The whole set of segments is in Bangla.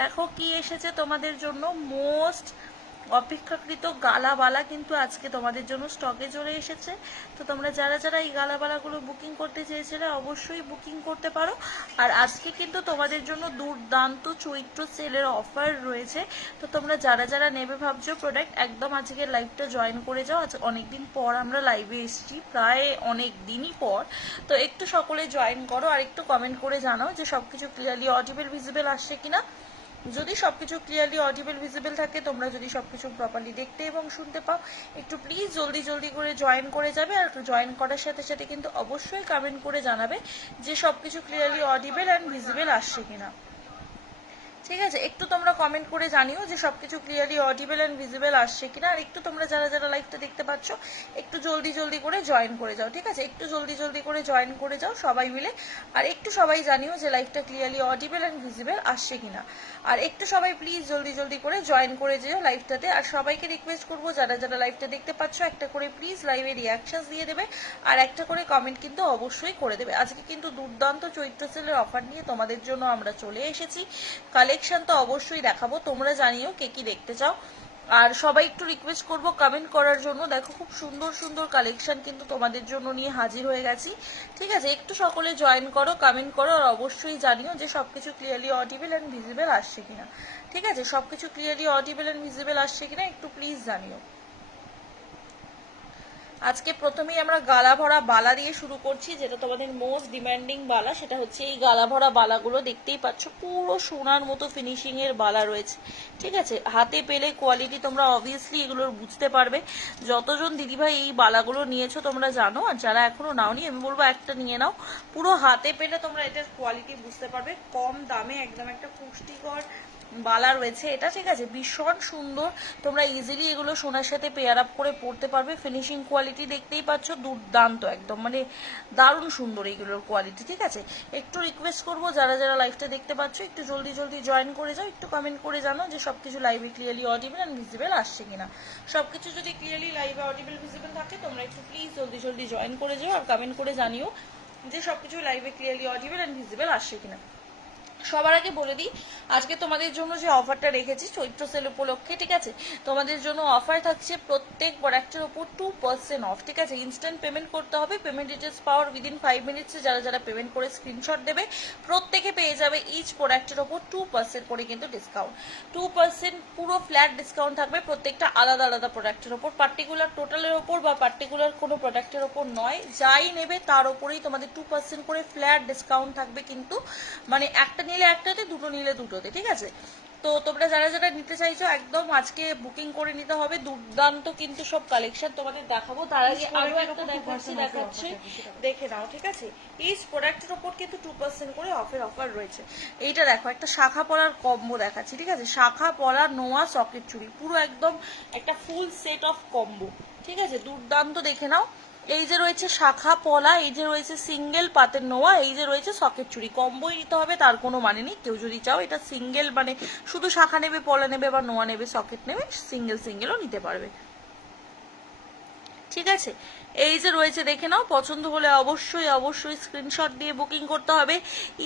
দেখো কি এসেছে তোমাদের জন্য, মোস্ট অপেক্ষাকৃত গালাবালা কিন্তু আজকে তোমাদের জন্য স্টকে চলে এসেছে। তো তোমরা যারা যারা এই গালাবালাগুলো বুকিং করতে চেয়েছিলে অবশ্যই বুকিং করতে পারো। আর আজকে কিন্তু তোমাদের জন্য দুর্দান্ত চৈত্র সেলের অফার রয়েছে। তো তোমরা যারা যারা নেবে ভাবছো প্রোডাক্ট, একদম আজকে লাইভটা জয়েন করে যাও। আজ অনেকদিন পর আমরা লাইভে এসেছি, প্রায় অনেক দিনই পর। তো একটু সকলে জয়েন করো আর একটু কমেন্ট করে জানাও যে সবকিছু ক্লিয়ারলি অডিবল ভিজিবল আসছে কিনা। যদি সবকিছু ক্লিয়ারলি অডিবল ভিজিবল থাকে, তোমরা যদি সবকিছু প্রপারলি দেখতে এবং শুনতে পাও, একটু প্লিজ জলদি জলদি করে জয়েন করে যাবে। আর জয়েন করার সাথে সাথে কিন্তু অবশ্যই কমেন্ট করে জানাবে যে সবকিছু ক্লিয়ারলি অডিবল অ্যান্ড ভিজিবল আসছে কিনা। ঠিক আছে, একটু তোমরা কমেন্ট করে জানিও যে সবকিছু ক্লিয়ারলি অডিবল অ্যান্ড ভিজিবল আসছে কিনা। আর একটু তোমরা যারা যারা লাইভটা দেখতে পাচ্ছ একটু জলদি জলদি করে জয়েন করে যাও। ঠিক আছে, একটু জলদি জলদি করে জয়েন করে যাও সবাই মিলে। আর একটু সবাই জানিও যে লাইভটা ক্লিয়ারলি অডিবল অ্যান্ড ভিজিবল আসছে কিনা। আর একটু সবাই প্লিজ জলদি জলদি করে জয়েন করে যেও লাইভটাতে। আর সবাইকে রিকোয়েস্ট করবো যারা যারা লাইভটা দেখতে পাচ্ছ একটা করে প্লিজ লাইভে রিয়াকশনস দিয়ে দেবে আর একটা করে কমেন্ট কিন্তু অবশ্যই করে দেবে। আজকে কিন্তু দুর্দান্ত চৈত্র সেলের অফার নিয়ে তোমাদের জন্য আমরা চলে এসেছি। কালেকশন তো অবশ্যই দেখাবো, তোমরা জানিও কে কি দেখতে চাও। আর সবাই একটু রিকোয়েস্ট করবো কমেন্ট করার জন্য। দেখো খুব সুন্দর সুন্দর কালেকশন কিন্তু তোমাদের জন্য নিয়ে হাজির হয়ে গেছি। ঠিক আছে, একটু সকলে জয়েন করো, কমেন্ট করো আর অবশ্যই জানিও যে সবকিছু ক্লিয়ারলি অডিবল অ্যান্ড ভিজিবল আসছে কিনা। ঠিক আছে, সবকিছু ক্লিয়ারলি অডিবল অ্যান্ড ভিজিবল আসছে কিনা একটু প্লিজ জানিও। আজকে প্রথমেই আমরা গালা ভরা বালা দিয়ে শুরু করছি, যেটা তোমাদের মোস্ট ডিমান্ডিং বালা, সেটা হচ্ছে এই গালা ভরা বালাগুলো। দেখতেই পাচ্ছ পুরো সোনার মতো ফিনিশিং এর বালা রয়েছে। ঠিক আছে, হাতে পেলে কোয়ালিটি তোমরা অবভিয়াসলি এগুলোর বুঝতে পারবে। যতজন দিদিভাই এই বালাগুলো নিয়েছো তোমরা জানো, আর যারা এখনো নাওনি আমি বলবো একটা নিয়ে নাও। পুরো হাতে পেলে তোমরা এটার কোয়ালিটি বুঝতে পারবে। কম দামে একদম একটা পুষ্টিকর বালা রয়েছে এটা। ঠিক আছে, ভীষণ সুন্দর, তোমরা ইজিলি এগুলো সোনার সাথে পেয়ার আপ করে পড়তে পারবে। ফিনিশিং কোয়ালিটি দেখতেই পাচ্ছ দুর্দান্ত, একদম মানে দারুণ সুন্দর এইগুলোর কোয়ালিটি। ঠিক আছে, একটু রিকোয়েস্ট করবো যারা যারা লাইভটা দেখতে পাচ্ছ একটু জলদি জলদি জয়েন করে যাও, একটু কমেন্ট করে জানো যে সবকিছু লাইভে ক্লিয়ারলি অডিবল অ্যান্ড ভিজিবল আসছে কিনা। সবকিছু যদি ক্লিয়ারলি লাইভে অডিবল ভিজিবল থাকে তোমরা একটু প্লিজ জলদি জলদি জয়েন করে যাও আর কমেন্ট করে জানিও যে সবকিছু লাইভে ক্লিয়ারলি অডিবল অ্যান্ড ভিজিবল আসছে কিনা। সবার আগে বলে দিই আজকে তোমাদের জন্য যে অফারটা রেখেছি চৈত্র সেল উপলক্ষে। ঠিক আছে, তোমাদের জন্য অফার থাকছে প্রত্যেক প্রোডাক্টের উপর 2% অফ। ঠিক আছে, ইনস্ট্যান্ট পেমেন্ট করতে হবে। পেমেন্ট ডিটেলস পাওয়ার উইদিন 5 মিনিটসে যারা যারা পেমেন্ট করে স্ক্রিনশট দেবে প্রত্যেকে পেয়ে যাবে ইচ প্রোডাক্টের ওপর 2% করে কিন্তু ডিসকাউন্ট। 2% পুরো ফ্ল্যাট ডিসকাউন্ট থাকবে প্রত্যেকটা আলাদা আলাদা প্রোডাক্টের ওপর, পার্টিকুলার টোটালের ওপর বা পার্টিকুলার কোনো প্রোডাক্টের ওপর নয়। যাই নেবে তার ওপরেই তোমাদের 2% করে ফ্ল্যাট ডিসকাউন্ট থাকবে কিন্তু, মানে একটা নিলে একটাতে, দুটো নিলে দুটোতে। ঠিক আছে, তো তোমরা যারা যারা নিতে চাইছো একদম আজকে বুকিং করে নিতে হবে। দুর্দান্ত কিন্তু সব কালেকশন তোমাদের দেখাবো। তার আগে আরো একটা দেখাচ্ছি দেখে নাও। ঠিক আছে, ইচ প্রোডাক্টের উপর কিন্তু 2% করে অফার রয়েছে। এইটা দেখো একটা শাখা পলার কম্বো দেখাচ্ছি। ঠিক আছে, শাখা পলা নোয়া সকেট চুড়ি পুরো একদম একটা ফুল সেট অফ কম্বো। ঠিক আছে, দুর্দান্ত দেখে নাও। এই যে রয়েছে শাখা পলা, এই যে রয়েছে সিঙ্গেল পাতের নোয়া, এই যে রয়েছে সকেট চুড়ি। কম্বোই নিতে হবে তার কোনো মানে নেই। কেউ যদি চাও এটা সিঙ্গেল মানে শুধু শাখা নেবে, পলা নেবে বা নোয়া নেবে, সকেট নেবে, সিঙ্গেল সিঙ্গেলও নিতে পারবে। ঠিক আছে, এই যে রয়েছে দেখে নাও। পছন্দ হলে অবশ্যই অবশ্যই স্ক্রিনশট দিয়ে বুকিং করতে হবে।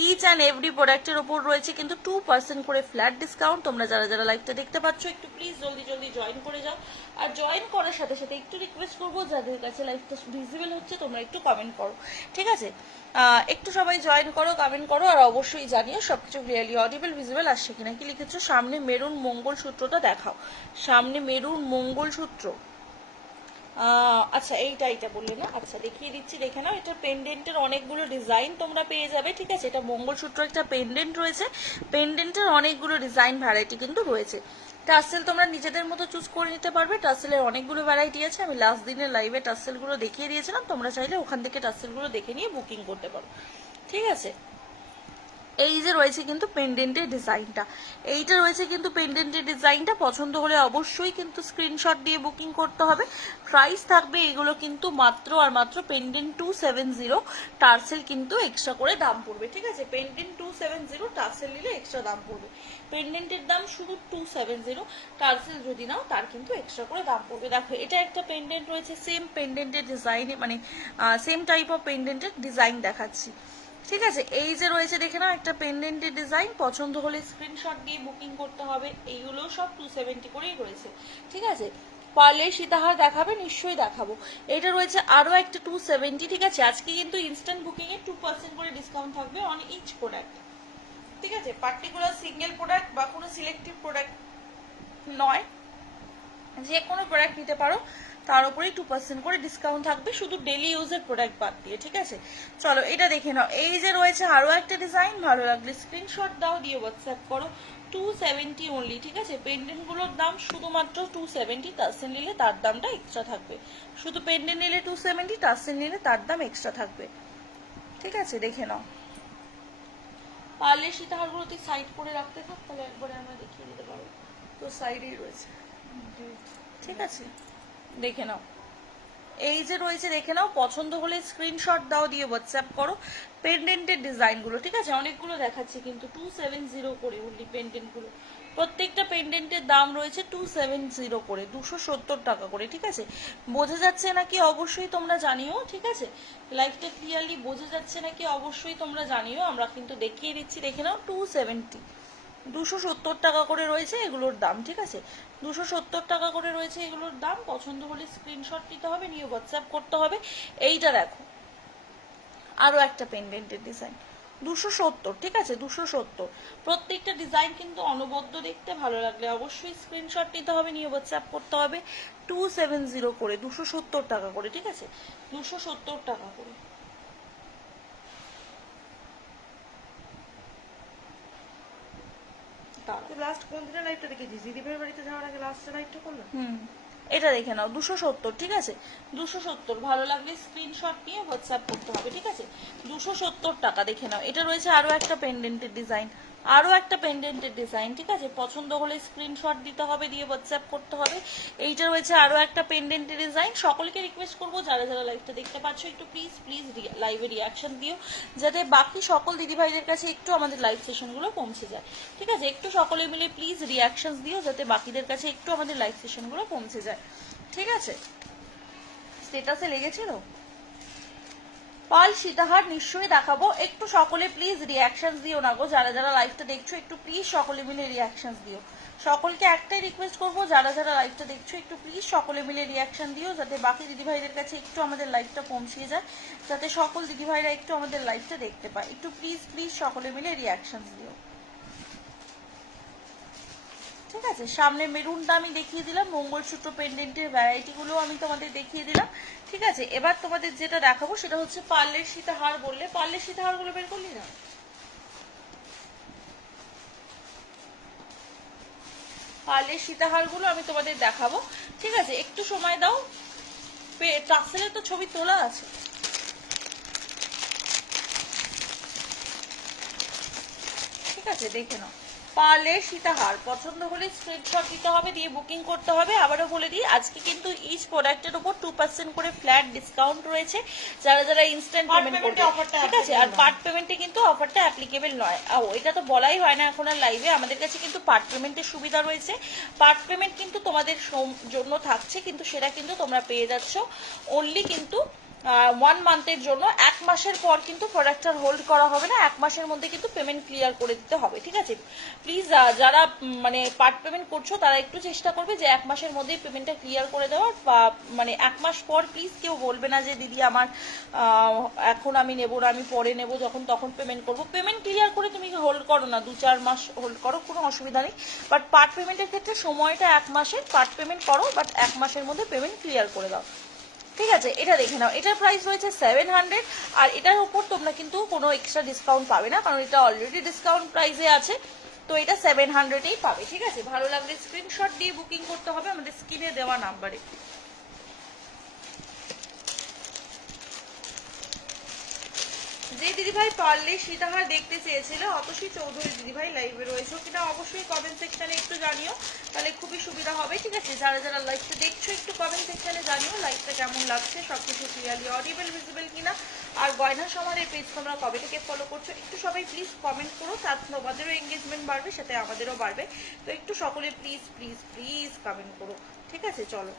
ইচ অ্যান্ড এভরি প্রোডাক্টের ওপর রয়েছে কিন্তু 2% করে ফ্ল্যাট ডিসকাউন্ট। তোমরা যারা যারা লাইভটা দেখতে পাচ্ছ একটু প্লিজ জলদি জলদি জয়েন করে যাও। আর জয়েন করার সাথে সাথে একটু রিকোয়েস্ট করবো যাদের কাছে লাইভটা ভিজিবল হচ্ছে তোমরা একটু কমেন্ট করো। ঠিক আছে, একটু সবাই জয়েন করো, কমেন্ট করো আর অবশ্যই জানিও সবকিছু ক্লিয়ারলি অডিবল ভিজিবল আসছে কিনা। কি লিখেছো? সামনে মেরুন মঙ্গলসূত্রটা দেখাও। সামনে মেরুন মঙ্গলসূত্র, আচ্ছা এইটা বললে না, আচ্ছা দেখিয়ে দিচ্ছি দেখে নাও। এটা পেন্ডেন্টের অনেকগুলো ডিজাইন তোমরা পেয়ে যাবে। ঠিক আছে, এটা মঙ্গলসূত্র একটা পেন্ডেন্ট রয়েছে, পেন্ডেন্টের অনেকগুলো ডিজাইন ভ্যারাইটি কিন্তু রয়েছে। টাসেল তোমরা নিজেদের মতো চুজ করে নিতে পারবে। টাসেলের অনেকগুলো ভ্যারাইটি আছে, আমি লাস্ট দিনের লাইভে টাসেলগুলো দেখিয়ে দিয়েছিলাম, তোমরা চাইলে ওখান থেকে টাসেলগুলো দেখে নিয়ে বুকিং করতে পারো। ঠিক আছে, এই যে রয়েছে কিন্তু পেন্ডেন্টের ডিজাইনটা, এইটা রয়েছে কিন্তু পেন্ডেন্টের ডিজাইনটা। পছন্দ হলে অবশ্যই কিন্তু স্ক্রিনশট দিয়ে বুকিং করতে হবে। প্রাইস থাকবে এগুলো কিন্তু মাত্র আর মাত্র পেন্ডেন্ট 270, টার্সেল কিন্তু এক্সট্রা করে দাম পড়বে। ঠিক আছে, পেন্ডেন্ট 270, টার্সেল নিলে এক্সট্রা দাম পড়বে। পেন্ডেন্টের দাম শুধু 270, টার্সেল যদি নাও তার কিন্তু এক্সট্রা করে দাম পড়বে। দেখো এটা একটা পেন্ডেন্ট রয়েছে, সেম পেন্ডেন্টের ডিজাইনে মানে সেম টাইপ অফ পেন্ডেন্টের ডিজাইন দেখাচ্ছি। ঠিক আছে, এই যে রয়েছে দেখে নাও একটা পেন্ডেন্টের ডিজাইন, পছন্দ হলে স্ক্রিনশট দিয়ে বুকিং করতে হবে। এইগুলো সব 270 করেই রয়েছে। ঠিক আছে, পারলে সীতাহার দেখাবে, নিশ্চয়ই দেখাবো। এটা রয়েছে আরো একটা 270। ঠিক আছে, আজকে কিন্তু ইনস্ট্যান্ট বুকিং এ 2% করে ডিসকাউন্ট থাকবে অন ইচ প্রোডাক্ট। ঠিক আছে, পার্টিকুলার সিঙ্গেল প্রোডাক্ট বা কোনো সিলেক্টিভ প্রোডাক্ট নয়, যে কোনো প্রোডাক্ট নিতে পারো, তার উপরেই 2% করে ডিসকাউন্ট থাকবে, শুধু ডেলি ইউজের প্রোডাক্ট বাদ দিয়ে। ঠিক আছে, চলো এটা দেখে নাও। এই যে রয়েছে আরো একটা ডিজাইন, ভালো লাগলে স্ক্রিনশট দাও, দিয়ে হোয়াটসঅ্যাপ করো। 270 অনলি। ঠিক আছে, পেন্ডেন্ট গুলোর দাম শুধুমাত্র 270, টার্সেল নিলে তার দামটা এক্সট্রা থাকবে। শুধু পেন্ডেন্ট নিলে 270, টার্সেল নিলে তার দাম এক্সট্রা থাকবে। ঠিক আছে, দেখে নাও। পারলে সীতাহারগুলো তুই সাইড করে রাখতে থাক, তাহলে একবারে আমরা দেখিয়ে দিতে পারবো। তো সাইডেই রয়েছে। ঠিক আছে, দেখে নাও। এই যে রয়েছে দেখে নাও, পছন্দ হলে স্ক্রিনশট দাও, দিয়ে হোয়াটসঅ্যাপ করো পেন্ডেন্টের ডিজাইনগুলো। ঠিক আছে, অনেকগুলো দেখাচ্ছি কিন্তু 270 করে অনলি পেন্ডেন্টগুলো। প্রত্যেকটা পেন্ডেন্টের দাম রয়েছে 270 করে, 270 টাকা করে। ঠিক আছে, বোঝা যাচ্ছে নাকি অবশ্যই তোমরা জানিও। ঠিক আছে, লাইভটা ক্লিয়ারলি বোঝা যাচ্ছে নাকি অবশ্যই তোমরা জানিও। আমরা কিন্তু দেখিয়ে দিচ্ছি, দেখে নাও। 270 টাকা করে রয়েছে এগুলোর দাম। ঠিক আছে, 270 টাকা করে রয়েছে এগুলোর দাম। পছন্দ হলে স্ক্রিনশট নিতে হবে, নিয়ে হোয়াটসঅ্যাপ করতে হবে। এইটা দেখো, আরো একটা পেন্ডেন্টের ডিজাইন, 270। ঠিক আছে, 270। প্রত্যেকটা ডিজাইন কিন্তু অনবদ্য দেখতে, ভালো লাগলে অবশ্যই স্ক্রিনশট নিতে হবে, নিয়ে হোয়াটসঅ্যাপ করতে হবে। 270 করে, 270 টাকা করে। ঠিক আছে, 270 টাকা করে। লাস্ট কোন দিনের লাইভটা দেখেছিস? দিদিভাইয়ের বাড়িতে যাওয়ার আগে লাস্ট লাইভটা করলাম। এটা দেখে নাও, 270। ঠিক আছে, 270। ভালো লাগলে স্ক্রিনশট নিয়ে হোয়াটসঅ্যাপ করতে হবে। ঠিক আছে, 270 টাকা। দেখে নাও, এটা রয়েছে আরো একটা পেন্ডেন্টের ডিজাইন, আরো একটা পেন্ডেন্টের ডিজাইন। ঠিক আছে, পছন্দ হলে স্ক্রিনশট দিতে হবে, দিয়ে হোয়াটসঅ্যাপ করতে হবে। এইটা রয়েছে আরো একটা পেন্ডেন্টের ডিজাইন। সকলকে রিকোয়েস্ট করবো, যারা যারা লাইভটা দেখতে পাচ্ছ, একটু প্লিজ প্লিজ লাইভে রিয়াকশন দিও, যাতে বাকি সকল দিদিভাইদের কাছে একটু আমাদের লাইভ সেশনগুলো পৌঁছে যায়। ঠিক আছে, একটু সকলে মিলে প্লিজ রিয়াকশন দিও, যাতে বাকিদের কাছে একটু আমাদের লাইভ সেশনগুলো পৌঁছে যায়। ঠিক আছে, স্ট্যাটাসে লেগেছিল। পাল সীতাহার নিশ্চয়ই দেখাবো, একটু সকলে প্লিজ রিয়াকশন দিও না গো, যারা যারা লাইভটা দেখছো একটু প্লিজ সকলে মিলে রিয়াকশন দিও। সকলকে একটাই রিকোয়েস্ট করবো, যারা যারা লাইভটা দেখছো একটু প্লিজ সকলে মিলে রিয়াকশন দিও, যাতে বাকি দিদিভাইদের কাছে একটু আমাদের লাইভটা পৌঁছিয়ে যায়, যাতে সকল দিদিভাইরা একটু আমাদের লাইভটা দেখতে পায়। একটু প্লিজ প্লিজ সকলে মিলে রিয়াকশন দিও। ঠিক আছে, সামনে মেরুনটা আমি দেখিয়ে দিলাম, মঙ্গলসূত্র পেন্ডেন্টের ভ্যারাইটি গুলো আমি তোমাদের দেখিয়ে দিলাম। ঠিক আছে, এবার তোমাদের যেটা দেখাবো সেটা হচ্ছে পার্লের সীতাহার। বললে পার্লের সীতাহার গুলো বের করলি না? পার্লের সীতাহার গুলো আমি তোমাদের দেখাবো। ঠিক আছে, একটু সময় দাও। টাসেলের তো ছবি তোলা আছে। ঠিক আছে, দেখে নাও। পার্লের সীতাহার পছন্দ হলে স্ক্রিনশট দিতে হবে, দিয়ে বুকিং করতে হবে। আবারও বলে দিই, আজকে কিন্তু ইচ প্রোডাক্টের উপর 2% করে ফ্ল্যাট ডিসকাউন্ট রয়েছে, যারা যারা ইনস্ট্যান্ট পেমেন্ট করবে। ঠিক আছে, আর পার্ট পেমেন্টে কিন্তু অফারটা অ্যাপ্লিকেবল নয়। এটা তো বলাই হয় না এখন আর লাইভে। আমাদের কাছে কিন্তু পার্ট পেমেন্টের সুবিধা রয়েছে। পার্ট পেমেন্ট কিন্তু তোমাদের জন্য থাকছে, কিন্তু সেটা কিন্তু তোমরা পেয়ে যাচ্ছ অনলি কিন্তু 1 মান্থের জন্য। 1 মাসের পর কিন্তু প্রোডাক্টটা হোল্ড করা হবে না, 1 মাসের মধ্যে কিন্তু পেমেন্ট ক্লিয়ার করে দিতে হবে। ঠিক আছে, প্লিজ যারা মানে পার্ট পেমেন্ট করছো তারা একটু চেষ্টা করবে যে 1 মাসের মধ্যেই পেমেন্টটা ক্লিয়ার করে দেওয়ার। বা মানে 1 মাস পর প্লিজ কেউ বলবে না যে দিদি আমার এখন আমি নেবো না, আমি পরে নেবো, যখন তখন পেমেন্ট করবো। পেমেন্ট ক্লিয়ার করে তুমি হোল্ড করো না, 2-4 মাস হোল্ড করো, কোনো অসুবিধা নেই। বাট পার্ট পেমেন্টের ক্ষেত্রে সময়টা 1 মাসের, পার্ট পেমেন্ট করো, বাট 1 মাসের মধ্যে পেমেন্ট ক্লিয়ার করে দাও। ঠিক আছে, এটা দেখে নাও। এটার প্রাইস রয়েছে 700, আর এটার উপর তোমরা কিন্তু কোনো এক্সট্রা ডিসকাউন্ট পাবে না, কারণ এটা অলরেডি ডিসকাউন্ট প্রাইসে আছে। তো এটা 700-এই পাবে। ঠিক আছে, ভালো লাগলে স্ক্রিনশট দিয়ে বুকিং করতে হবে আমাদের স্ক্রিনে দেওয়া নাম্বারে। যে দিদিভাই পারলে সীতাহার দেখতে চেয়েছিল, অতসী চৌধুরী দিদিভাই লাইভে রয়েছে কিনা অবশ্যই কমেন্ট সেকশনে একটু জানিও, তাহলে খুবই সুবিধা হবে। ঠিক আছে, যারা যারা লাইভটা দেখছো একটু কমেন্ট সেকশনে জানিও লাইভটা কেমন লাগছে, সবকিছু ক্লিয়ারলি অডিবল ভিজিবল কিনা, আর গয়না সমারের পেজ তোমরা কবে থেকে ফলো করছো একটু সবাই প্লিজ কমেন্ট করো, তাতে তোমাদেরও এঙ্গেজমেন্ট বাড়বে, সাথে আমাদেরও বাড়বে। তো একটু সকলে প্লিজ প্লিজ প্লিজ কমেন্ট করো। ঠিক আছে, চলো।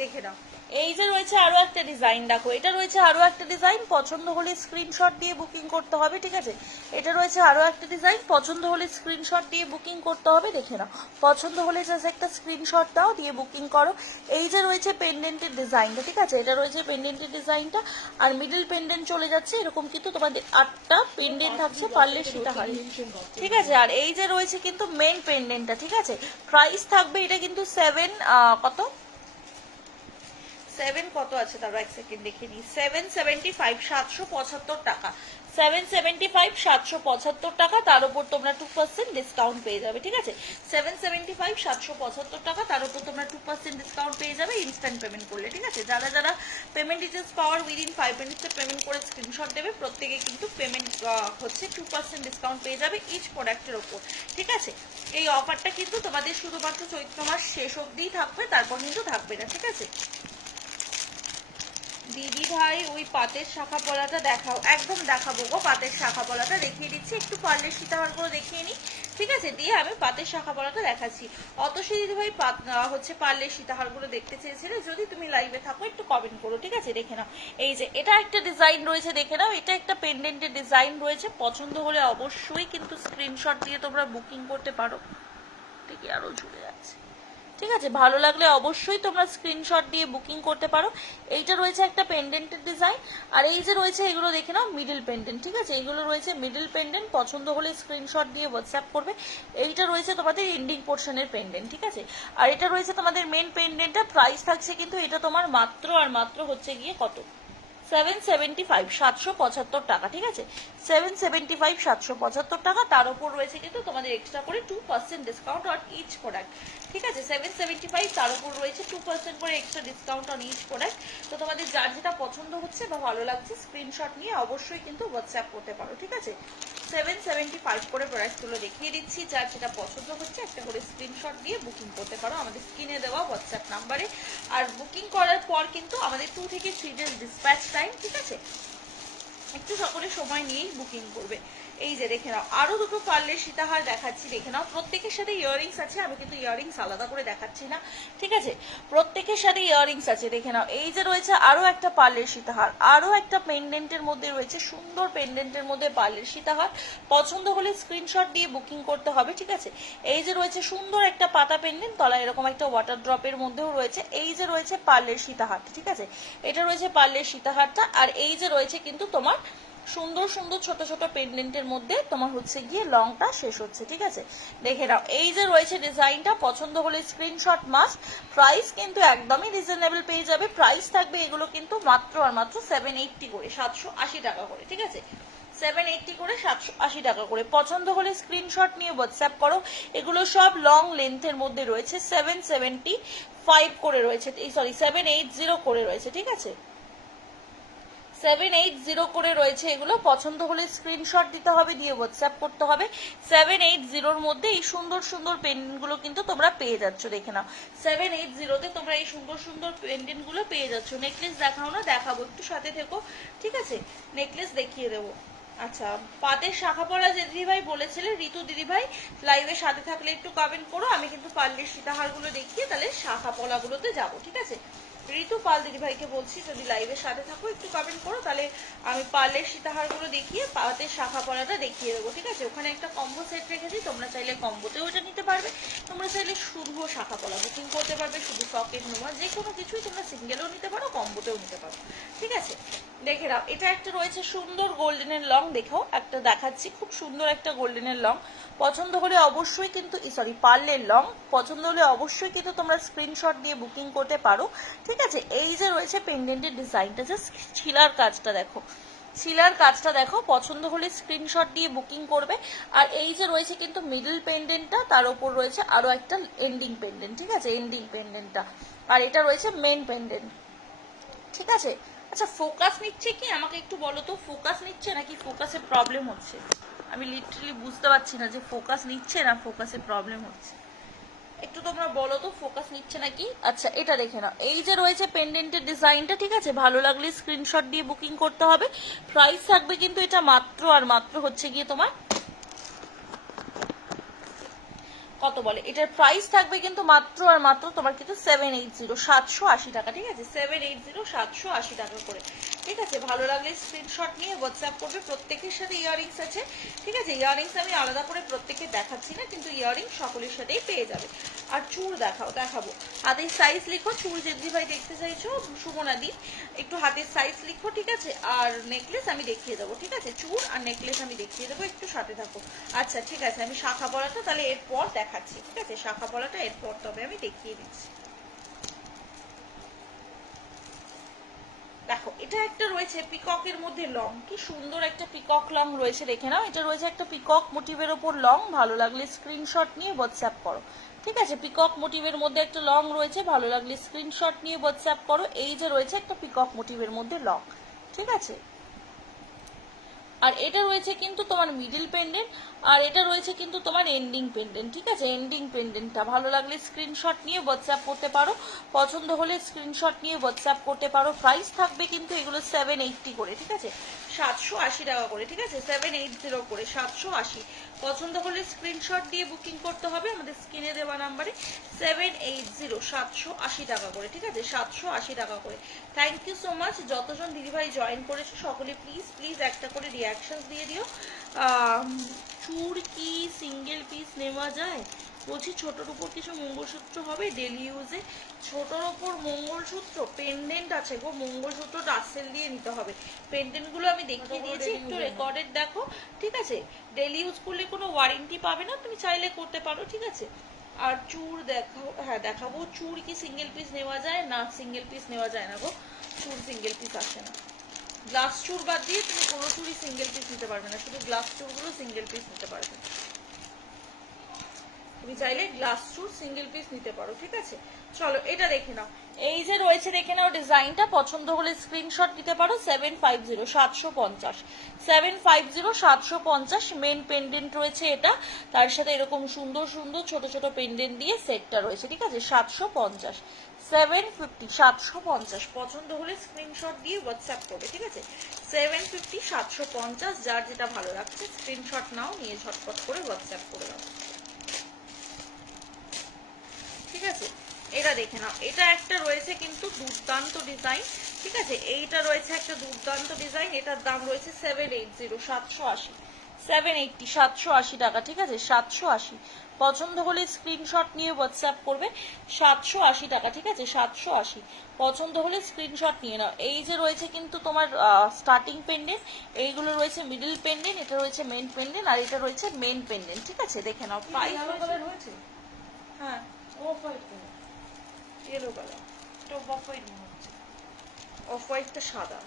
দেখে নাও, এই যে রয়েছে আরো একটা ডিজাইন, দেখো এটা রয়েছে আরো একটা ডিজাইন, পছন্দ হলে স্ক্রিনশট দিয়ে বুকিং করতে হবে, ঠিক আছে। এটা রয়েছে আরো একটা ডিজাইন, পছন্দ হলে স্ক্রিনশট দিয়ে বুকিং করতে হবে, দেখে নাও। পছন্দ হলে জাস্ট একটা স্ক্রিনশট দাও, দিয়ে বুকিং করো। এই যে রয়েছে পেন্ডেন্টের ডিজাইনটা, ঠিক আছে, এটা রয়েছে পেন্ডেন্টের ডিজাইনটা। আর মিডল পেন্ডেন্ট চলে যাচ্ছে এরকম, কিন্তু তোমাদের 8টা পেন্ডেন্ট থাকছে পার্লের সীতাহারে, ঠিক আছে। আর এই যে রয়েছে কিন্তু মেন পেন্ডেন্টটা, ঠিক আছে। প্রাইস থাকবে এটা কিন্তু 7 কত আছে, তারপর এক সেকেন্ড দেখে নিই। 775, 775 টাকা। 775, 775 টাকা, তার উপর তোমরা 2% ডিসকাউন্ট পেয়ে যাবে, ঠিক আছে। 775, 775 টাকা, তার উপর তোমরা 2% ডিসকাউন্ট পেয়ে যাবে ইনস্ট্যান্ট পেমেন্ট করলে, ঠিক আছে। যারা যারা পেমেন্ট ডিটেলস পাওয়ার উইদিন 5 মিনিটসে পেমেন্ট করে স্ক্রিনশট দেবে, প্রত্যেকে কিন্তু পেমেন্ট হচ্ছে 2% ডিসকাউন্ট পেয়ে যাবে ইচ প্রোডাক্টের ওপর, ঠিক আছে। এই অফারটা কিন্তু তোমাদের শুধুমাত্র চৈত্র মাস শেষ অবধিই থাকবে, তারপর কিন্তু থাকবে না, ঠিক আছে। দিদি ভাই ওই পাতের শাখা পলাটা দেখাও, একদম দেখাবো গো, পাতের শাখা পলাটা দেখিয়ে দিচ্ছি, একটু পার্লের সীতাহারগুলো দেখিয়ে নিই, ঠিক আছে, দিয়ে আমি পাতের শাখা পলাটা দেখাচ্ছি। অতসী দিদি ভাই হচ্ছে পার্লের সীতাহারগুলো দেখতে চেয়েছিলে, যদি তুমি লাইভে থাকো একটু কমেন্ট করো, ঠিক আছে। দেখে নাও, এই যে এটা একটা ডিজাইন রয়েছে, দেখে নাও, এটা একটা পেন্ডেন্টের ডিজাইন রয়েছে, পছন্দ হলে অবশ্যই কিন্তু স্ক্রিনশট দিয়ে তোমরা বুকিং করতে পারো, ঠিক আরো জুড়ে যাচ্ছে, ঠিক আছে। ভালো লাগলে অবশ্যই তোমরা স্ক্রিনশট দিয়ে বুকিং করতে পারো। এইটা রয়েছে একটা পেন্ডেন্টের ডিজাইন, আর এই যে রয়েছে এগুলো দেখে নাও মিডল পেন্ডেন্ট, ঠিক আছে। এগুলো রয়েছে মিডল পেন্ডেন্ট, পছন্দ হলে স্ক্রিনশট দিয়ে হোয়াটসঅ্যাপ করবে। এইটা রয়েছে তোমাদের এন্ডিং পোর্শনের পেন্ডেন্ট, ঠিক আছে। আর এটা রয়েছে তোমাদের মেন পেন্ডেন্টটা, প্রাইস থাকছে কিন্তু এটা তোমার মাত্র আর মাত্র হচ্ছে গিয়ে কত, 775, 775 টাকা, ঠিক আছে। 775, 775 টাকা, তার উপর রয়েছে কিন্তু তোমাদের এক্সট্রা করে 2% ডিসকাউন্ট অন ইচ প্রোডাক্ট, ঠিক আছে। 775, তার উপর রয়েছে 2% করে extra discount on each product. তো তোমাদের যার যেটা পছন্দ হচ্ছে বা ভালো লাগছে স্ক্রিনশট নিয়ে অবশ্যই কিন্তু হোয়াটসঅ্যাপ করতে পারো, ঠিক আছে। 775 করে প্রোডাক্টগুলো দেখিয়ে দিচ্ছি, যার যেটা পছন্দ হচ্ছে একটা করে স্ক্রিনশট দিয়ে বুকিং করতে পারো আমাদের স্ক্রিনে দেওয়া হোয়াটসঅ্যাপ নাম্বারে। আর বুকিং করার পর কিন্তু আমাদের 2 থেকে 3 ডেজ ডিসপ্যাচ টাইম, ঠিক আছে। একটু সকলে সময় নিয়েই বুকিং করবে। এই যে দেখে নাও, আরো দুটো পার্লের সীতাহার দেখাচ্ছি, দেখে নাও। প্রত্যেকের সাথে ইয়াররিংস আছে, আমি কিন্তু ইয়াররিংস আলাদা করে দেখাচ্ছি না, ঠিক আছে। প্রত্যেকের সাথে ইয়াররিংস আছে, দেখে নাও। এই যে রয়েছে আরো একটা পার্লের সীতাহার, আরো একটা পেন্ডেন্টের মধ্যে রয়েছে, সুন্দর পেন্ডেন্টের মধ্যে পার্লের সীতাহার, পছন্দ হলে স্ক্রিনশট দিয়ে বুকিং করতে হবে, ঠিক আছে। এই যে রয়েছে সুন্দর একটা পাতা পেন্ডেন্ট, তলায় এরকম একটা ওয়াটার ড্রপের মধ্যেও রয়েছে। এই যে রয়েছে পার্লের সীতাহার, ঠিক আছে, এটা রয়েছে পার্লের সীতাহারটা। আর এই যে রয়েছে কিন্তু তোমার সুন্দর সুন্দর ছোট ছোট পেন্ডেন্টের মধ্যে তোমার হচ্ছে গিয়ে লংটা শেষ হচ্ছে, ঠিক আছে। দেখে নাও, এই যে রয়েছে ডিজাইনটা, পছন্দ হলে স্ক্রিনশট মাস্ট। প্রাইস কিন্তু একদমই রিজনেবল পেয়ে যাবে, প্রাইস থাকবে এগুলো কিন্তু মাত্র আর মাত্র 780 করে, 780 টাকা করে, ঠিক আছে। 780 করে, 780 টাকা করে। পছন্দ হলে স্ক্রিনশট নিয়ে হোয়াটসঅ্যাপ করো। এগুলো সব লং লেন্থের মধ্যে রয়েছে, 775 করে রয়েছে, সরি 780 করে রয়েছে, ঠিক আছে। 780 করে রয়েছে এগুলো, পছন্দ হলে স্ক্রিনশট দিতে হবে, দিয়ে হোয়াটসঅ্যাপ করতে হবে। 780-র মধ্যে এই সুন্দর সুন্দর পেন্ডেন্টগুলো কিন্তু তোমরা পেয়ে যাচ্ছ, দেখে নাও। 780-তে তোমরা এই সুন্দর সুন্দর পেন্ডেন্টগুলো পেয়ে যাচ্ছ। নেকলেস দেখাও না, দেখাবো, একটু সাথে থেকো, ঠিক আছে। নেকলেস দেখিয়ে দেবো। আচ্ছা, পাতের শাখা পলা যে দিদিভাই বলেছিলে, ঋতু দিদিভাই, লাইভের সাথে থাকলে একটু কমেন্ট করো, আমি কিন্তু পার্লের সীতাহারগুলো দেখিয়ে তাহলে শাখা পলাগুলোতে যাবো, ঠিক আছে। ঋতু পাল দিদিভাইকে বলছি, যদি লাইভের সাথে থাকো একটু কমেন্ট করো, তাহলে আমি পার্লের সীতাহারগুলো দেখিয়ে পাতের শাখা পলাটা দেখিয়ে দেবো, ঠিক আছে। ওখানে একটা কম্বো সেট রেখেছি, তোমরা চাইলে কম্বোতেও এটা নিতে পারবে, তোমরা চাইলে শুধু শাখা পলা বুকিং করতে পারবে, শুধু পকেট নোয়া যে কোনো কিছুই তোমরা সিঙ্গেলও নিতে পারো, কম্বোতেও নিতে পারো, ঠিক আছে। দেখে নাও, এটা একটা রয়েছে সুন্দর গোল্ডেনের লং, দেখো একটা দেখাচ্ছি, খুব সুন্দর একটা গোল্ডেনের লং। পছন্দ হলে অবশ্যই কিন্তু, সরি পার্লের লং, পছন্দ হলে অবশ্যই কিন্তু তোমরা স্ক্রিনশট দিয়ে বুকিং করতে পারো, ঠিক আছে। এই যে রয়েছে পেন্ডেন্টের ডিজাইনটা, জাস্ট ছিলার কাজটা দেখো, ছিলার কাজটা দেখো, পছন্দ হলে স্ক্রিনশট দিয়ে বুকিং করবে। আর এই যে রয়েছে কিন্তু মিডল পেন্ডেন্টটা, তার উপর রয়েছে আরো একটা এন্ডিং পেন্ডেন্ট, ঠিক আছে, এন্ডিং পেন্ডেন্টটা। আর এটা রয়েছে মেন পেন্ডেন্ট, ঠিক আছে। আচ্ছা, ফোকাস নিচ্ছে কি আমাকে একটু বলো তো, ফোকাস নিচ্ছে নাকি ফোকাসে প্রবলেম হচ্ছে? আমি লিটারালি বুঝতে পারছি না যে ফোকাস নিচ্ছে না ফোকাসে প্রবলেম হচ্ছে, একটু তোমরা বলো তো ফোকাস নিচ্ছে নাকি। আচ্ছা, এটা দেখে নাও, এই যে রয়েছে পেন্ডেন্টের ডিজাইনটা, ঠিক আছে, ভালো লাগলে স্ক্রিনশট দিয়ে বুকিং করতে হবে। প্রাইস থাকবে কিন্তু এটা মাত্র আর মাত্র হচ্ছে গিয়ে তোমার কত বলে, এটার প্রাইস থাকবে কিন্তু মাত্র আর মাত্র তোমার কিন্তু 780, 780 টাকা, ঠিক আছে? 780, 780 টাকা করে, ঠিক আছে? ভালো লাগলে স্ক্রিনশট নিয়ে হোয়াটসঅ্যাপ করবে। প্রত্যেকের সাথে ইয়াররিংস আছে, ঠিক আছে? ইয়াররিংস আমি আলাদা করে প্রত্যেকে দেখাচ্ছি না, কিন্তু ইয়াররিংস সকলের সাথেই পেয়ে যাবে। আর চুড় দেখাবো, হাতের সাইজ লিখো। চুড় জেদ্দি ভাই দেখতে চাইছো, সুমনাদি একটু হাতের সাইজ লিখো, ঠিক আছে? আর নেকলেস আমি দেখিয়ে দেবো, ঠিক আছে? চুড় আর নেকলেস আমি দেখিয়ে দেবো, একটু সাথে থাকো। আচ্ছা ঠিক আছে, আমি শাখা পলাটা তাহলে এরপর দেখাচ্ছি, ঠিক আছে? শাখা পলাটা এরপর তবে আমি দেখিয়ে দিচ্ছি। দেখো এটা একটা রয়েছে পিককের মধ্যে লং, কি সুন্দর একটা পিকক লং রয়েছে, দেখে নাও। এটা রয়েছে একটা পিকক মোটিভের ওপর লং, ভালো লাগলে স্ক্রিনশট নিয়ে হোয়াটসঅ্যাপ করো, ঠিক আছে? পিকক মোটিভের মধ্যে একটা লং রয়েছে, ভালো লাগলে স্ক্রিনশট নিয়ে হোয়াটসঅ্যাপ করো। এই যে রয়েছে একটা পিকক মোটিভের মধ্যে লং, ঠিক আছে? আর এটা রয়েছে কিন্তু তোমার মিডল পেন্ডেন্ট, আর এটা রয়েছে কিন্তু তোমার এন্ডিং পেন্ডেন্ট, ঠিক আছে? এন্ডিং পেন্ডেন্টটা ভালো লাগলে স্ক্রিনশট নিয়ে হোয়াটসঅ্যাপ করতে পারো, পছন্দ হলে স্ক্রিনশট নিয়ে হোয়াটসঅ্যাপ করতে পারো। প্রাইস থাকবে কিন্তু এগুলো 780 করে, ঠিক আছে? 780 টাকা করে, ঠিক আছে? 780 করে 780। পছন্দ হলে স্ক্রিনশট দিয়ে বুকিং করতে হবে আমাদের স্ক্রিনে দেওয়া নাম্বারে। 780, 780 টাকা করে, ঠিক আছে? 780 টাকা করে। Thank you so much. যতজন দিদিভাই জয়েন করেছে সকলে প্লিজ প্লিজ একটা করে রিয়াকশন দিয়ে দিও। চুড় কি সিঙ্গেল পিস নেওয়া যায়? বলছি ছোটোর উপর কিছু মঙ্গলসূত্র হবে ডেলি ইউজে? ছোটোর ওপর মঙ্গলসূত্র পেন্ডেন্ট আছে গো, মঙ্গলসূত্র টাসেল দিয়ে নিতে হবে। পেন্ডেন্টগুলো আমি দেখিয়ে দিয়েছি, একটু রেকর্ডেড দেখো, ঠিক আছে? ডেলি ইউজ করলে কোনো ওয়ারেন্টি পাবে না, তুমি চাইলে করতে পারো, ঠিক আছে? আর চুড় দেখাও, হ্যাঁ দেখাবো। চুড় কি সিঙ্গেল পিস নেওয়া যায়? না, সিঙ্গেল পিস নেওয়া যায় না গো, চুড় সিঙ্গেল পিস আসে না। গ্লাস চুড় বাদ দিয়ে তুমি কোনো চুড়ি সিঙ্গেল পিস নিতে পারবে না, শুধু গ্লাস চুড়গুলো সিঙ্গেল পিস নিতে পারবে। তুমি চাইলে গ্লাস চুড় সিঙ্গেল পিস নিতে পারো, ঠিক আছে? চলো এটা দেখে নাও, এই যে রয়েছে দেখে নাও ডিজাইনটা, পছন্দ হলে স্ক্রিনশট নিতে পারো। 750, 750, 750, 750 মেন পেন্ডেন্ট রয়েছে এটা, তার সাথে এরকম সুন্দর সুন্দর ছোট ছোট পেন্ডেন্ট দিয়ে সেটটা রয়েছে, ঠিক আছে? 750, 750, 750। পছন্দ হলে স্ক্রিনশট দিয়ে হোয়াটসঅ্যাপ করবে, ঠিক আছে? 750, 750, যার যেটা ভালো লাগছে স্ক্রিনশট নাও, নিয়ে ঝটপট করে হোয়াটসঅ্যাপ করে দাও, ঠিক আছে? এটা দেখে নাও, এটা একটা রয়েছে কিন্তু দুর্দান্ত ডিজাইন, ঠিক আছে? এইটা রয়েছে একটা দুর্দান্ত ডিজাইন, এটার দাম রয়েছে 780, 780, 780, 780 টাকা, ঠিক আছে? 780। পছন্দ হলে স্ক্রিনশট নিয়ে হোয়াটসঅ্যাপ করবে। 780 টাকা, ঠিক আছে? 780। পছন্দ হলে স্ক্রিনশট নিয়ে নাও। এই যে রয়েছে কিন্তু তোমার স্টার্টিং পেন্ডেন্ট, এইগুলো রয়েছে মিডল পেন্ডেন্ট, এটা রয়েছে মেন পেন্ডেন্ট, আর এটা রয়েছে মেন পেন্ডেন্ট, ঠিক আছে? দেখে নাও প্রাইস হয়েছে, হ্যাঁ off white colour, yellow colour, এটা অফ হোয়াইট মনে হচ্ছে। অফ হোয়াইটটা সাদা।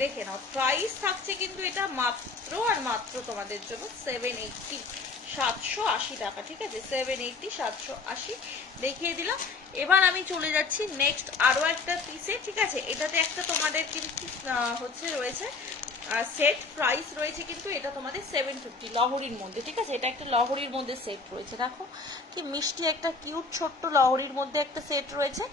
দেখে নাও প্রাইস থাকছে কিন্তু এটা মাত্র আর মাত্র তোমাদের জন্য 780, 780 টাকা, ঠিক আছে? 780, 780 দেখিয়ে দিলাম। এবার আমি চলে যাচ্ছি নেক্সট আরো একটা পিসে, ঠিক আছে? এটাতে একটা তোমাদের কিন্তু হচ্ছে রয়েছে সেট, প্রাইস রয়েছে কিন্তু এটা তোমাদের 750 লহরির মধ্যে, ঠিক আছে? এটা একটা লহরির মধ্যে সেট রয়েছে, দেখো কি মিষ্টি একটা কিউট ছোট্ট লহরির মধ্যে একটা সেট রয়েছে।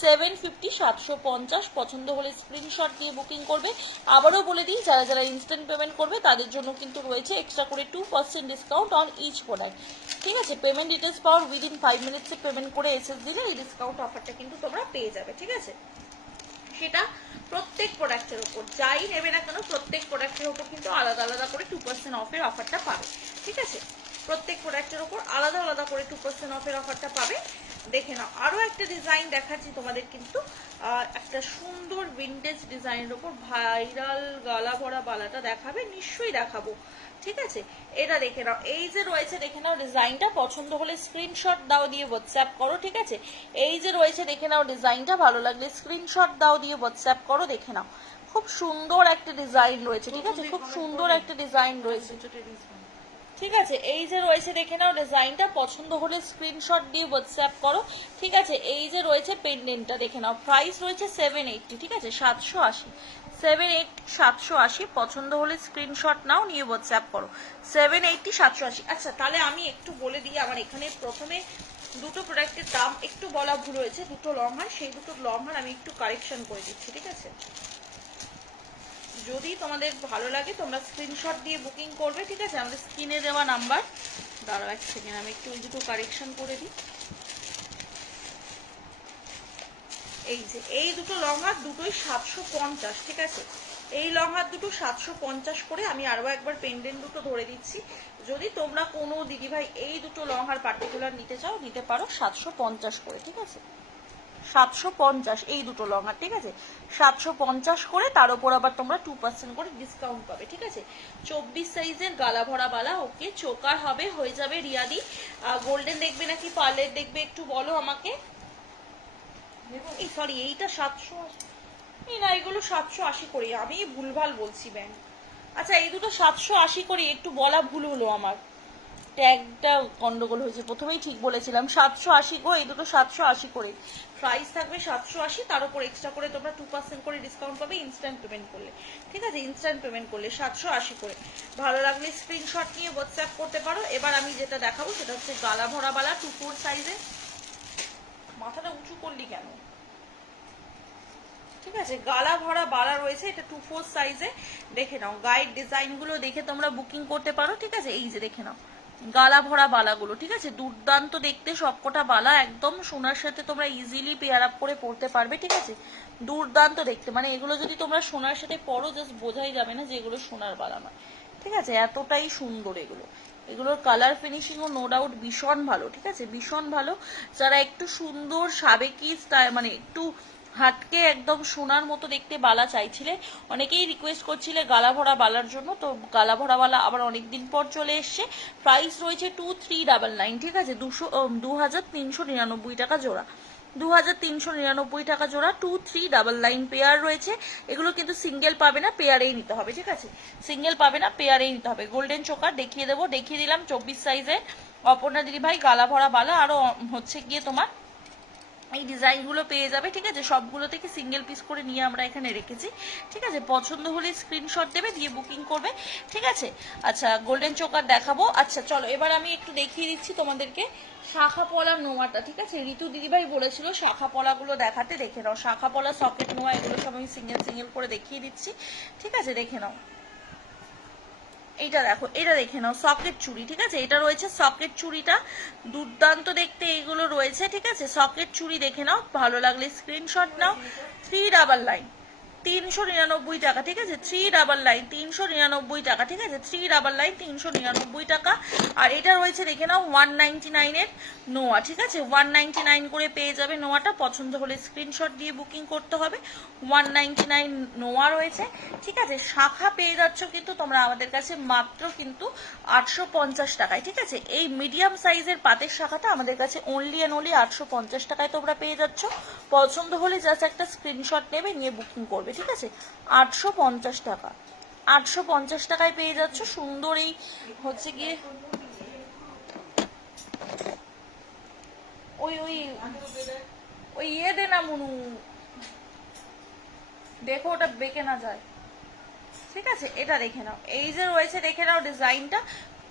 750, 750। পছন্দ হলে স্ক্রিনশট দিয়ে বুকিং করবে। আবারও বলে দিই, যারা যারা ইনস্ট্যান্ট পেমেন্ট করবে তাদের জন্য কিন্তু রয়েছে এক্সট্রা করে 2% ডিসকাউন্ট অন ইচ প্রোডাক্ট, ঠিক আছে? পেমেন্ট ডিটেলস পাওয়ার উইদিন 5 মিনিটসে পেমেন্ট করে এসএস দিলে এই ডিসকাউন্ট অফারটা কিন্তু তোমরা পেয়ে যাবে, ঠিক আছে? সেটা প্রত্যেক প্রোডাক্টের উপর যাই নেবে না কেন, প্রত্যেক প্রোডাক্টের উপর কিন্তু আলাদা আলাদা করে 2% অফের অফারটা পাবে, ঠিক আছে? প্রত্যেক প্রোডাক্টের উপর আলাদা আলাদা করে 2% অফের অফারটা পাবে। দেখে নাও আরো একটা ডিজাইন দেখাচ্ছি তোমাদের, কিন্তু একটা সুন্দর ভিন্টেজ ডিজাইনের উপর ভাইরাল গলা ভরা বালাটা দেখাবে, নিশ্চয়ই দেখাবো, ঠিক আছে? এটা দেখে নাও, এই যে রয়েছে দেখে নাও ডিজাইনটা, পছন্দ হলে স্ক্রিনশট দাও দিয়ে হোয়াটসঅ্যাপ করো, ঠিক আছে? এই যে রয়েছে দেখে নাও ডিজাইনটা, ভালো লাগলে স্ক্রিনশট দাও দিয়ে হোয়াটসঅ্যাপ করো। দেখে নাও খুব সুন্দর একটা ডিজাইন রয়েছে, ঠিক আছে? খুব সুন্দর একটা ডিজাইন রয়েছে, ঠিক আছে? এই যে রয়েছে দেখে নাও ডিজাইনটা, পছন্দ হলে স্ক্রিনশট দিয়ে হোয়াটসঅ্যাপ করো, ঠিক আছে? এই যে রয়েছে পেন্ডেন্টটা দেখে নাও, প্রাইস রয়েছে 780, ঠিক আছে? 780, 780, 780। পছন্দ হলে স্ক্রিনশট নাও, নিয়ে হোয়াটসঅ্যাপ করো। 780, 780। আচ্ছা তাহলে আমি একটু বলে দিই, আমার এখানে প্রথমে দুটো প্রোডাক্টের দাম একটু বলা ভুল হয়েছে, দুটো লং হার, সেই দুটো লং হার আমি একটু কারেকশন করে দিচ্ছি, ঠিক আছে? যদি তোমাদের ভালো লাগে তোমরা স্ক্রিনশট দিয়ে বুকিং করবে, ঠিক আছে? আমাদের স্ক্রিনে দেওয়া নাম্বার, দাঁড়াও এক সেকেন্ড আমি একটু ওই দুটো কারেকশন করে দিই। এই যে এই দুটো লং হাত দুটোই 750, ঠিক আছে? এই লং হাত দুটো 750 করে। আমি আরো একবার পেন্ডেন্ট দুটো ধরে দিচ্ছি, যদি তোমরা কোনো দিদিভাই এই দুটো লং হার পার্টিকুলার নিতে চাও নিতে পারো 750 করে, ঠিক আছে? 750 এই দুটো লং হার, ঠিক আছে? 750 করে, তার উপর আবার তোমরা 2% করে ডিসকাউন্ট পাবে, ঠিক আছে? 24 সাইজের গালা ভরা বালা, ওকে। চোকার হবে, হয়ে যাবে রিয়াদি। গোল্ডেন দেখবে নাকি পার্লের দেখবে একটু বলো আমাকে। এই সরি, এইটা 700, এই না এগুলো 780 করে, আমি ভুলভাল বলছি ব্যাংক। আচ্ছা এই দুটো 780 করে, একটু বলা ভুল হলো আমার, ট্যাগটা গন্ডগোল হয়েছে, প্রথমেই ঠিক বলেছিলাম 780 গো, এই দুটো 780 করে। প্রাইস থাকবে 780, তার উপর এক্সট্রা করে তোমরা 2% করে ডিসকাউন্ট পাবে ইনস্ট্যান্ট পেমেন্ট করলে, ঠিক আছে? ইনস্ট্যান্ট পেমেন্ট করলে 780 করে। ভালো লাগলে স্ক্রিনশট নিয়ে হোয়াটসঅ্যাপ করতে পারো। এবার আমি যেটা দেখাবো সেটা হচ্ছে গালা ভরা বালা 2/4 সাইজে। মাথাটা উঁচু করলি কেন? ঠিক আছে, গালা ভরা বালা রয়েছে, এটা 2/4 সাইজে। দেখে নাও, গাইড ডিজাইন গুলো দেখে তোমরা বুকিং করতে পারো, ঠিক আছে? এই যে দেখে নাও গালা ভরা বালাগুলো, ঠিক আছে? দুর্দান্ত দেখতে সবকটা বালা, একদম সোনার সাথে তোমরা ইজিলি পেয়ার আপ করে পরতে পারবে, ঠিক আছে? দুর্দান্ত দেখতে, মানে এগুলো যদি তোমরা সোনার সাথে পরো জাস্ট বোঝাই যাবে না যে এগুলো সোনার বালা নয়, ঠিক আছে? এতটাই সুন্দর এগুলো। এগুলোর কালার ফিনিশিংও নো ডাউট ভীষণ ভালো, ঠিক আছে? ভীষণ ভালো। যারা একটু সুন্দর সাবেকি স্টাইল, মানে একটু হাটকে একদম সোনার মতো দেখতে বালা চাইছিলে, অনেকেই রিকোয়েস্ট করছিলে গালা ভরা বালার জন্য, তো গালা ভরা বালা আবার অনেকদিন পর চলে এসছে। প্রাইস রয়েছে 2399, ঠিক আছে? 2399 টাকা জোড়া, 2399 টাকা জোড়া, 2399 পেয়ার রয়েছে। এগুলো কিন্তু সিঙ্গেল পাবে না, পেয়ারেই নিতে হবে, ঠিক আছে? সিঙ্গেল পাবে না, পেয়ারেই নিতে হবে। গোল্ডেন চোকার দেখিয়ে দেবো, দেখিয়ে দিলাম 24 সাইজে। অপর্ণা দিদি ভাই গালা ভরা বালা, আরো হচ্ছে গিয়ে তোমার এই ডিজাইনগুলো পেয়ে যাবে, ঠিক আছে? সবগুলো থেকে সিঙ্গেল পিস করে নিয়ে আমরা এখানে রেখেছি, ঠিক আছে? পছন্দ হলে স্ক্রিনশট দেবে, দিয়ে বুকিং করবে, ঠিক আছে? আচ্ছা গোল্ডেন চোকার দেখাবো। আচ্ছা চলো এবার আমি একটু দেখিয়ে দিচ্ছি তোমাদেরকে শাখা পলা নোয়াটা, ঠিক আছে? ঋতু দিদিভাই বলেছিল শাখা পলাগুলো দেখাতে, দেখে নাও শাখা পলা সকেট নোয়া এগুলো সব আমি সিঙ্গেল সিঙ্গেল করে দেখিয়ে দিচ্ছি, ঠিক আছে? দেখে নাও, এইটা দেখো, এটা দেখে নাও সকেট চুড়ি, ঠিক আছে? এটা রয়েছে সকেট চুড়িটা, দুর্দান্ত দেখতে এইগুলো রয়েছে, ঠিক আছে? সকেট চুড়ি দেখে নাও, ভালো লাগলে স্ক্রিনশট নাও। 399, 399 টাকা, ঠিক আছে? 399, 399 টাকা, ঠিক আছে? 399, 399 টাকা। আর এটা রয়েছে দেখে নাও 199 এর নোয়া, ঠিক আছে? 199 করে পেয়ে যাবে নোয়াটা। পছন্দ হলে স্ক্রিনশট দিয়ে বুকিং করতে হবে। 199 নোয়া রয়েছে, ঠিক আছে? শাখা পেয়ে যাচ্ছ কিন্তু তোমরা আমাদের কাছে মাত্র কিন্তু 850 টাকায়, ঠিক আছে? এই মিডিয়াম সাইজের পাতের শাখাটা আমাদের কাছে অনলি অ্যান্ড অনলি 850 টাকায় তোমরা পেয়ে যাচ্ছ। পছন্দ হলে জাস্ট একটা স্ক্রিনশট নেবে, নিয়ে বুকিং করবে, ঠিক আছে? 850 টাকা, 850 টাকায় পেয়ে যাচ্ছ সুন্দর এই হচ্ছে গিয়ে ওই ওই ওই ইয়ে দে না মুনু, দেখো ওটা বেঁকে না যায়, ঠিক আছে? এটা দেখে নাও, এই যে রয়েছে দেখে নাও ডিজাইনটা,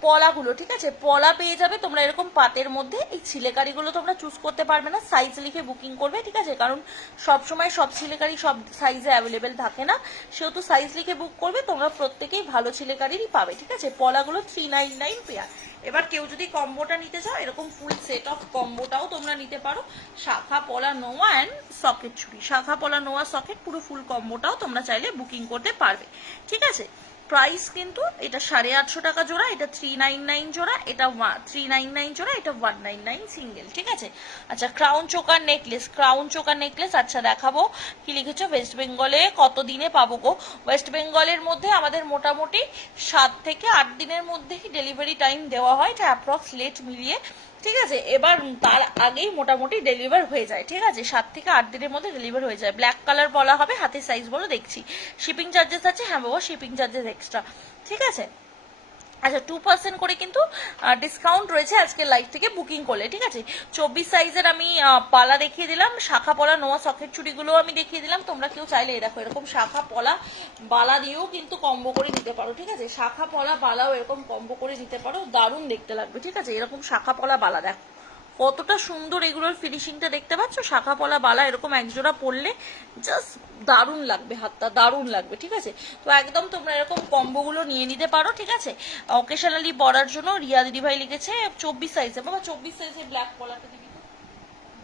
পলাগুলো, ঠিক আছে? পলা পেয়ে যাবে তোমরা এরকম পাতের মধ্যে। এই ছিলেকারিগুলো তোমরা চুজ করতে পারবে না, সাইজ লিখে বুকিং করবে, ঠিক আছে? কারণ সব সময় সব ছিলেকারি সব সাইজে অ্যাভেলেবেল থাকে না, সেহেতু সাইজ লিখে বুক করবে, তোমরা প্রত্যেকেই ভালো ছিলেকারিরই পাবে, ঠিক আছে? পলাগুলো 399 পেয়ার। এবার কেউ যদি কম্বোটা নিতে চাও, এরকম ফুল সেট অফ কম্বোটাও তোমরা নিতে পারো, শাখা পলা নোয়া অ্যান্ড সকেট চুড়ি, শাখা পলা নোয়া সকেট পুরো ফুল কম্বোটাও তোমরা চাইলে বুকিং করতে পারবে, ঠিক আছে? প্রাইস কিন্তু এটা 850 টাকা জোড়া, এটা 399 জোড়া, এটা 399 জোড়া, এটা 199 সিঙ্গেল, ঠিক আছে? আচ্ছা crown choker necklace, crown choker necklace, আচ্ছা দেখাবো। কি লিখেছো? ওয়েস্ট বেঙ্গলে কত দিনে পাবো গো? ওয়েস্ট বেঙ্গলের মধ্যে আমাদের মোটামুটি 7 থেকে 8 দিনের মধ্যেই ডেলিভারি টাইম দেওয়া হয়, এটা অ্যাপ্রক্স লেট মিলিয়ে, ঠিক আছে? এবার তার আগেই মোটামুটি ডেলিভার হয়ে যায়, ঠিক আছে? 7 থেকে 8 দিনের মধ্যে ডেলিভার হয়ে যায়। ব্ল্যাক কালার বলা হবে, হাতের সাইজ বলো দেখছি। শিপিং চার্জেস আছে, হ্যাঁ বাবা শিপিং চার্জেস এক্সট্রা, ঠিক আছে? আচ্ছা 2% করে কিন্তু ডিসকাউন্ট রয়েছে আজকে লাইভ থেকে বুকিং করলে, ঠিক আছে? 24 সাইজের আমি পালা দেখিয়ে দিলাম, শাখা পলা নোয়া সকেট চুড়িগুলো আমি দেখিয়ে দিলাম। তোমরা কেউ চাইলে দেখো এরকম শাখা পলা বালা দিয়েও কিন্তু কম্বো করে নিতে পারো, ঠিক আছে? শাখা পলা বালাও এরকম কম্বো করে নিতে পারো, দারুণ দেখতে লাগবে, ঠিক আছে? এরকম শাখা পলা বালা দেখো কতটা সুন্দর এগুলোর ফিনিশিংটা দেখতে পাচ্ছ, শাখা পলা বালা এরকম একজোড়া পরলে জাস্ট দারুণ লাগবে, হাতটা দারুণ লাগবে, ঠিক আছে। তো একদম তোমরা এরকম কম্বোগুলো নিয়ে নিতে পারো, ঠিক আছে। অকেশনালি পরার জন্য রিয়া দিদিভাই লিখেছে 24 সাইজে, বাবা 24 সাইজে ব্ল্যাক পলাটা দিবি তো।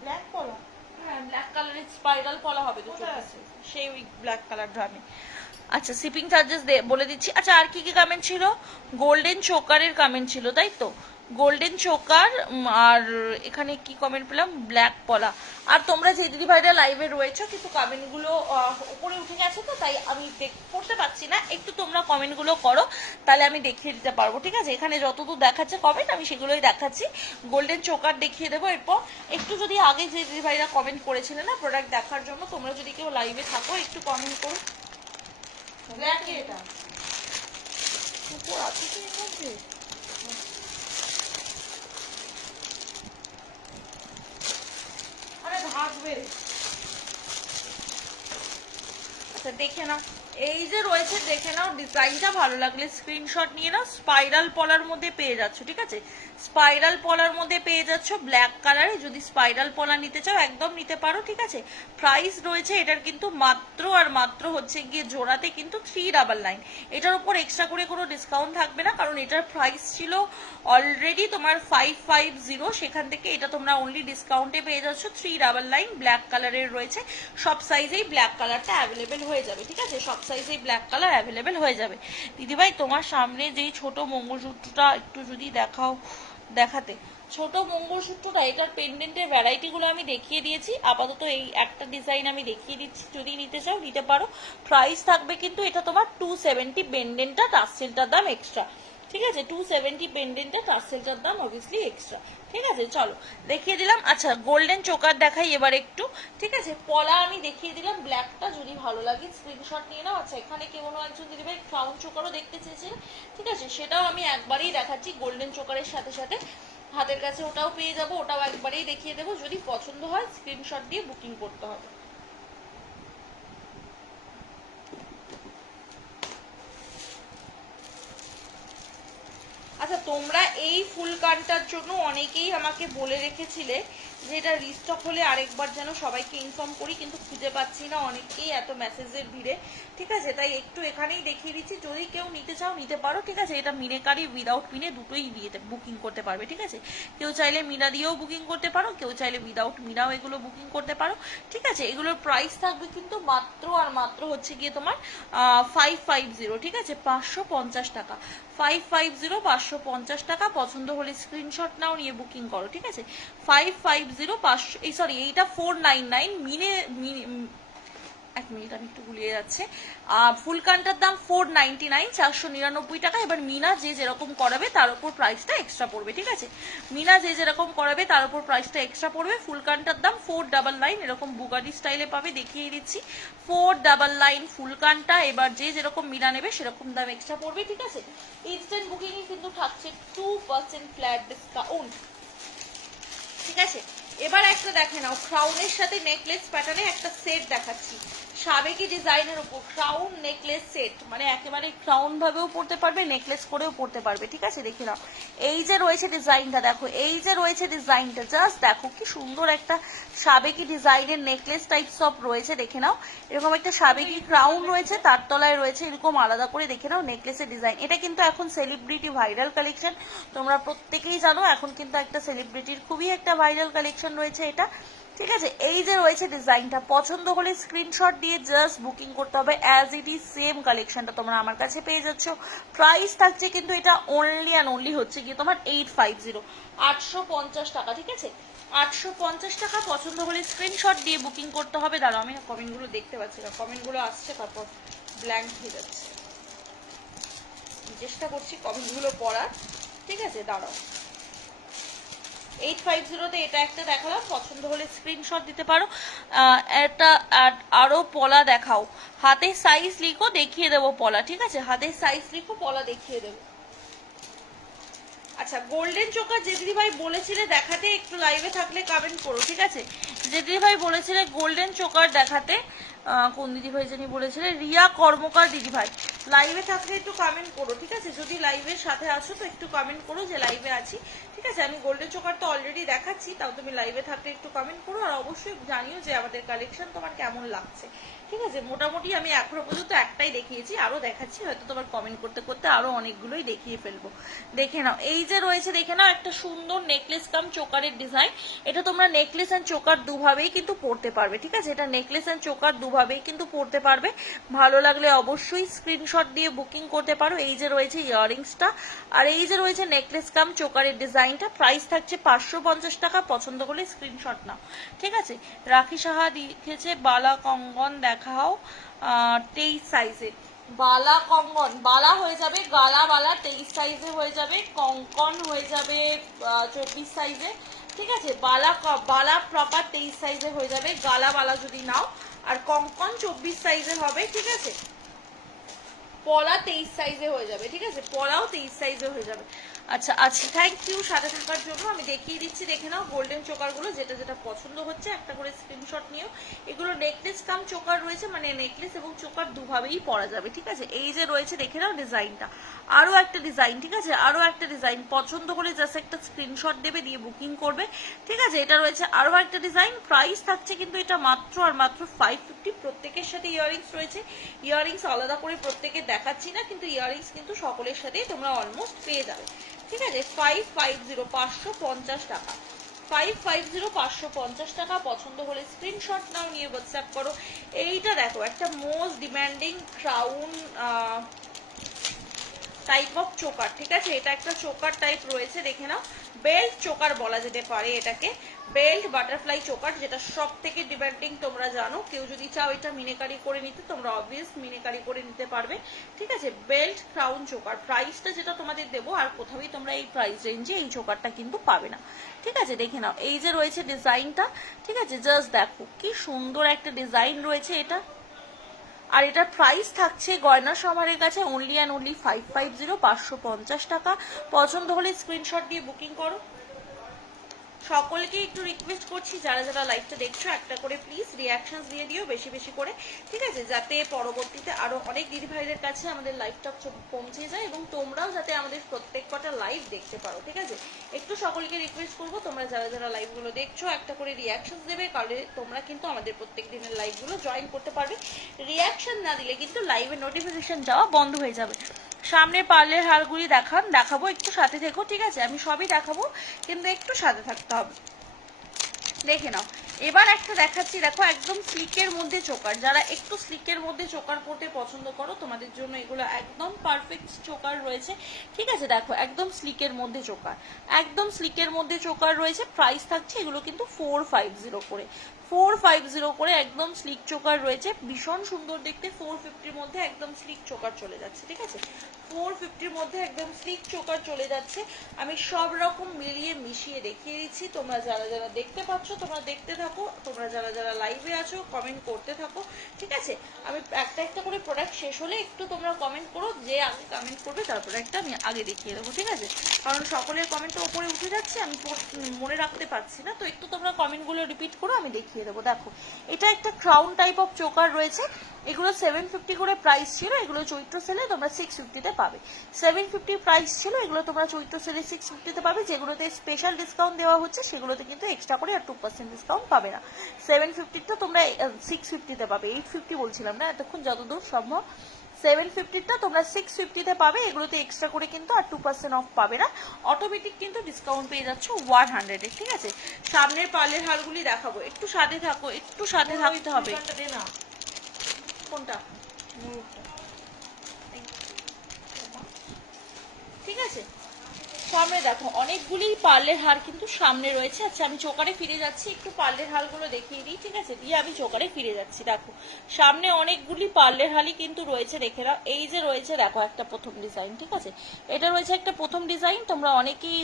ব্ল্যাক পলা হ্যাঁ ব্ল্যাক কালারের স্পাইরাল পলা হবে তো 24 সাইজ, সেই ওই ব্ল্যাক কালার ড্রামে। আচ্ছা শিপিং চার্জেস বলে দিচ্ছি। আচ্ছা আর কি কি কমেন্ট ছিল, গোল্ডেন চোকারের কমেন্ট ছিল তাই তো, গোল্ডেন চোকার, আর এখানে কি কমেন্ট পেলাম, ব্ল্যাক পলা। আর তোমরা যে দিদি ভাইরা লাইভে রয়েছো কিন্তু কমেন্টগুলো উপরে উঠে গেছে তো তাই আমি পড়তে পারছি না, একটু তোমরা কমেন্টগুলো করো তাহলে আমি দেখিয়ে দিতে পারবো, ঠিক আছে। এখানে যতদূর দেখাচ্ছে কমেন্ট আমি সেগুলোই দেখাচ্ছি। গোল্ডেন চোকার দেখিয়ে দেবো। এরপর একটু যদি আগে যে দিদি ভাইরা কমেন্ট করেছিলেন না প্রোডাক্ট দেখার জন্য, তোমরা যদি কেউ লাইভে থাকো একটু কমেন্ট করো। ব্ল্যাক এটা উপর আছে কি এর মধ্যে? আরে ভাগবে। আচ্ছা দেখে নাও, এই যে রয়েছে দেখে নাও, ডিজাইনটা ভালো লাগলে স্ক্রিনশট নিয়ে নাও। স্পাইরাল পলার মধ্যে পেয়ে যাচ্ছ, ঠিক আছে, স্পাইরাল পলার মধ্যে পেয়ে যাচ্ছ ব্ল্যাক কালারে। যদি স্পাইরাল পলা নিতে চাও একদম নিতে পারো, ঠিক আছে। প্রাইস রয়েছে এটার কিন্তু মাত্র আর মাত্র হচ্ছে গিয়ে জোড়াতে কিন্তু 399। এটার উপর এক্সট্রা করে কোনো ডিসকাউন্ট থাকবে না, কারণ এটার প্রাইস ছিল অলরেডি তোমার 550, সেখান থেকে এটা তোমরা অনলি ডিসকাউন্টে পেয়ে যাচ্ছ 399। ব্ল্যাক কালারের রয়েছে, সব সাইজেই ব্ল্যাক কালারটা অ্যাভেলেবেল হয়ে যাবে, ঠিক আছে, সব সাইজেই ব্ল্যাক কালার অ্যাভেলেবেল হয়ে যাবে। দিদিভাই তোমার সামনে যেই ছোট মঙ্গলসূত্রটা একটু যদি দেখাও, দেখাতে ছোট মঙ্গলসূত্রটা, এটার পেন্ডেন্টের ভ্যারাইটিগুলো আমি দেখিয়ে দিয়েছি। আপাতত এই একটা ডিজাইন আমি দেখিয়ে দিচ্ছি, যদি নিতে চাও নিতে পারো। প্রাইস থাকবে কিন্তু এটা তোমার 270, পেন্ডেন্টটা টার্সেলটার দাম এক্সট্রা, ঠিক আছে, 270 পেন্ডেন্টে টার্সেলটার দাম অবভিয়াসলি এক্সট্রা, ঠিক আছে। চলো দেখিয়ে দিলাম। আচ্ছা গোল্ডেন চোকার দেখাই এবার একটু, ঠিক আছে। পলা আমি দেখিয়ে দিলাম ব্ল্যাকটা, যদি ভালো লাগে স্ক্রিনশট নিয়ে নাও। আচ্ছা এখানে কেউ একজন দিদিভাই ক্রাউন চোকারও দেখতে চেয়েছে, ঠিক আছে, সেটাও আমি একবারেই দেখাচ্ছি গোল্ডেন চোকারের সাথে সাথে। হাতের কাছে ওটাও পেয়ে যাবো, ওটাও একবারেই দেখিয়ে দেবো। যদি পছন্দ হয় স্ক্রিনশট দিয়ে বুকিং করতে হবে। আচ্ছা তোমরা এই ফুল কানটার জন্য অনেকেই আমাকে বলে রেখেছিলে যে এটা রিস্টক হলে আরেকবার যেন সবাইকে ইনফর্ম করি, কিন্তু খুঁজে পাচ্ছি না, অনেকেই এত মেসেজের ভিড়ে, ঠিক আছে, তাই একটু এখানেই দেখিয়ে দিচ্ছি। যদি কেউ নিতে চাও নিতে পারো, ঠিক আছে। এটা মিনেকারি উইদাউট মিনে দুটোই দিয়ে বুকিং করতে পারবে, ঠিক আছে। কেউ চাইলে মিনা দিয়েও বুকিং করতে পারো, কেউ চাইলে উইদাউট মিনাও এগুলো বুকিং করতে পারো, ঠিক আছে। এগুলোর প্রাইস থাকবে কিন্তু মাত্র আর মাত্র হচ্ছে গিয়ে তোমার 550, ঠিক আছে, 550 টাকা, 550, 550 টাকা। পছন্দ হলে স্ক্রিনশট নাও, নিয়ে বুকিং করো, ঠিক আছে। 550, 500, এই সরি এইটা 499 মিনে, এক মিনিট আমি একটু গুলিয়ে যাচ্ছে। ফুল কানটার দাম 499, 499 টাকা। এবার মিনা যে যেরকম করাবে তার উপর প্রাইসটা এক্সট্রা পড়বে, ঠিক আছে। মিনা যে যেরকম করাবে তার উপর প্রাইসটা এক্সট্রা পড়বে। ফুল কানটার দাম 499, এরকম বুগাটি স্টাইলে পাবে, দেখিয়ে দিচ্ছি 499 ফুল কানটা। এবার যে যেরকম মিনা নেবে সেরকম দাম এক্সট্রা পড়বে, ঠিক আছে। ইনস্ট্যান্ট বুকিংয়ে কিন্তু থাকছে 2% ফ্ল্যাট ডিসকাউন্ট, ঠিক আছে। এবার একটা দেখে নাও, ক্রাউনের সাথে নেকলেস প্যাটার্নে একটা সেট দেখাচ্ছি, সাবেকি ডিজাইনের উপর ক্রাউন নেকলেস সেট, মানে একেবারে ক্রাউন ভাবেও পড়তে পারবে, নেকলেস করেও পড়তে পারবে, ঠিক আছে। দেখে নাও এই যে রয়েছে ডিজাইনটা, দেখো এই যে রয়েছে ডিজাইনটা, জাস্ট দেখো কি সুন্দর একটা সাবেকি ডিজাইনের নেকলেস টাইপস অফ রয়েছে, দেখে নাও। এরকম একটা সাবেকি ক্রাউন রয়েছে, তার তলায় রয়েছে এরকম আলাদা করে, দেখে নাও নেকলেসের ডিজাইন। এটা কিন্তু এখন সেলিব্রিটি ভাইরাল কালেকশন, তোমরা প্রত্যেকেই জানো এখন কিন্তু একটা সেলিব্রিটির খুবই একটা ভাইরাল কালেকশন রয়েছে এটা, ঠিক আছে। এই যে রয়েছে ডিজাইনটা, পছন্দ হলে স্ক্রিনশট দিয়ে জাস্ট বুকিং করতে হবে। অ্যাজ ইট ইজ সেম কালেকশনটা তোমরা আমার কাছে পেয়ে যাচ্ছ। প্রাইস থাকছে কিন্তু এটা অনলি অ্যান্ড অনলি হচ্ছে গিয়ে তোমার 850, 850 টাকা, ঠিক আছে, 850 টাকা। পছন্দ হলে স্ক্রিনশট দিয়ে বুকিং করতে হবে। দাঁড়াও আমি কমেন্টগুলো দেখতে পাচ্ছি না, কমেন্টগুলো আসছে তারপর ব্ল্যাঙ্ক হয়ে যাচ্ছে, চেষ্টা করছি কমেন্টগুলো পড়ার, ঠিক আছে, দাঁড়াও। 850-তে এটা একটা দেখালাম, পছন্দ হলে স্ক্রিনশট দিতে পারো। এটা আরো পলা দেখাও, হাতের সাইজ লিখো, দেখিয়ে দেবো পলা, ঠিক আছে, হাতের সাইজ লিখো, পলা দেখিয়ে দেবো। আচ্ছা গোল্ডেন চোকার যে দিদি ভাই বলেছিলে দেখাতে, একটু লাইভে থাকলে কমেন্ট করো, ঠিক আছে। যে দিদি ভাই বলেছিলে গোল্ডেন চোকার দেখাতে, কোন দিদি ভাই জানি বলেছিলে, রিয়া কর্মকার দিদি ভাই, লাইভে থাকলে একটু কমেন্ট করো, ঠিক আছে? যদি লাইভের সাথে আছো তো একটু কমেন্ট করো যে লাইভে আছি, ঠিক আছে? আমি গোল্ডেন চোকার তো অলরেডি দেখাচ্ছি, তাও তুমি লাইভে থাকলে একটু কমেন্ট করো। আর অবশ্যই জানিও যে আমাদের কালেকশন তোমার কেমন লাগছে, ঠিক আছে? মোটামুটি আমি এখনো পর্যন্ত একটাই দেখিয়েছি, আরো দেখাচ্ছি, হয়তো তোমার কমেন্ট করতে করতে আরো অনেকগুলোই দেখিয়ে ফেলবো। দেখে নাও, এই যে রয়েছে দেখে নাও একটা সুন্দর নেকলেস কাম চোকারের ডিজাইন। এটা তোমরা নেকলেস এন্ড চোকার দুভাবেই কিন্তু পরতে পারবে, ঠিক আছে? এটা নেকলেস এন্ড চোকার দুভাবেই কিন্তু পরতে পারবে। ভালো লাগলে অবশ্যই স্ক্রিনশট দিয়ে বুকিং করতে পারো। এই যে রয়েছে ইয়াররিংসটা, আর এই যে রয়েছে নেকলেস কাম চোকারের ডিজাইনটা। প্রাইস থাকছে 550 টাকা। পছন্দ করলে স্ক্রিনশট নাও, ঠিক আছে? রাখি সাহা লিখেছে বালা কঙ্গন দেখাও 23 সাইজে। বালা কঙ্গন, বালা হয়ে যাবে গালা বালা 23 সাইজে হয়ে যাবে, কঙ্কন হয়ে যাবে 24 সাইজে, ঠিক আছে? বালা বালা প্রপার 23 সাইজে হয়ে যাবে, গালা বালা যদি নাও, আর কঙ্কন 24 সাইজে হবে, ঠিক আছে? পলা 23 সাইজে হয়ে যাবে, ঠিক আছে? পলাও 23 সাইজে হয়ে যাবে। আচ্ছা আচ্ছা, থ্যাংক ইউ সাথে থাকার জন্য। আমি দেখিয়ে দিচ্ছি, দেখে নাও গোল্ডেন চোকারগুলো, যেটা যেটা পছন্দ হচ্ছে একটা করে স্ক্রিনশট নিও। এগুলো নেকলেস কাম চোকার রয়েছে, মানে নেকলেস এবং চোকার দুভাবেই পরা যাবে, ঠিক আছে? এই যে রয়েছে দেখে নাও ডিজাইনটা, আরো একটা ডিজাইন, ঠিক আছে? আরো একটা ডিজাইন পছন্দ করে জাস্ট একটা স্ক্রিনশট দেবে, দিয়ে বুকিং করবে, ঠিক আছে? এটা রয়েছে আরো একটা ডিজাইন। প্রাইস থাকছে কিন্তু এটা মাত্র আর মাত্র 550। প্রত্যেকের সাথে ইয়াররিংস রয়েছে, ইয়াররিংস আলাদা করে প্রত্যেকে দেখাচ্ছি না, কিন্তু ইয়াররিংস কিন্তু সকলের সাথেই তোমরা অলমোস্ট পেয়ে যাবে, ঠিক আছে? 550, 550 টাকা, 550, 550 টাকা। পছন্দ হলে স্ক্রিনশট নাও, নিয়ে হোয়াটসঅ্যাপ করো। এইটা দেখো একটা most demanding crown type of choker, ঠিক আছে? এটা একটা চোকার টাইপ রয়েছে, দেখে নাও। বেল্ট চোকার বলা যেতে পারে এটাকে, বেল্ট বাটারফ্লাই চোকার, যেটা সব থেকে ডিমান্ডিং তোমরা জানো। কেউ যদি চাও এটা মিনেকারি করে নিতে, তোমরা অবভিয়াস মিনেকারি করে নিতে পারবে, ঠিক আছে? বেল্ট ক্রাউন চোকার, প্রাইসটা যেটা তোমাদের দেবো আর কোথাওই তোমরা এই প্রাইস রেঞ্জে এই চোকারটা কিন্তু পাবে না, ঠিক আছে? দেখে নাও, এই যে রয়েছে ডিজাইনটা, ঠিক আছে? জাস্ট দেখো কি সুন্দর একটা ডিজাইন রয়েছে এটা। আর এটার প্রাইস থাকছে গয়না সমারের কাছে অনলি অ্যান্ড অনলি 550, 550 টাকা। পছন্দ হলে স্ক্রিনশট দিয়ে বুকিং করো। সকলকে একটু রিকোয়েস্ট করছি, যারা যারা লাইভটা দেখছো একটা করে প্লিজ রিয়াকশনস দিয়ে দিও বেশি বেশি করে, ঠিক আছে? যাতে পরবর্তীতে আরো অনেক দিদি ভাইদের কাছে আমাদের লাইভটা পৌঁছে যায় এবং তোমরাও যাতে আমাদের প্রত্যেক কটা লাইভ দেখতে পারো, ঠিক আছে? একটু সকলকে রিকোয়েস্ট করবো, তোমরা যারা যারা লাইভগুলো দেখছো একটা করে রিয়াকশনস দেবে, কারণ তোমরা কিন্তু আমাদের প্রত্যেক দিনের লাইভগুলো জয়েন করতে পারবে। রিয়াকশন না দিলে কিন্তু লাইভের নোটিফিকেশন যাওয়া বন্ধ হয়ে যাবে। সামনে পার্লের হারগুলি দেখাবো, একটু সাথে থেকো, ঠিক আছে? আমি সবই দেখাবো, কিন্তু একটু সাথে থাকতে হবে। দেখে নাও, এবার একটা দেখাচ্ছি, দেখো একদম স্লিকের মধ্যে চোকার। যারা একটু স্লিকের মধ্যে চোকার পরতে পছন্দ করো, তোমাদের জন্য এগুলো একদম পারফেক্ট চোকার রয়েছে, ঠিক আছে? দেখো একদম স্লিকের মধ্যে চোকার, একদম স্লিকের মধ্যে চোকার রয়েছে। প্রাইস থাকছে এগুলো কিন্তু 450 করে, 450 করে একদম স্লিক চোকার রয়েছে, ভীষণ সুন্দর দেখতে। 450-র মধ্যে একদম স্লিক চোকার চলে যাচ্ছে, ঠিক আছে? 450-র মধ্যে একদম স্লিক চোকার চলে যাচ্ছে। আমি সব রকম মিলিয়ে মিশিয়ে দেখিয়ে দিচ্ছি, তোমরা যারা যারা দেখতে পাচ্ছ তোমরা দেখতে থাকো, তোমরা যারা যারা লাইভে আছো কমেন্ট করতে থাকো, ঠিক আছে? আমি একটা একটা করে প্রোডাক্ট শেষ হলে একটু তোমরা কমেন্ট করো, যে আগে কমেন্ট করবে তার প্রোডাক্টটা আমি আগে দেখিয়ে দেবো, ঠিক আছে? কারণ সকলের কমেন্টটা ওপরে উঠে যাচ্ছে, আমি মনে রাখতে পারছি না, তো একটু তোমরা কমেন্টগুলো রিপিট করো, আমি দেখিয়ে দেবো। দেখো এটা একটা ক্রাউন টাইপ অফ চোকার রয়েছে, এগুলো 750 করে প্রাইস ছিল, এগুলো চৈত্র সেলে তোমরা 650-তে পাবে। 750 প্রাইস ছিল, এগুলো তোমরা চৈত্র সেলে 650-তে পাবে। যেগুলোতে স্পেশাল ডিসকাউন্ট দেওয়া হচ্ছে সেগুলোতে কিন্তু এক্সট্রা করে আর 2% ডিসকাউন্ট পাবে না। 750-টা তোমরা 650-তে পাবে, 850 বলছিলাম না এতক্ষণ, যতদূর সম্ভব। 750-টা তোমরা 650-তে পাবে, এগুলোতে এক্সট্রা করে কিন্তু আর 2% অফ পাবে না, অটোমেটিক কিন্তু ডিসকাউন্ট পেয়ে যাচ্ছ 100-এ, ঠিক আছে? সামনের পার্লের হারগুলি দেখাবো, একটু সাথে থাকো, একটু সাথে থাকতে হবে। কোনটা? ঠিক আছে, সামনে দেখো অনেকগুলি পার্লের হার কিন্তু সামনে রয়েছে। আচ্ছা আমি চোকারে ফিরে যাচ্ছি, একটু পার্লের হারগুলো দেখিয়ে দিই, ঠিক আছে? দিয়ে আমি চোকারে ফিরে যাচ্ছি। দেখো সামনে অনেকগুলি পার্লের হারই কিন্তু রয়েছে, দেখে নাও। এই যে রয়েছে দেখো একটা প্রথম ডিজাইন, ঠিক আছে? এটা রয়েছে একটা প্রথম ডিজাইন, তোমরা অনেকেই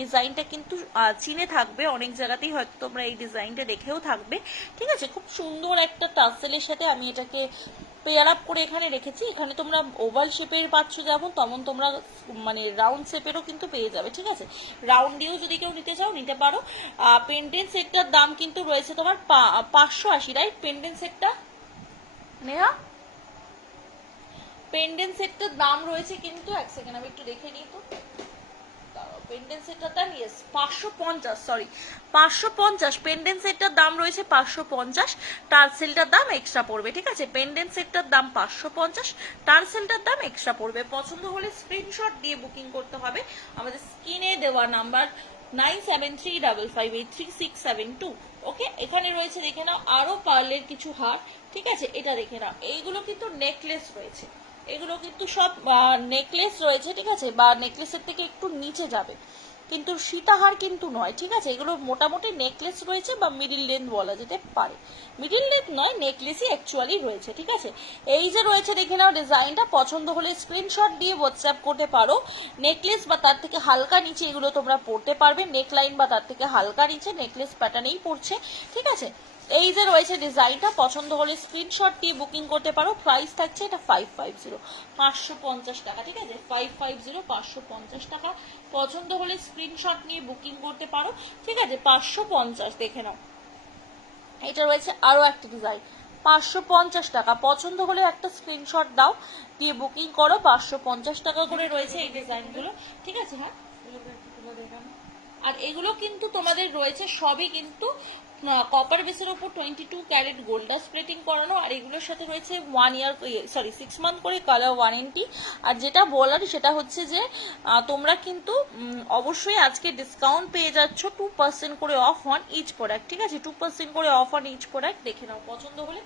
ডিজাইনটা কিন্তু চিনে থাকবে, অনেক জায়গাতেই হয়তো তোমরা এই ডিজাইনটা দেখেও থাকবে, ঠিক আছে? খুব সুন্দর একটা টাসেলের সাথে আমি এটাকে পেয়ার আপ করে এখানে রেখেছি। এখানে তোমরা ওভাল শেপের পাচ্ছ যেমন, তেমন তোমরা মানে রাউন্ড শেপেরও কিন্তু পেয়ে যাবে, ঠিক আছে? রাউন্ড দিয়েও যদি কেউ নিতে চাও নিতে পারো। পেন্ডেন্ট সেটটার দাম কিন্তু রয়েছে তোমার 580, রাইট? পেন্ডেন্ট সেটটা নেহা পেন্ডেন্ট সেটটার দাম রয়েছে কিন্তু, এক সেকেন্ড আমি একটু দেখে নিই তো। পেন্ডেন্ট সেটটার দাম ইয়েস 550, সরি 550। পেন্ডেন্ট সেটটার দাম রয়েছে 550, টার্সেলটার দাম এক্সট্রা পড়বে, ঠিক আছে। পেন্ডেন্ট সেটটার দাম 550, টার্সেলটার দাম এক্সট্রা পড়বে। পছন্দ হলে স্ক্রিনশট দিয়ে বুকিং করতে হবে আমাদের স্ক্রিনে দেওয়া নাম্বার 9735583672। ওকে, এখানে রয়েছে দেখে নাও আরো পার্লের কিছু হার, ঠিক আছে। এটা দেখে নাও, এইগুলো কিন্তু নেকলেস রয়েছে, এগুলো কিন্তু সব নেকলেস রয়েছে, ঠিক আছে, বা নেকলেসের থেকে একটু নিচে যাবে, কিন্তু সীতাহার কিন্তু নয়, ঠিক আছে। এগুলো মোটামুটি নেকলেস রয়েছে বা মিডিল লেন্থ বলা যেতে পারে, মিডিল লেন্থ নয়, নেকলেসই অ্যাকচুয়ালি রয়েছে, ঠিক আছে। এই যে রয়েছে দেখে নাও ডিজাইনটা, পছন্দ হলে স্ক্রিনশট দিয়ে হোয়াটসঅ্যাপ করতে পারো। নেকলেস বা তার থেকে হালকা নিচে এগুলো তোমরা পড়তে পারবে, নেকলাইন বা তার থেকে হালকা নিচে নেকলেস প্যাটার্নেই পড়ছে, ঠিক আছে। এই যে রয়েছে ডিজাইনটা, পছন্দ হলে স্ক্রিনশট দিয়ে বুকিং করতে পারো। প্রাইস থাকছে এটা 550, 550 টাকা, ঠিক আছে। 550, 550 টাকা। পছন্দ হলে স্ক্রিনশট নিয়ে বুকিং করতে পারো, ঠিক আছে। 550 দেখে নাও। এটা রয়েছে আরো একটা ডিজাইন, 550 টাকা। পছন্দ হলে একটা স্ক্রিনশট দাও, দিয়ে বুকিং করো। 550 টাকা করে রয়েছে এই ডিজাইনগুলো, ঠিক আছে। হ্যাঁ, আর এগুলো কিন্তু তোমাদের রয়েছে সবই কিন্তু কপার বেসের উপর 22 ক্যারেট গোল্ডাস প্লেটিং করানো, আর এগুলোর সাথে রয়েছে 1 ইয়ার, সরি 6 মান্থ করে কালার ওয়ারেন্টি। আর যেটা বলার সেটা হচ্ছে যে তোমরা কিন্তু অবশ্যই আজকে ডিসকাউন্ট পেয়ে যাচ্ছ 2% করে অফ অন ইচ প্রোডাক্ট, ঠিক আছে। 2% করে অফ অন ইচ প্রোডাক্ট দেখে নাও। পছন্দ হলে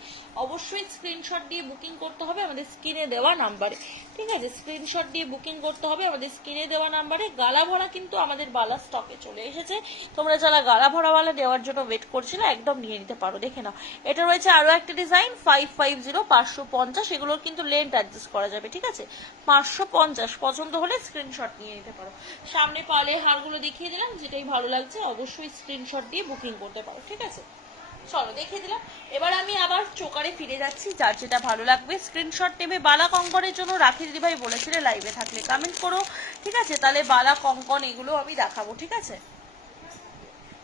অবশ্যই স্ক্রিনশট দিয়ে বুকিং করতে হবে আমাদের স্ক্রিনে দেওয়া নাম্বারে, ঠিক আছে। স্ক্রিনশট দিয়ে বুকিং করতে হবে আমাদের স্ক্রিনে দেওয়া নাম্বারে। গালা ভরা কিন্তু আমাদের বালা স্টকে চলে এসেছে, তোমরা যারা গালা ভরাওয়ালা দেওয়ার জন্য ওয়েট করছিল একদম নিয়ে নিতে পারো। দেখে নাও, এটা রয়েছে আরো একটা ডিজাইন 550, 550। এগুলোর কিন্তু লেন্থ অ্যাডজাস্ট করা যাবে, ঠিক আছে। 550, পছন্দ হলে স্ক্রিনশট নিয়ে নিতে পারো। সামনে পালে হারগুলো দেখিয়ে দিলাম, যেটাই ভালো লাগছে অবশ্যই স্ক্রিনশট দিয়ে বুকিং করতে পারো, ঠিক আছে। চলো দেখিয়ে দিলাম, এবার আমি আবার চোকারে ফিরে যাচ্ছি। যার যেটা ভালো লাগবে স্ক্রিনশট নেবে। বালা কঙ্কনের জন্য রাখি দিদি ভাই বলেছিলে লাইভে থাকলে কমেন্ট করো, ঠিক আছে। তাহলে বালা কঙ্কন এগুলো আমি দেখাবো, ঠিক আছে।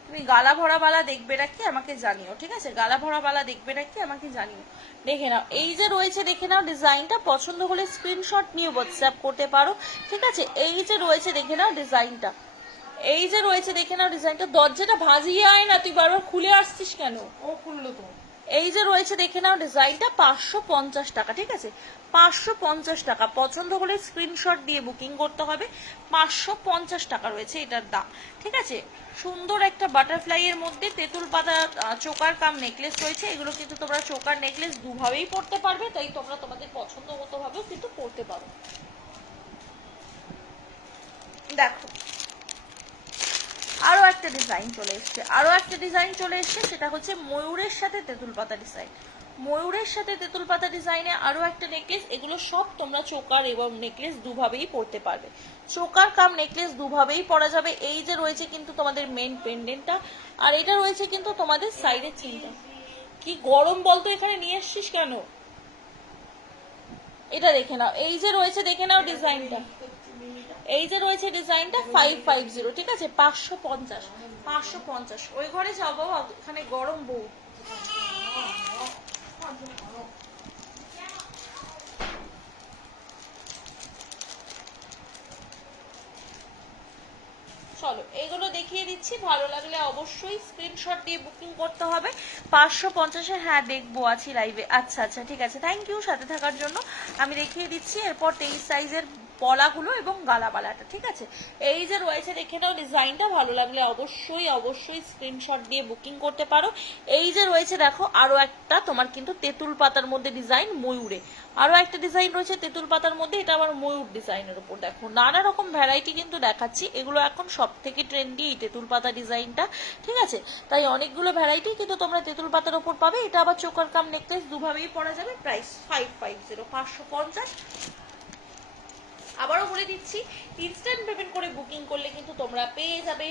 তুমি গালা ভরা বালা দেখবে নাকি আমাকে জানিও, ঠিক আছে। গালা ভরা বালা দেখবে নাকি আমাকে জানিও। দেখে নাও, এই যে রয়েছে দেখে নাও ডিজাইনটা, পছন্দ হলে স্ক্রিনশট নিয়ে হোয়াটসঅ্যাপ করতে পারো, ঠিক আছে। এই যে রয়েছে দেখে নাও ডিজাইনটা, এই যে রয়েছে দেখে নাও ডিজাইনটা। দরজাটা ভাজিয়ে আয় না, তুই বারবার খুলে আসছিস কেন? ও খুললো তো। এই যে রয়েছে দেখে নাও ডিজাইনটা, 550 টাকা, ঠিক আছে। 550 টাকা। পছন্দ হলে স্ক্রিনশট দিয়ে বুকিং করতে হবে। 550 টাকা রয়েছে এটার দাম, ঠিক আছে। সুন্দর একটা বাটারফ্লাই এর মধ্যে তেঁতুল পাতা চোকার কাম নেকলেস রয়েছে। এগুলো কিন্তু তোমরা চোকার নেকলেস দুভাবেই পড়তে পারবে, তাই তোমরা তোমাদের পছন্দ মতো ভাবেও কিন্তু পড়তে পারো। দেখো, আরো একটা ডিজাইন চলে এসছে, আরো একটা ডিজাইন চলে এসছে, সেটা হচ্ছে ময়ূরের সাথে তেঁতুল পাতা ডিজাইন। ময়ূরের সাথে তেঁতুল পাতা ডিজাইনে আরো একটা নেকলেস। এগুলো সব তোমরা চোকার এবং নেকলেস দুভাবেই পরতে পারবে, চোকার কাম নেকলেস দুভাবেই পরা যাবে। এই যে রয়েছে কিন্তু তোমাদের মেন পেন্ডেন্টটা, আর এটা রয়েছে কিন্তু তোমাদের সাইডের চিনটা। কি গরম বলতো, এখানে নিয়ে আসছিস কেন? এটা দেখে নাও, এই যে রয়েছে দেখে নাও ডিজাইনটা, এই যে রয়েছে ডিজাইনটা 550, ঠিক আছে। 550, 550। ওই ঘরে যাও বাবা, এখানে গরম বউ। চলো এগুলো দেখিয়ে দিচ্ছি, ভালো লাগলে অবশ্যই স্ক্রিনশট দিয়ে বুকিং করতে হবে। 550-এ, হ্যাঁ দেখবো, আছি লাইভে। আচ্ছা আচ্ছা, ঠিক আছে, থ্যাংক ইউ সাথে থাকার জন্য। আমি দেখিয়ে দিচ্ছি এরপর 23 সাইজের পলাগুলো এবং গালাবালাটা, ঠিক আছে। এই যে রয়েছে দেখে নাও ডিজাইনটা, ভালো লাগলে অবশ্যই অবশ্যই স্ক্রিনশট দিয়ে বুকিং করতে পারো। এই যে রয়েছে দেখো আরো একটা তোমার কিন্তু তেঁতুল পাতার মধ্যে ডিজাইন ময়ূরে, আরো একটা ডিজাইন রয়েছে তেঁতুল পাতার মধ্যে, এটা আবার ময়ূর ডিজাইনের উপর। দেখো নানা রকম ভ্যারাইটি কিন্তু দেখাচ্ছি, এগুলো এখন সব থেকে ট্রেন্ডি এই তেঁতুল পাতা ডিজাইনটা, ঠিক আছে। তাই অনেকগুলো ভ্যারাইটি কিন্তু তোমরা তেঁতুল পাতার উপর পাবে। এটা আবার চোকার কাম নেকলেস দুভাবেই পরা যাবে। প্রাইস 550, 550। আবারও বলে দিচ্ছি, ইনস্ট্যান্ট পেমেন্ট করে বুকিং করলে কিন্তু তোমরা পেয়ে যাবে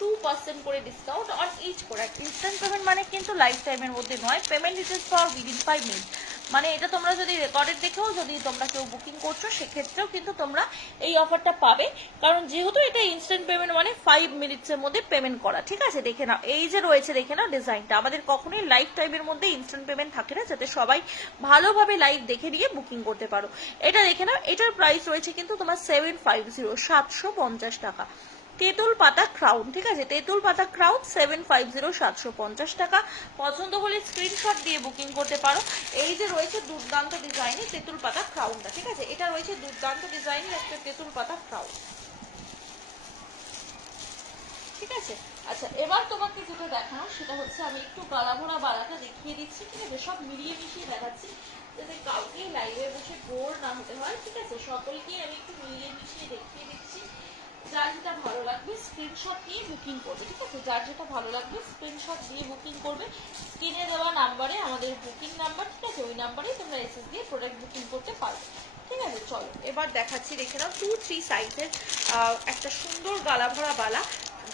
2% করে discount on each product. Instant payment মানে কিন্তু লাইফ টাইমের মধ্যে নয়, পেমেন্ট ডিটেলস পাওয়ার উইদিন 5 মিনিট। মানে এটা তোমরা যদি রেকর্ডেড দেখেও যদি তোমরা কেউ বুকিং করছো সেক্ষেত্রেও কিন্তু তোমরা এই অফারটা পাবে, কারণ যেহেতু এটা ইনস্ট্যান্ট পেমেন্ট মানে 5 মিনিটসের মধ্যে পেমেন্ট করা। ঠিক আছে, দেখে নাও এই যে রয়েছে, দেখে নাও ডিজাইনটা। আমাদের কখনোই লাইফ টাইমের মধ্যে ইনস্ট্যান্ট পেমেন্ট থাকে না, যাতে সবাই ভালোভাবে লাইভ দেখে নিয়ে বুকিং করতে পারো। এটা দেখে নাও, এটার প্রাইস রয়েছে কিন্তু তোমার 750 750 টাকা। তেঁতুল পাতা ক্রাউন, ঠিক আছে, তেঁতুল পাতা ক্রাউন 750 750 টাকা। পছন্দ হলে স্ক্রিনশট দিয়ে বুকিং করতে পারো। এই যে রয়েছে দুর্দান্ত ডিজাইনের তেঁতুল পাতা ক্রাউনটা, ঠিক আছে, এটা রয়েছে দুর্দান্ত ডিজাইনের একটা তেঁতুল পাতা ক্রাউন, ঠিক আছে। আচ্ছা, এবার তোমাকে যেটা দেখানো সেটা হচ্ছে আমি একটু গলা ভরা বালাটা দেখিয়ে দিচ্ছি, ঠিক আছে, সব মিলিয়ে মিশিয়ে দেখাচ্ছি যাতে কাউকেই লাইভে বসে বোর না হতে হয়। ঠিক আছে, সকলকেই আমি একটু মিলিয়ে মিশিয়ে দেখিয়ে দিচ্ছি। যার যেটা ভালো লাগবে স্ক্রিনশট নিয়ে বুকিং করবে, ঠিক আছে, যার যেটা ভালো লাগবে স্ক্রিনশট দিয়ে বুকিং করবে। স্ক্রিনে দেওয়া নাম্বারে আমাদের বুকিং নাম্বার, ঠিক আছে, ওই নাম্বারেই তোমরা এসএস দিয়ে প্রোডাক্ট বুকিং করতে পারবে। ঠিক আছে, চলো এবার দেখাচ্ছি, দেখে নাও 2-3 সাইজের একটা সুন্দর গালা ভরা বালা।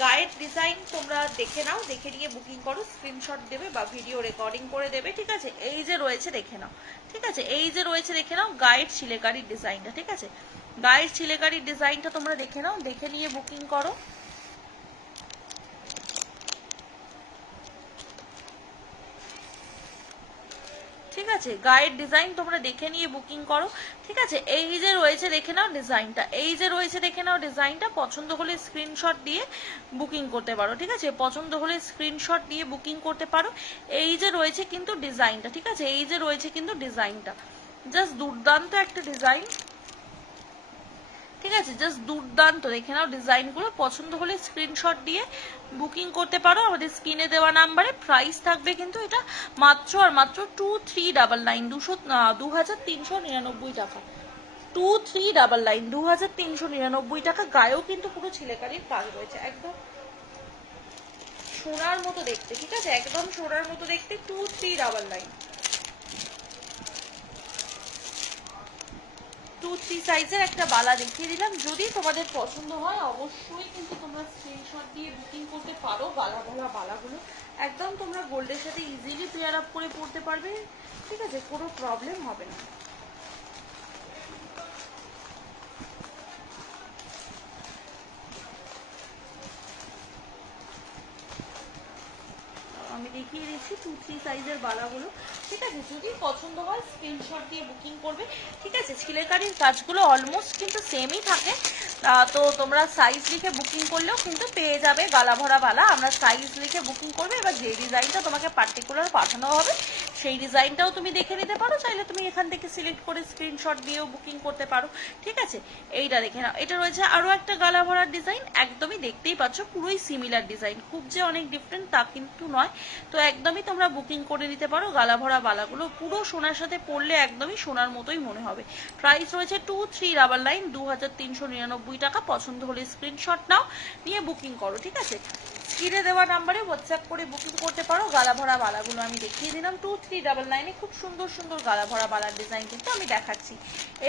গায়ের ডিজাইন তোমরা দেখে নাও, দেখে নিয়ে বুকিং করো, স্ক্রিনশট দেবে বা ভিডিও রেকর্ডিং করে দেবে। ঠিক আছে, এই যে রয়েছে দেখে নাও, ঠিক আছে, এই যে রয়েছে দেখে নাও গায়ের ছিলেকারির ডিজাইনটা, ঠিক আছে, গায়ের ছিলেকারির ডিজাইনটা তোমরা দেখে নাও, দেখে নিয়ে বুকিং করো। ঠিক আছে, গায়ের ডিজাইন তোমরা দেখে নিয়ে বুকিং করো। ঠিক আছে, এই যে রয়েছে দেখে নাও ডিজাইনটা, এই যে রয়েছে দেখে নাও ডিজাইনটা। পছন্দ হলে স্ক্রিনশট দিয়ে বুকিং করতে পারো। ঠিক আছে, পছন্দ হলে স্ক্রিনশট দিয়ে বুকিং করতে পারো। এই যে রয়েছে কিন্তু ডিজাইনটা, ঠিক আছে, এই যে রয়েছে কিন্তু ডিজাইনটা, জাস্ট দুর্দান্ত একটা ডিজাইন। ঠিক আছে, জাস্ট দুর্দান্ত, দেখে নাও ডিজাইনগুলো। পছন্দ হলে স্ক্রিনশট দিয়ে বুকিং করতে পারো আমাদের স্ক্রিনে দেওয়া নাম্বারে। প্রাইস থাকবে কিন্তু এটা মাত্র আর মাত্র 2399 2399 টাকা, 2399 টাকা। গায়েও কিন্তু পুরো ছিলেকারির কাজ রয়েছে, একদম সোনার মতো দেখতে, ঠিক আছে, একদম সোনার মতো দেখতে 2399। 2-3 সাইজের একটা বালা দেখিয়ে দিলাম। যদি তোমাদের পছন্দ হয় অবশ্যই কিন্তু তোমরা স্ক্রিনশট দিয়ে বুকিং করতে পারো। গালা ভরা বালাগুলো একদম তোমরা গোল্ডের সাথে ইজিলি পেয়ার আপ করে পড়তে পারবে, ঠিক আছে, কোনো প্রবলেম হবে না। আমি দেখিয়ে দিচ্ছি 2-3 সাইজের বালাগুলো, ঠিক আছে, যদি পছন্দ হয় স্ক্রিনশট দিয়ে বুকিং করবে। ঠিক আছে, ছিলেকারির কাজগুলো অলমোস্ট কিন্তু সেমই থাকে, তো তোমরা সাইজ লিখে বুকিং করলেও কিন্তু পেয়ে যাবে গালা ভরা বালা। আমরা সাইজ লিখে বুকিং করবে, এবার যে ডিজাইনটা তোমাকে পার্টিকুলার পাঠানো হবে সেই ডিজাইনটাও তুমি দেখে নিতে পারো, চাইলে তুমি এখান থেকে সিলেক্ট করে স্ক্রিনশট দিয়েও বুকিং করতে পারো। ঠিক আছে, এইটা দেখে নাও, এটা রয়েছে আরও একটা গালা ভরার ডিজাইন, একদমই দেখতেই পাচ্ছ পুরোই সিমিলার ডিজাইন, খুব যে অনেক ডিফারেন্ট তা কিন্তু নয়। তো একদমই তোমরা বুকিং করে নিতে পারো। গালা ভরা বালাগুলো পুরো সোনার সাথে পরলে একদমই সোনার মতোই মনে হবে। প্রাইস রয়েছে 2399 2399 টাকা। পছন্দ হলে স্ক্রিনশট নাও, নিয়ে বুকিং করো। ঠিক আছে, স্ক্রিনে দেওয়া নাম্বারে হোয়াটসঅ্যাপ করে বুকিং করতে পারো। গালা ভরা বালাগুলো আমি দেখিয়ে দিলাম 2399 খুব সুন্দর সুন্দর গালা ভরা বালার ডিজাইন কিন্তু আমি দেখাচ্ছি।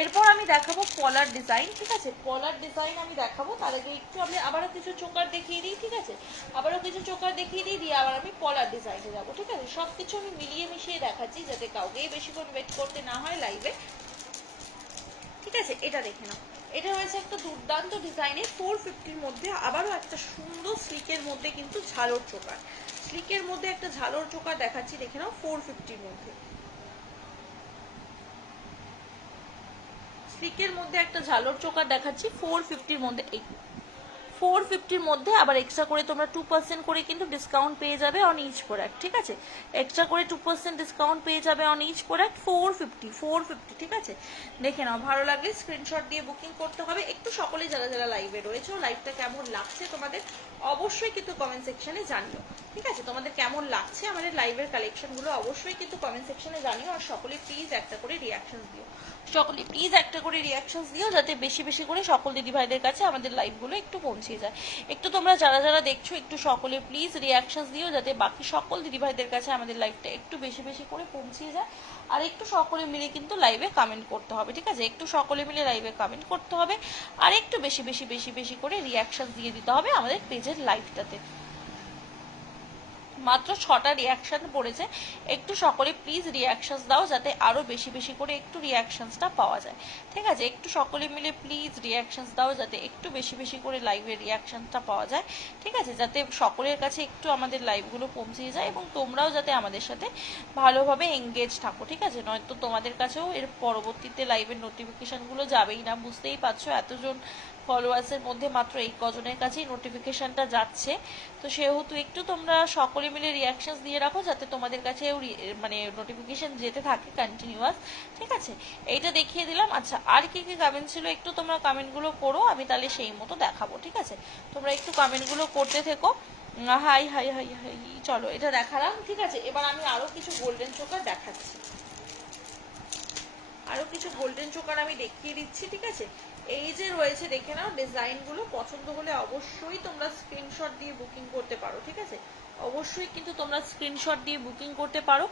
এরপর আমি দেখাবো পলার ডিজাইন। ঠিক আছে, পলার ডিজাইন আমি দেখাবো, তার আগে একটু আমি আবারও কিছু চোকার দেখিয়ে দিই। ঠিক আছে, আবারও কিছু চোকার দেখিয়ে দিই, দিয়ে আবার আমি পলার ডিজাইনে যাবো। ঠিক আছে, সবকিছু আমি মিলিয়ে মিশিয়ে দেখাচ্ছি যাতে কাউকেই বেশিক্ষণ ওয়েট করতে না হয় লাইভে। ঠিক আছে, এটা দেখে নাও, এটা হয়েছে একটা দুর্দান্ত ডিজাইনের 450-র মধ্যে আবারও একটা সুন্দর স্লিকের মধ্যে কিন্তু ঝালর চোকার, স্লিকের মধ্যে একটা ঝালর চোকার দেখাচ্ছি, দেখে নাও 450-র মধ্যে, স্লিকের মধ্যে একটা ঝালর চোকার দেখাচ্ছি 450-র মধ্যে। এই 450-র মধ্যে আবার এক্সট্রা করে তোমরা 2% করে কিন্তু ডিসকাউন্ট পেয়ে যাবে অন ইচ প্রোডাক্ট। ঠিক আছে, এক্সট্রা করে 2% ডিসকাউন্ট পেয়ে যাবে অন ইচ প্রোডাক্ট 450। ঠিক আছে, দেখে নাও, ভালো লাগলে স্ক্রিনশট দিয়ে বুকিং করতে হবে। একটু সকলে যারা যারা লাইভে রয়েছে লাইভটা কেমন লাগছে তোমাদের অবশ্যই কিন্তু কমেন্ট সেকশনে জানিও। ঠিক আছে, তোমাদের কেমন লাগছে আমাদের লাইভের কালেকশনগুলো অবশ্যই কিন্তু কমেন্ট সেকশনে জানিও। আর সকলে প্লিজ একটা করে রিয়াকশন দিও, সকলে প্লিজ একটা করে রিয়াকশন দিও, যাতে বেশি বেশি করে সকল দিদিভাইদের কাছে আমাদের লাইভগুলো একটু পৌঁছে যায়। একটু তোমরা যারা যারা দেখছো একটু সকলে প্লিজ রিয়াকশন দিও, যাতে বাকি সকল দিদিভাইদের কাছে আমাদের লাইভটা একটু বেশি বেশি করে পৌঁছে যায়। আর একটু সকলে মিলে কিন্তু লাইভে কমেন্ট করতে হবে। ঠিক আছে, একটু সকলে মিলে লাইভে কমেন্ট করতে হবে, আর একটু বেশি বেশি বেশি বেশি করে রিয়াকশন দিয়ে দিতে হবে আমাদের পেজের লাইভটাতে। মাত্র 6টা রিয়াকশন পড়েছে, একটু সকলে প্লিজ রিয়াকশনস দাও যাতে আরো বেশি বেশি করে একটু রিয়াকশনসটা পাওয়া যায়। ঠিক আছে, একটু সকলে মিলে প্লিজ রিয়াকশনস দাও যাতে একটু বেশি বেশি করে লাইভের রিয়াকশনটা পাওয়া যায়। ঠিক আছে, যাতে সকলের কাছে একটু আমাদের লাইভগুলো পৌঁছে যায় এবং তোমরাও যাতে আমাদের সাথে ভালোভাবে এঙ্গেজ থাকো। ঠিক আছে, নয়তো তোমাদের কাছেও এর পরবর্তীতে লাইভের নোটিফিকেশনগুলো যাবেই না। বুঝতেই পারছো, এতজন ফলোয়ার্সের মধ্যে মাত্র এই কজনের কাছেই নোটিফিকেশনটা যাচ্ছে। তো সেহেতু একটু তোমরা সকলে মিলে রিয়াকশনস দিয়ে রাখো যাতে তোমাদের কাছেও মানে নোটিফিকেশন যেতে থাকে কন্টিনিউয়াস। ঠিক আছে, এইটা দেখিয়ে দিলাম। আচ্ছা, আর কি কি কমেন্ট ছিল একটু তোমরা কমেন্টগুলো করো, আমি তাহলে সেই মতো দেখাবো। ঠিক আছে, তোমরা একটু কমেন্টগুলো করতে থেকো। হাই হাই হাই হাই, চলো এটা দেখালাম। ঠিক আছে, এবার আমি আরো কিছু গোল্ডেন চোকার দেখাচ্ছি, আরো কিছু গোল্ডেন চোকার আমি দেখিয়ে দিচ্ছি। ঠিক আছে, এই যে রয়েছে দেখে নাও, ডিজাইনগুলো পছন্দ হলে অবশ্যই তোমরা স্ক্রিনশট দিয়ে বুকিং করতে পারো। ঠিক আছে, অবশ্যই কিন্তু তোমরা স্ক্রিনশট দিয়ে বুকিং করতে পারো।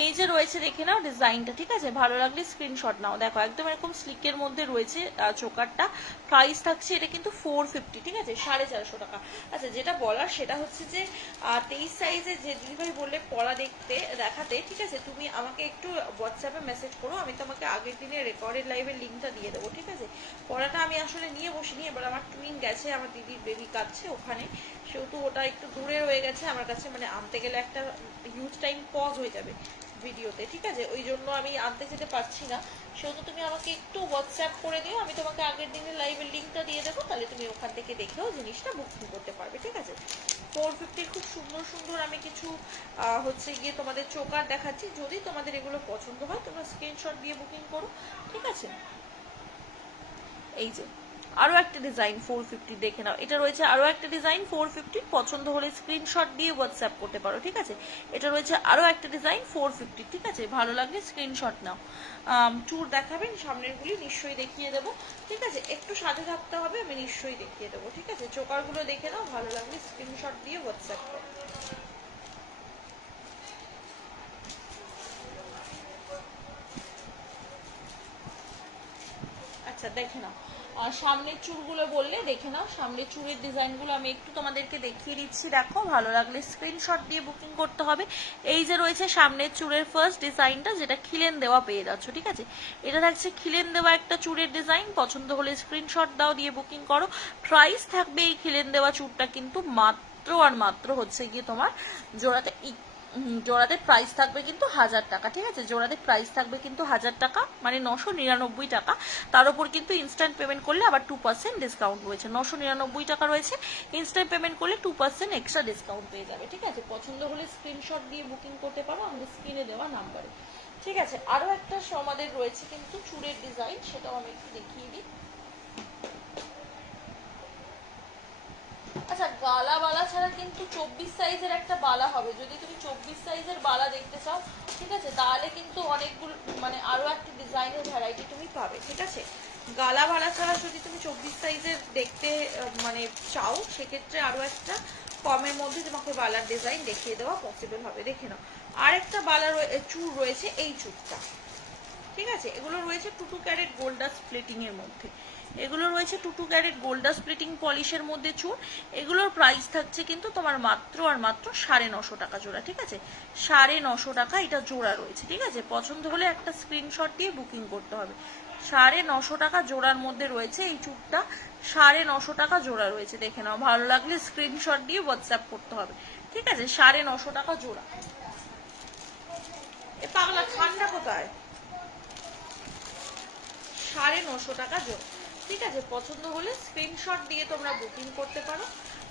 এই যে রয়েছে দেখে নাও ডিজাইনটা। ঠিক আছে, ভালো লাগলে স্ক্রিনশট নাও। দেখো একদম এরকম স্লিকের মধ্যে রয়েছে চোকারটা। প্রাইস থাকছে এটা কিন্তু 450। ঠিক আছে, 450 টাকা। আচ্ছা, যেটা বলার সেটা হচ্ছে যে 23 সাইজে যে দিদিভাই বললে পলা দেখাতে, ঠিক আছে, তুমি আমাকে একটু হোয়াটসঅ্যাপে মেসেজ করো, আমি তোমাকে আগের দিনে রেকর্ডেড লাইভের লিঙ্কটা দিয়ে দেবো। ঠিক আছে, পলাটা আমি আসলে নিয়ে বসিনি, এবার আমার টুইন গেছে, আমার দিদির বেবি কাটছে ওখানে, সেহেতু ওটা একটু দূরে রয়ে গেছে আমার কাছে, মানে আনতে গেলে একটা হিউজ টাইম পজ হয়ে যাবে ভিডিওতে। ঠিক আছে, ওই জন্য আমি আনতে যেতে পারছি না। সেহেতু তুমি আমাকে একটু হোয়াটসঅ্যাপ করে দিও, আমি তোমাকে আগের দিনের লাইভের লিঙ্কটা দিয়ে দেবো, তাহলে তুমি ওখান থেকে দেখেও জিনিসটা বুকিং করতে পারবে। ঠিক আছে, 450 খুব সুন্দর সুন্দর আমি কিছু হচ্ছে গিয়ে তোমাদের চোকার দেখাচ্ছি। যদি তোমাদের এগুলো পছন্দ হয় তোমরা স্ক্রিনশট দিয়ে বুকিং করো। ঠিক আছে, এই যে আরো একটা ডিজাইন 450 দেখে নাও, এটা রয়েছে আরো একটা ডিজাইন 450, পছন্দ হলে স্ক্রিনশট দিয়ে হোয়াটসঅ্যাপ করতে পারো। ঠিক আছে, এটা রয়েছে আরো একটা ডিজাইন 450। ঠিক আছে, ভালো লাগলে স্ক্রিনশট নাও। চুর দেখাবেন সামনের গুলি নিশ্চয়ই দেখিয়ে দেবো। ঠিক আছে, একটু সাথে থাকতে হবে, আমি নিশ্চয়ই দেখিয়ে দেবো। ঠিক আছে, চোকারগুলো দেখে নাও, ভালো লাগলে স্ক্রিনশট দিয়ে হোয়াটসঅ্যাপ করো। আচ্ছা, দেখে নাও আর সামনের চুলগুলো বললে দেখে নাও, সামনের চুলের ডিজাইনগুলো আমি একটু তোমাদেরকে দেখিয়ে দিচ্ছি। দেখো, ভালো লাগলে স্ক্রিনশট দিয়ে বুকিং করতে হবে। এই যে রয়েছে সামনের চুলের ফার্স্ট ডিজাইনটা, যেটা খিলেন দেওয়া পেয়ে যাচ্ছ। ঠিক আছে, এটা থাকছে খিলেন দেওয়া একটা চুলের ডিজাইন, পছন্দ হলে স্ক্রিনশট দাও, দিয়ে বুকিং করো। প্রাইস থাকবে এই খিলেন দেওয়া চুলটা কিন্তু মাত্র আর মাত্র হচ্ছে গিয়ে তোমার জোড়াতে প্রাইস থাকবে কিন্তু 1000 টাকা। ঠিক আছে, জোড়াতে প্রাইস থাকবে কিন্তু 1000 টাকা, মানে 999 টাকা। তার উপর কিন্তু ইনস্ট্যান্ট পেমেন্ট করলে আবার 2% ডিসকাউন্ট রয়েছে। 999 টাকা রয়েছে, ইনস্ট্যান্ট পেমেন্ট করলে 2% এক্সট্রা ডিসকাউন্ট পেয়ে যাবে। ঠিক আছে, পছন্দ হলে স্ক্রিনশট দিয়ে বুকিং করতে পারো আমাদের স্ক্রিনে দেওয়া নাম্বারে। ঠিক আছে, আরো একটা আমাদের রয়েছে কিন্তু চুড়ের ডিজাইন, সেটাও আমি একটু দেখিয়ে দিই। আচ্ছা, গালা বালা ছাড়া কিন্তু 24 সাইজের একটা বালা হবে, যদি তুমি 24 সাইজের বালা দেখতে চাও। ঠিক আছে, তাহলে কিন্তু অনেকগুলো মানে আরো একটা ডিজাইনের ভ্যারাইটি তুমি পাবে। ঠিক আছে, গালা বালা ছাড়া যদি তুমি 24 সাইজের দেখতে মানে চাও, সেক্ষেত্রে আরো একটা কমের মধ্যে তোমাকে বালার ডিজাইন দেখিয়ে দেওয়া পসিবল হবে। দেখে নাও, আর একটা বালার চুর রয়েছে, এই চুরটা। ঠিক আছে, এগুলো রয়েছে 2 ক্যারেট গোল্ডার স্প্লিটিং এর মধ্যে, এগুলো রয়েছে 2 ক্যারেট গোল্ডার স্প্লিটিং পলিশের মধ্যে চুর। এগুলোর প্রাইস থাকছে কিন্তু তোমার মাত্র আর মাত্র 950 টাকা জোড়া। ঠিক আছে, 950 টাকা এটা জোড়া রয়েছে। ঠিক আছে, পছন্দ হলে একটা স্ক্রিনশট দিয়ে বুকিং করতে হবে। 950 টাকা জোড়ার মধ্যে রয়েছে এই চুরটা, 950 টাকা জোড়া রয়েছে। দেখে নাও, ভালো লাগলে স্ক্রিনশট দিয়ে হোয়াটসঅ্যাপ করতে হবে। ঠিক আছে, 950 টাকা জোড়া। এ পাগলা, ঠান্ডা কোথায়? 950 টাকা জোড়া। ঠিক আছে, পছন্দ হলে স্ক্রিনশট দিয়ে তোমরা বুকিং করতে পারো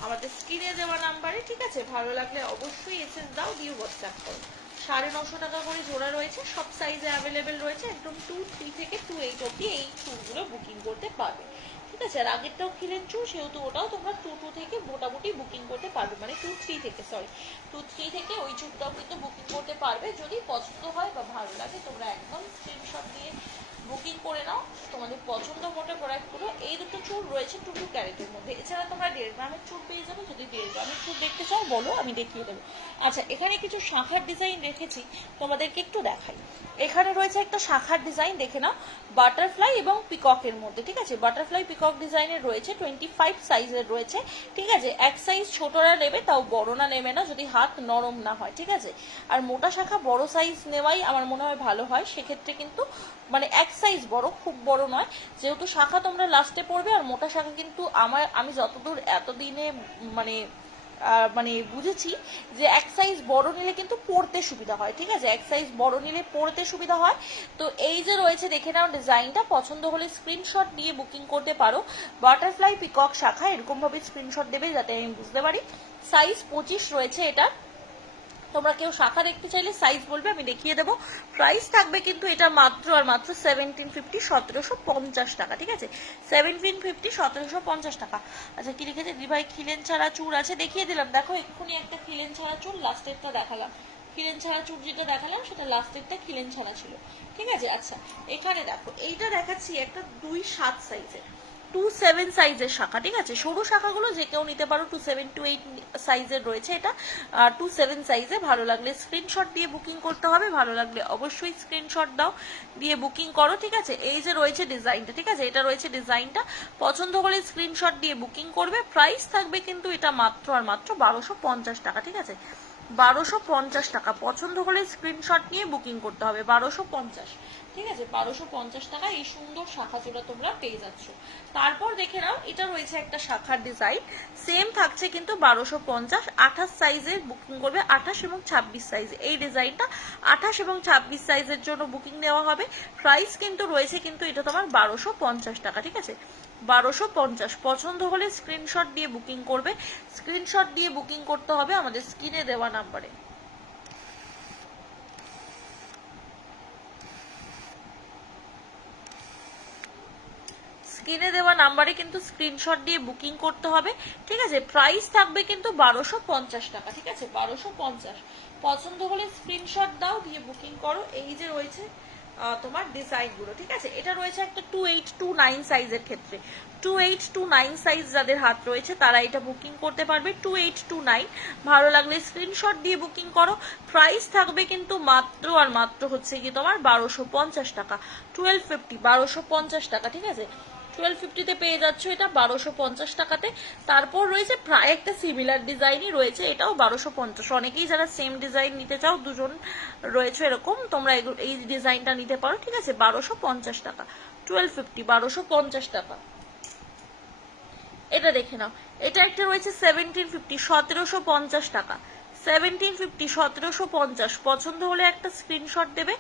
আমাদের স্ক্রিনে দেওয়া নাম্বারে। ঠিক আছে, ভালো লাগলে অবশ্যই এসএস দাও, দিয়ে হোয়াটসঅ্যাপ করো। 950 টাকা করে জোড়া রয়েছে, সব সাইজে অ্যাভেলেবেল রয়েছে, একদম 2-3 থেকে 2-8 অব্দি এই চুলগুলো বুকিং করতে পারবে। ঠিক আছে, আর আগেরটাও খিলেন চুল, সেহেতু ওটাও তোমরা 2-2 থেকে মোটামুটি বুকিং করতে পারবে, মানে 2-3 থেকে, সরি 2-3 থেকে ওই চুলটাও কিন্তু বুকিং করতে পারবে। যদি পছন্দ হয় বা ভালো লাগে তোমরা একদম স্ক্রিনশট দিয়ে বুকিং করে নাও তোমাদের পছন্দ মতো প্রোডাক্টগুলো। এই দুটো চুল রয়েছে 2 ক্যারেটের মধ্যে, এছাড়া তোমরা 1.5 গ্রামের চুল পেয়ে যাবে। যদি 1.5 গ্রামের চুল দেখতে চাও বলো, আমি দেখিয়ে দেবো। আচ্ছা, এখানে কিছু শাখার ডিজাইন রেখেছি, তোমাদেরকে একটু দেখাই। এখানে রয়েছে একটা শাখার ডিজাইন, দেখে নাও, বাটারফ্লাই এবং পিককের মধ্যে, ঠিক আছে। বাটারফ্লাই পিকক ডিজাইনের রয়েছে, 25 সাইজের রয়েছে, ঠিক আছে। এক সাইজ ছোটরা নেবে, তাও বড়রা নেবে না যদি হাত নরম না হয়, ঠিক আছে। আর মোটা শাখা বড় সাইজ নেওয়াই আমার মনে হয় ভালো হয়, সেক্ষেত্রে কিন্তু মানে এক সাইজ বড়, খুব বড় নয়, যেহেতু শাখা তোমরা লাস্টে পড়বে। আর মোটা শাখা কিন্তু আমি যতদূর এতদিনে মানে মানে বুঝেছি যে এক সাইজ বড় নিলে কিন্তু পড়তে সুবিধা হয়, ঠিক আছে। এক সাইজ বড় নিলে পড়তে সুবিধা হয়। তো এই যে রয়েছে, দেখে নাও ডিজাইনটা, পছন্দ হলে স্ক্রিনশট নিয়ে বুকিং করতে পারো। বাটারফ্লাই পিকক শাখা, এরকম ভাবে স্ক্রিনশট দেবে যাতে আমি বুঝতে পারি। সাইজ 25 রয়েছে এটা। তোমরা কেউ শাখা দেখতে চাইলে সাইজ বলবে, আমি দেখিয়ে দেবো। প্রাইস থাকবে কিন্তু এটা মাত্র আর মাত্র 1750, 1750 টাকা, ঠিক আছে। 1750, 1750 টাকা। আচ্ছা, কি লিখেছে দিভাই? খিলেন ছাড়া চুর আছে, দেখিয়ে দিলাম। দেখো এক্ষুনি একটা খিলেন ছাড়া চুল, লাস্টেরটা দেখালাম। খিলেন ছাড়া চুর যেটা দেখালাম সেটা লাস্টেরটা খিলেন ছাড়া ছিল, ঠিক আছে। আচ্ছা, এখানে দেখো এইটা দেখাচ্ছি একটা 2.7 সাইজের, 2.7 সাইজের শাখা, ঠিক আছে। সরু শাখাগুলো যে কেউ নিতে পারো, 2.7 to 8 সাইজের রয়েছে এটা, 2.7 সাইজে। ভালো লাগলে স্ক্রিনশট দিয়ে বুকিং করতে হবে, ভালো লাগলে অবশ্যই স্ক্রিনশট দাও, দিয়ে বুকিং করো, ঠিক আছে। এই যে রয়েছে ডিজাইনটা, ঠিক আছে, এটা রয়েছে ডিজাইনটা। পছন্দ হলে স্ক্রিনশট দিয়ে বুকিং করবে। প্রাইস থাকবে কিন্তু এটা মাত্র আর মাত্র 1250 টাকা, ঠিক আছে। 1250 টাকা। পছন্দ হলে স্ক্রিনশট নিয়ে বুকিং করতে হবে। 1250, ঠিক আছে। 1250 টাকা এই সুন্দর শাখা জোড়া তোমরা পেয়ে যাচ্ছ। তারপর দেখে নাও, এটা রয়েছে একটা শাখার ডিজাইন, সেম থাকছে কিন্তু 1250। 28 সাইজের বুকিং করবে, 28 এবং 26 সাইজ। এই ডিজাইনটা 28 এবং 26 সাইজের জন্য বুকিং নেওয়া হবে। প্রাইস কিন্তু রয়েছে কিন্তু এটা তোমার 1250 টাকা, ঠিক আছে। 1250। পছন্দ হলে স্ক্রিনশট দিয়ে বুকিং করবে। স্ক্রিনশট দিয়ে বুকিং করতে হবে আমাদের স্ক্রিনে দেওয়া নাম্বারে। স্ক্রিনে দেওয়া নাম্বারে কিন্তু স্ক্রিনশট দিয়ে বুকিং করতে হবে, ঠিক আছে। প্রাইস থাকবে কিন্তু 1250 টাকা, ঠিক আছে। 1250। পছন্দ হলে স্ক্রিনশট দাও, দিয়ে বুকিং করো। এই যে রয়েছে তোমার ডিজাইন গুলো, ঠিক আছে। এটা রয়েছে একটা 28 to 9 সাইজের ক্ষেত্রে, 28 to 9 সাইজ যাদের হাত রয়েছে তারা এটা বুকিং করতে পারবে। 28 to 9। ভালো লাগলে স্ক্রিনশট দিয়ে বুকিং করো। প্রাইস থাকবে কিন্তু মাত্র আর মাত্র হচ্ছে কি তোমার 1250 টাকা, 1250, 1250 টাকা, ঠিক আছে। 1250-তে পেয়ে যাচ্ছ এটা 1250 টাকাতে। তারপর রয়েছে প্রায় একটা সিমিলার ডিজাইনই রয়েছে, এটাও 1250। অনেকেই যারা সেম ডিজাইন নিতে চাও, দুজন রয়েছে এরকম, তোমরা এই ডিজাইনটা নিতে পারো, ঠিক আছে। 1250 টাকা, 1250, 1250 টাকা। এটা দেখে নাও, এটা একটা রয়েছে 1750, 1750 টাকা, 1750, 1750। পছন্দ হলে একটা স্ক্রিনশট দেবে,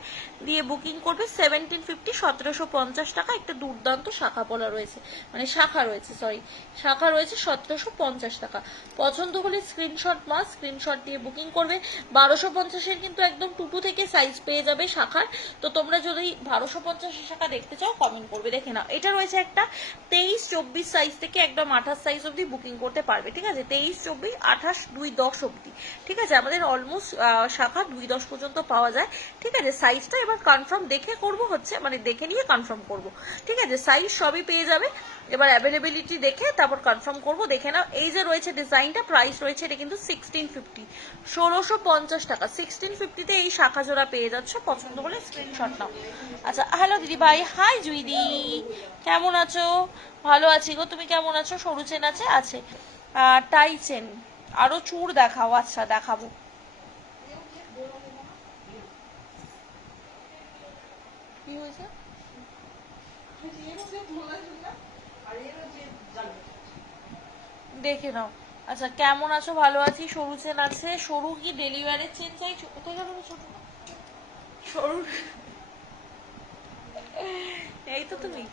দিয়ে বুকিং করবে। 1750, 1750 টাকা। একটা দুর্দান্ত শাখা পলা রয়েছে, মানে শাখা রয়েছে, সরি, শাখা রয়েছে 1750 টাকা। পছন্দ হলে স্ক্রিনশট স্ক্রিনশট দিয়ে বুকিং করবে। 1250-এর কিন্তু একদম টুটু থেকে সাইজ পেয়ে যাবে শাখার। তো তোমরা যদি 1250-এর শাখা দেখতে চাও কমেন্ট করবে। দেখে নাও, এটা রয়েছে একটা 23-24 সাইজ থেকে একদম 28 সাইজ অব্দি বুকিং করতে পারবে, ঠিক আছে। 23, 24, 28, 2-10 অব্দি, ঠিক আছে। আমাদের অলমোস্ট শাখা 2-10 পর্যন্ত পাওয়া যায়, ঠিক আছে। সাইজটা এবার কনফার্ম দেখে করব, হচ্ছে মানে দেখে নিয়ে কনফার্ম করব, ঠিক আছে। সাইজ সবই পেয়ে যাবে, এবার অ্যাভেলেবিলিটি দেখে তারপর কনফার্ম করব। দেখে নাও, এই যে রয়েছে ডিজাইনটা, প্রাইস রয়েছে এটা কিন্তু 1650, 1650 টাকা। 1650-তে এই শাখা জোড়া পেয়ে যাচ্ছ। পছন্দ হলে স্ক্রিনশট নাও। আচ্ছা, হ্যালো দিদি ভাই, হাই জুইদি, কেমন আছো? ভালো আছি গো, তুমি কেমন আছো? সরু চেন আছে টাই চেন, আরো চুর দেখাও। আচ্ছা, দেখাবো। কি হয়েছে? দেখে নাও। আচ্ছা, কেমন আছো? ভালো আছি। সরু চেন আছে। সরু কি ডেলিভারের চেন চাইছো? কোথায় গেল ছোট? সরু, এই তো তুমি।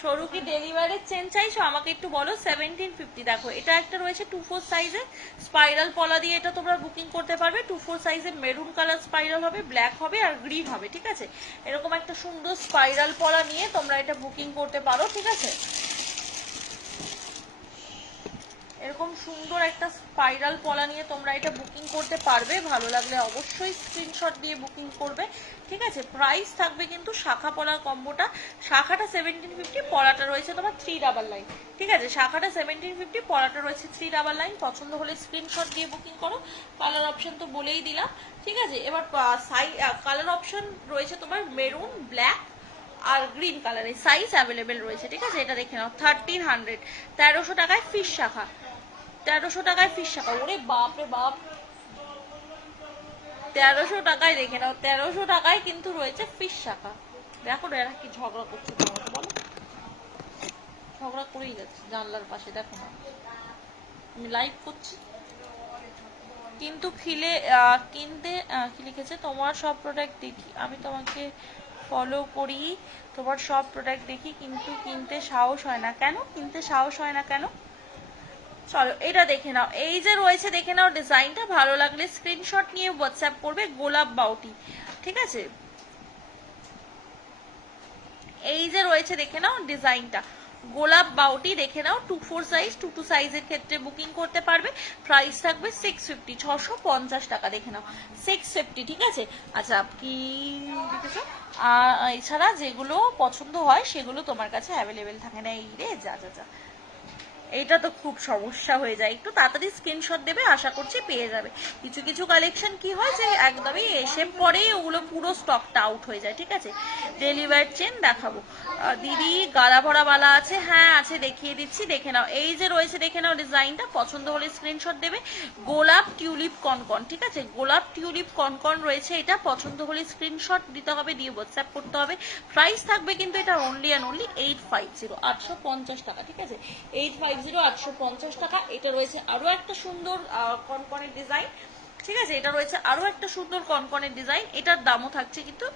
সরু কি ডেলিভারের চেন চাইছো? আমাকে একটু বলো। 1750। দেখো, এটা একটা রয়েছে 24 সাইজের স্পাইরাল পলা দিয়ে, এটা তোমরা বুকিং করতে পারবে। 24 সাইজের মেরুন কালার স্পাইরাল হবে, ব্ল্যাক হবে আর গ্রিন হবে, ঠিক আছে। এরকম একটা সুন্দর স্পাইরাল পলা নিয়ে তোমরা এটা বুকিং করতে পারো, ঠিক আছে। এরকম সুন্দর একটা স্পাইরাল পলা নিয়ে তোমরা এটা বুকিং করতে পারবে। ভালো লাগলে অবশ্যই স্ক্রিনশট দিয়ে বুকিং করবে, ঠিক আছে। প্রাইস থাকবে কিন্তু শাখা পলার কম্বোটা, শাখাটা 1750, পলাটা রয়েছে তোমার 399, ঠিক আছে। শাখাটা 1750, পলাটা রয়েছে 399। পছন্দ হলে স্ক্রিনশট দিয়ে বুকিং করো। কালার অপশন তো বলেই দিলাম, ঠিক আছে। এবার কালার অপশন রয়েছে তোমার মেরুন, ব্ল্যাক আর গ্রিন কালারের, সাইজ অ্যাভেলেবেল রয়েছে, ঠিক আছে। এটা দেখে নাও 1300, 1300 টাকায় ফিশ শাখা, 1300 টাকায় ফিশ শাখা। ওরে বাপ রে বাপ, 1300 টাকায় দেখে নাও, 1300 টাকায় কিন্তু রয়েছে ফিশ শাখা। দেখো এরা কি ঝগড়া করছে তোমাকে, বলো, ঝগড়া করেই যাচ্ছে জানলার পাশে। দেখো না, আমি লাইভ করছি কিন্তু কিনতে কি লিখেছে, তোমার সব প্রোডাক্ট দেখি, আমি তোমাকে ফলো করি, তোমার সব প্রোডাক্ট দেখি কিন্তু কিনতে সাহস হয় না কেন, কিনতে সাহস হয় না কেন? চলো এটা দেখে নাও, এই যে রয়েছে দেখে নাও ডিজাইনটা। ভালো লাগলে স্ক্রিনশট নিয়ে হোয়াটসঅ্যাপ করবে। গোলাপ বাউটি, ঠিক আছে। এই যে রয়েছে দেখে নাও ডিজাইনটা, গোলাপ বাউটি দেখে নাও। 24 সাইজ, 22 সাইজের ক্ষেত্রে বুকিং করতে পারবে। প্রাইস থাকবে 650, 650 টাকা। দেখে নাও 650, ঠিক আছে। আচ্ছা কি দেখেছো? এছাড়া যেগুলো পছন্দ হয় সেগুলো তোমার কাছে অ্যাভেলেবেল থাকে না। এই রে যা যা যা, এইটা তো খুব সমস্যা হয়ে যায়। একটু তাড়াতাড়ি স্ক্রিনশট দেবে, আশা করছি পেয়ে যাবে। কিছু কিছু কালেকশন কি হয় যে একদমই এসে পরেই ওগুলো পুরো স্টকটা আউট হয়ে যায়, ঠিক আছে। ডেলিভার চেন দেখাবো দিদি, গালা ভরা বালা আছে, হ্যাঁ আছে, দেখিয়ে দিচ্ছি। দেখে নাও, এই যে রয়েছে দেখে নাও ডিজাইনটা। পছন্দ হলে স্ক্রিনশট দেবে। গোলাপ টিউলিপ কনকন, ঠিক আছে, গোলাপ টিউলিপ কনকন রয়েছে এটা। পছন্দ হলে স্ক্রিনশট দিতে হবে, দিয়ে হোয়াটসঅ্যাপ করতে হবে। প্রাইস থাকবে কিন্তু এটা অনলি অ্যান্ড অনলি 850, 850 টাকা, ঠিক আছে। 850, 850 টাকা। এটা রয়েছে আরো একটা সুন্দর কনকনের ডিজাইন, ঠিক আছে। এটা রয়েছে আরো একটা সুন্দর কনকনের ডিজাইন। এটার দামও থাকছে কিন্তু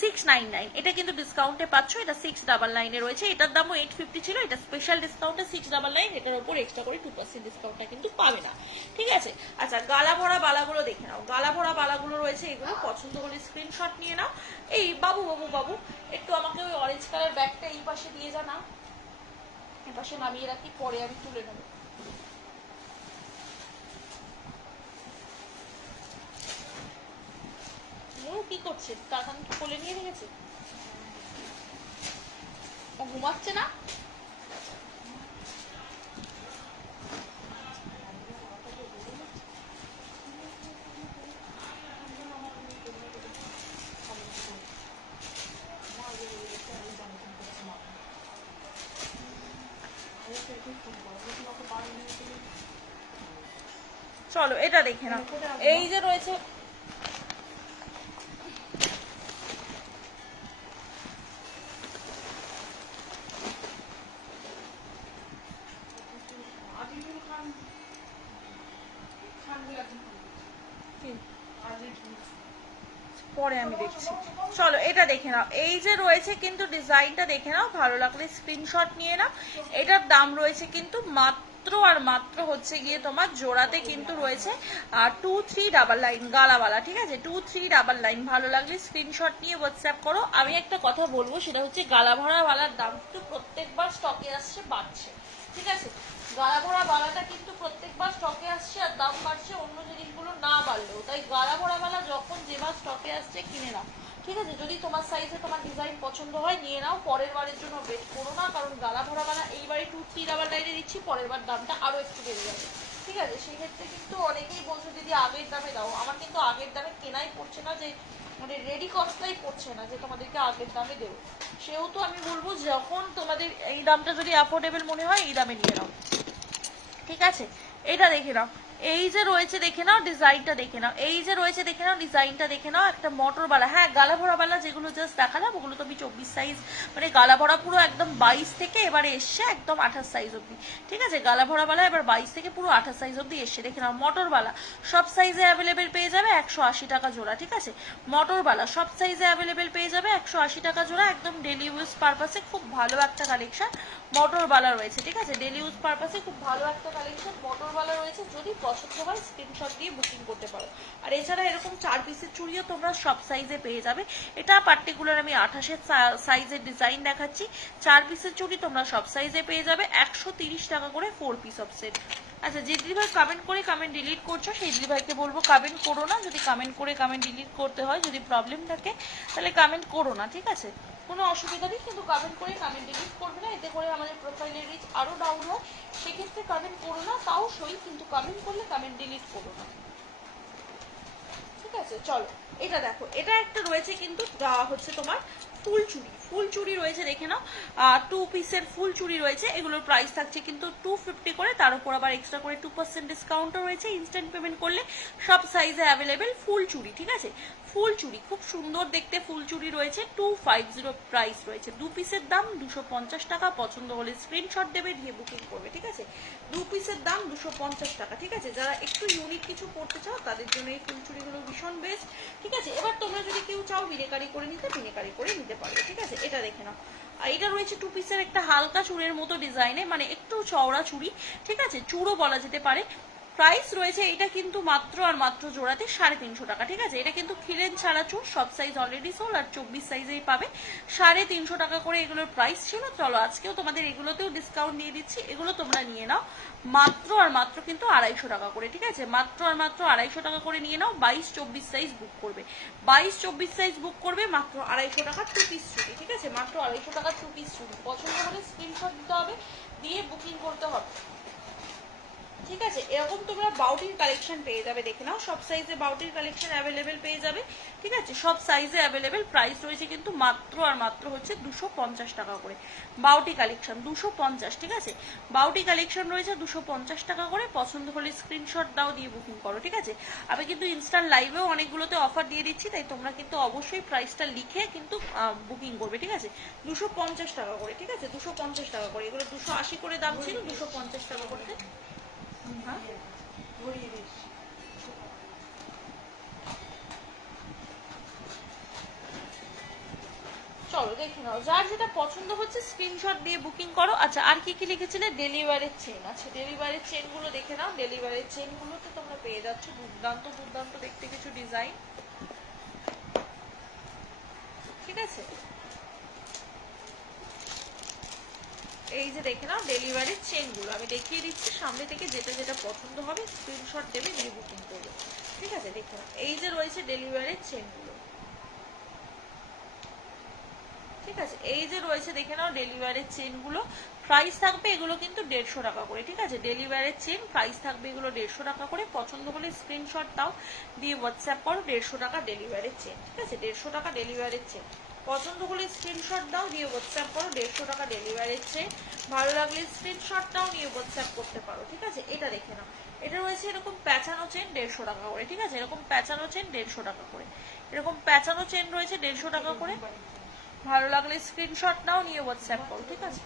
699। এটা কিন্তু ডিসকাউন্টে পাচ্ছ, এটা 699 এ রয়েছে। এটার দামও 850 ছিল, এটা স্পেশাল ডিসকাউন্টে 699। এটার উপর এক্সট্রা করে 2% ডিসকাউন্টটা কিন্তু পাবে না, ঠিক আছে। আচ্ছা গালা ভরা বালাগুলো দেখে নাও, গালা ভরা বালাগুলো রয়েছে এগুলো। পছন্দ হলে স্ক্রিনশট নিয়ে নাও। এই বাবু বাবু বাবু, একটু আমাকে ওই অরেঞ্জ কালার ব্যাগটা এই পাশে দিয়ে যা না, এপাশে নামিয়ে রাখি, পরে আমি তুলে নেব। ও কি করছে, কাকান কি কোলে নিয়ে রেখেছে? ও ঘুমাচ্ছে না? চলো এটা দেখে নাও, এই যে রয়েছে পরে আমি দেখছি। চলো এটা দেখে নাও, এই যে রয়েছে কিন্তু ডিজাইনটা দেখে নাও। ভালো লাগলে স্ক্রিনশট নিয়ে নাও। এটার দাম রয়েছে কিন্তু মাত্র আর মাত্র হচ্ছে গিয়ে তোমার জোড়াতে কিন্তু রয়েছে 2399 গালাওয়ালা, ঠিক আছে, 2399। ভালো লাগলে স্ক্রিনশট নিয়ে হোয়াটসঅ্যাপ করো। আমি একটা কথা বলবো, সেটা হচ্ছে গালা ভরা বালার দাম কিন্তু প্রত্যেকবার স্টকে আসছে, বাড়ছে, ঠিক আছে। গালা ভরা বালাটা কিন্তু প্রত্যেকবার স্টকে আসছে আর দাম বাড়ছে, অন্য জিনিসগুলো না বাড়লেও। তাই গালা ভরা বালা যখন যেবার স্টকে আসছে কিনে নাও, ঠিক আছে। যদি তোমার সাইজে তোমার ডিজাইন পছন্দ হয় নিয়ে নাও, পরের বারের জন্য ওয়েট করো না। কারণ গালা ভরা বালা এইবারে 2399 দিচ্ছি, পরের বার দামটা আরো একটু বেড়ে যাবে, ঠিক আছে। সেই ক্ষেত্রে কিন্তু অনেকেই বলছো দিদি আগের দামে দাও। আমার কিন্তু আগের দামে কেনাই পড়ছে না, যে মানে রেডি কস্টটাই পড়ছে না যে তোমাদেরকে আগের দামে দেবো। সেহেতু আমি বলবো যখন তোমাদের এই দামটা যদি অ্যাফোর্ডেবল মনে হয় এই দামে নিয়ে নাও, ঠিক আছে। এটা দেখে নাও, এই যে রয়েছে দেখে নাও ডিজাইনটা, দেখে নাও এই যে রয়েছে দেখে নাও ডিজাইনটা, দেখে নাও একটা মটর বালা। হ্যাঁ গালা ভরা বালা যেগুলো জাস্ট দেখালাম ওগুলো তো আমি 24 সাইজ, মানে গালা ভরা পুরো একদম 22 থেকে এবারে এসছে একদম 28 সাইজ অব্দি, ঠিক আছে। গালা ভরা বালা এবার 22 থেকে পুরো 28 সাইজ অব্দি এসছে। দেখে নাও মটর বালা সব সাইজে অ্যাভেলেবেল পেয়ে যাবে, 180 টাকা জোড়া, ঠিক আছে। মটর বালা সব সাইজে অ্যাভেলেবেল পেয়ে যাবে, 180 টাকা জোড়া। একদম ডেলি ইউজ পারপাসে খুব ভালো একটা কালেকশন মটর বালা রয়েছে, ঠিক আছে। ডেলি ইউজ পারপাসে খুব ভালো একটা কালেকশন মটর বালা রয়েছে। যদি পছন্দ হয় স্ক্রিনশট দিয়ে বুকিং করতে পারো। আর এছাড়া এরকম 4 পিসের চুড়িও তোমরা সব সাইজে পেয়ে যাবে। এটা পার্টিকুলার আমি 28 সাইজের ডিজাইন দেখাচ্ছি। 4 পিসের চুড়ি তোমরা সব সাইজে পেয়ে যাবে, 130 টাকা করে 4 পিস অফ সেট, আচ্ছা, যে দিদিভাই কমেন্ট করে কমেন্ট ডিলিট করছো সেই দিদিভাইকে বলবো কমেন্ট করো না। যদি কমেন্ট করে কমেন্ট ডিলিট করতে হয়, যদি প্রবলেম থাকে তাহলে কমেন্ট করো না, ঠিক আছে? কোনো অসুবিধা নেই, কিন্তু কমেন্ট করে কমেন্ট ডিলিট করবে না, এতে করে আমাদের প্রোফাইলের রিচ আরও ডাউন হয়। সেক্ষেত্রে কমেন্ট করো না, তাও সই, কিন্তু কমেন্ট করলে কমেন্ট ডিলিট করো না, ঠিক আছে? চলো, এটা দেখো, এটা একটা রয়েছে কিন্তু হচ্ছে তোমার ফুল চুড়ি। ফুল চুড়ি রয়েছে, দেখে নাও, 2 পিসের ফুল চুড়ি রয়েছে। এগুলোর প্রাইস থাকছে কিন্তু 250 করে, তার উপর আবার এক্সট্রা করে 2% ডিসকাউন্টও রয়েছে। ইনস্ট্যান্ট পেমেন্ট করলে সব সাইজে অ্যাভেলেবেল ফুল চুড়ি, ঠিক আছে? ফুল চুড়ি খুব সুন্দর দেখতে ফুল চুড়ি রয়েছে, 250 প্রাইস রয়েছে। 2 পিসের দাম 250 টাকা। পছন্দ হলে স্ক্রিনশট দেবে, দিয়ে বুকিং করবে, ঠিক আছে? 2 পিসের দাম 250 টাকা, ঠিক আছে? যারা একটু ইউনিক কিছু করতে চাও তাদের জন্য এই ফুল চুড়িগুলো ভীষণ বেস্ট, ঠিক আছে? এবার তোমরা যদি কেউ চাও বিনেকারি করে নিতে, বিনেকারি করে নিতে পারবে, ঠিক আছে? এটা দেখে নাও, আর এটা রয়েছে 2 পিসের একটা হালকা চুড়ের মতো ডিজাইনে, মানে একটু চওড়া চুড়ি, ঠিক আছে? চুড়ও বলা যেতে পারে। প্রাইস রয়েছে এটা কিন্তু মাত্র আর মাত্র জোড়াতে 350 টাকা, ঠিক আছে? এটা কিন্তু খিলেন ছাড়া চুড়, সব সাইজ অলরেডি সোল, আর 24 সাইজেই পাবে। 350 টাকা করে এগুলোর প্রাইস ছিল। চলো, আজকেও তোমাদের এগুলোতেও ডিসকাউন্ট দিয়ে দিচ্ছি, এগুলো তোমরা নিয়ে নাও মাত্র আর মাত্র কিন্তু 250 টাকা করে, ঠিক আছে? মাত্র আর মাত্র 250 টাকা করে নিয়ে নাও। 22-24 সাইজ বুক করবে, 22-24 সাইজ বুক করবে, মাত্র 250 টাকা 2 পিস চুড়ি, ঠিক আছে? মাত্র 250 টাকা 2 পিস চুড়ি। পছন্দ হলে স্ক্রিনশট দিতে হবে, দিয়ে বুকিং করতে হবে, ঠিক আছে? এরকম তোমরা বাউটির কালেকশন পেয়ে যাবে, দেখে নাও, সব সাইজে বাউটির কালেকশন অ্যাভেলেবেল পেয়ে যাবে, ঠিক আছে? সব সাইজে অ্যাভেলেবেল। প্রাইস রয়েছে কিন্তু মাত্র আর মাত্র হচ্ছে 250 টাকা করে। বাউটি কালেকশন 250, ঠিক আছে? বাউটি কালেকশন রয়েছে 250 টাকা করে। পছন্দ হলে স্ক্রিনশট দাও, দিয়ে বুকিং করো, ঠিক আছে? আমি কিন্তু ইনস্ট্যান্ট লাইভেও অনেকগুলোতে অফার দিয়ে দিচ্ছি, তাই তোমরা কিন্তু অবশ্যই প্রাইসটা লিখে কিন্তু বুকিং করবে, ঠিক আছে? 250 টাকা করে, ঠিক আছে? 250 টাকা করে। এগুলো 280 করে দাম ছিল, 250 টাকা করে। চলো দেখে নাও, যার যেটা পছন্দ হচ্ছে স্ক্রিনশট দিয়ে বুকিং করো। আচ্ছা, আর কি কি লিখেছিলে? ডেলিভারের চেন আছে, ডেলিভারের চেনগুলো দেখে নাও। ডেলিভারের চেনগুলোতে তোমরা পেয়ে যাচ্ছ দুর্দান্ত দুর্দান্ত দেখতে কিছু ডিজাইন, ঠিক আছে? এই যে দেখে নাও ডেলিভারির চেনগুলো, আমি দেখিয়ে দিচ্ছি সামনে থেকে, যেটা যেটা পছন্দ হবে স্ক্রিনশট দেবে, দিয়ে বুকিং করবে, ঠিক আছে? দেখে নাও, এই যে রয়েছে ডেলিভারির চেনগুলো, ঠিক আছে? এই যে রয়েছে, দেখে নাও ডেলিভারির চেনগুলো। প্রাইস থাকবে এগুলো কিন্তু 150 টাকা করে, ঠিক আছে? ডেলিভারির চেন প্রাইস থাকবে এগুলো 150 টাকা করে। পছন্দ হলে স্ক্রিনশট দাও, দিয়ে হোয়াটসঅ্যাপ করো। 150 টাকা ডেলিভারির চেন, ঠিক আছে? 150 টাকা ডেলিভারির চেন। পছন্দ হলে স্ক্রিনশট দাও, দিয়ে হোয়াটসঅ্যাপ করো। 150 টাকা ডেলিভারির চেন। ভালো লাগলে স্ক্রিনশট দাও, নিয়ে হোয়াটসঅ্যাপ করতে পারো, ঠিক আছে? এটা দেখে নাও, এটা রয়েছে এরকম প্যাঁচানো চেন 150 টাকা করে, ঠিক আছে? এরকম প্যাঁচানো চেন 150 টাকা করে, এরকম প্যাঁচানো চেন রয়েছে 150 টাকা করে। ভালো লাগলে স্ক্রিনশট নাও, নিয়ে হোয়াটসঅ্যাপ করো, ঠিক আছে?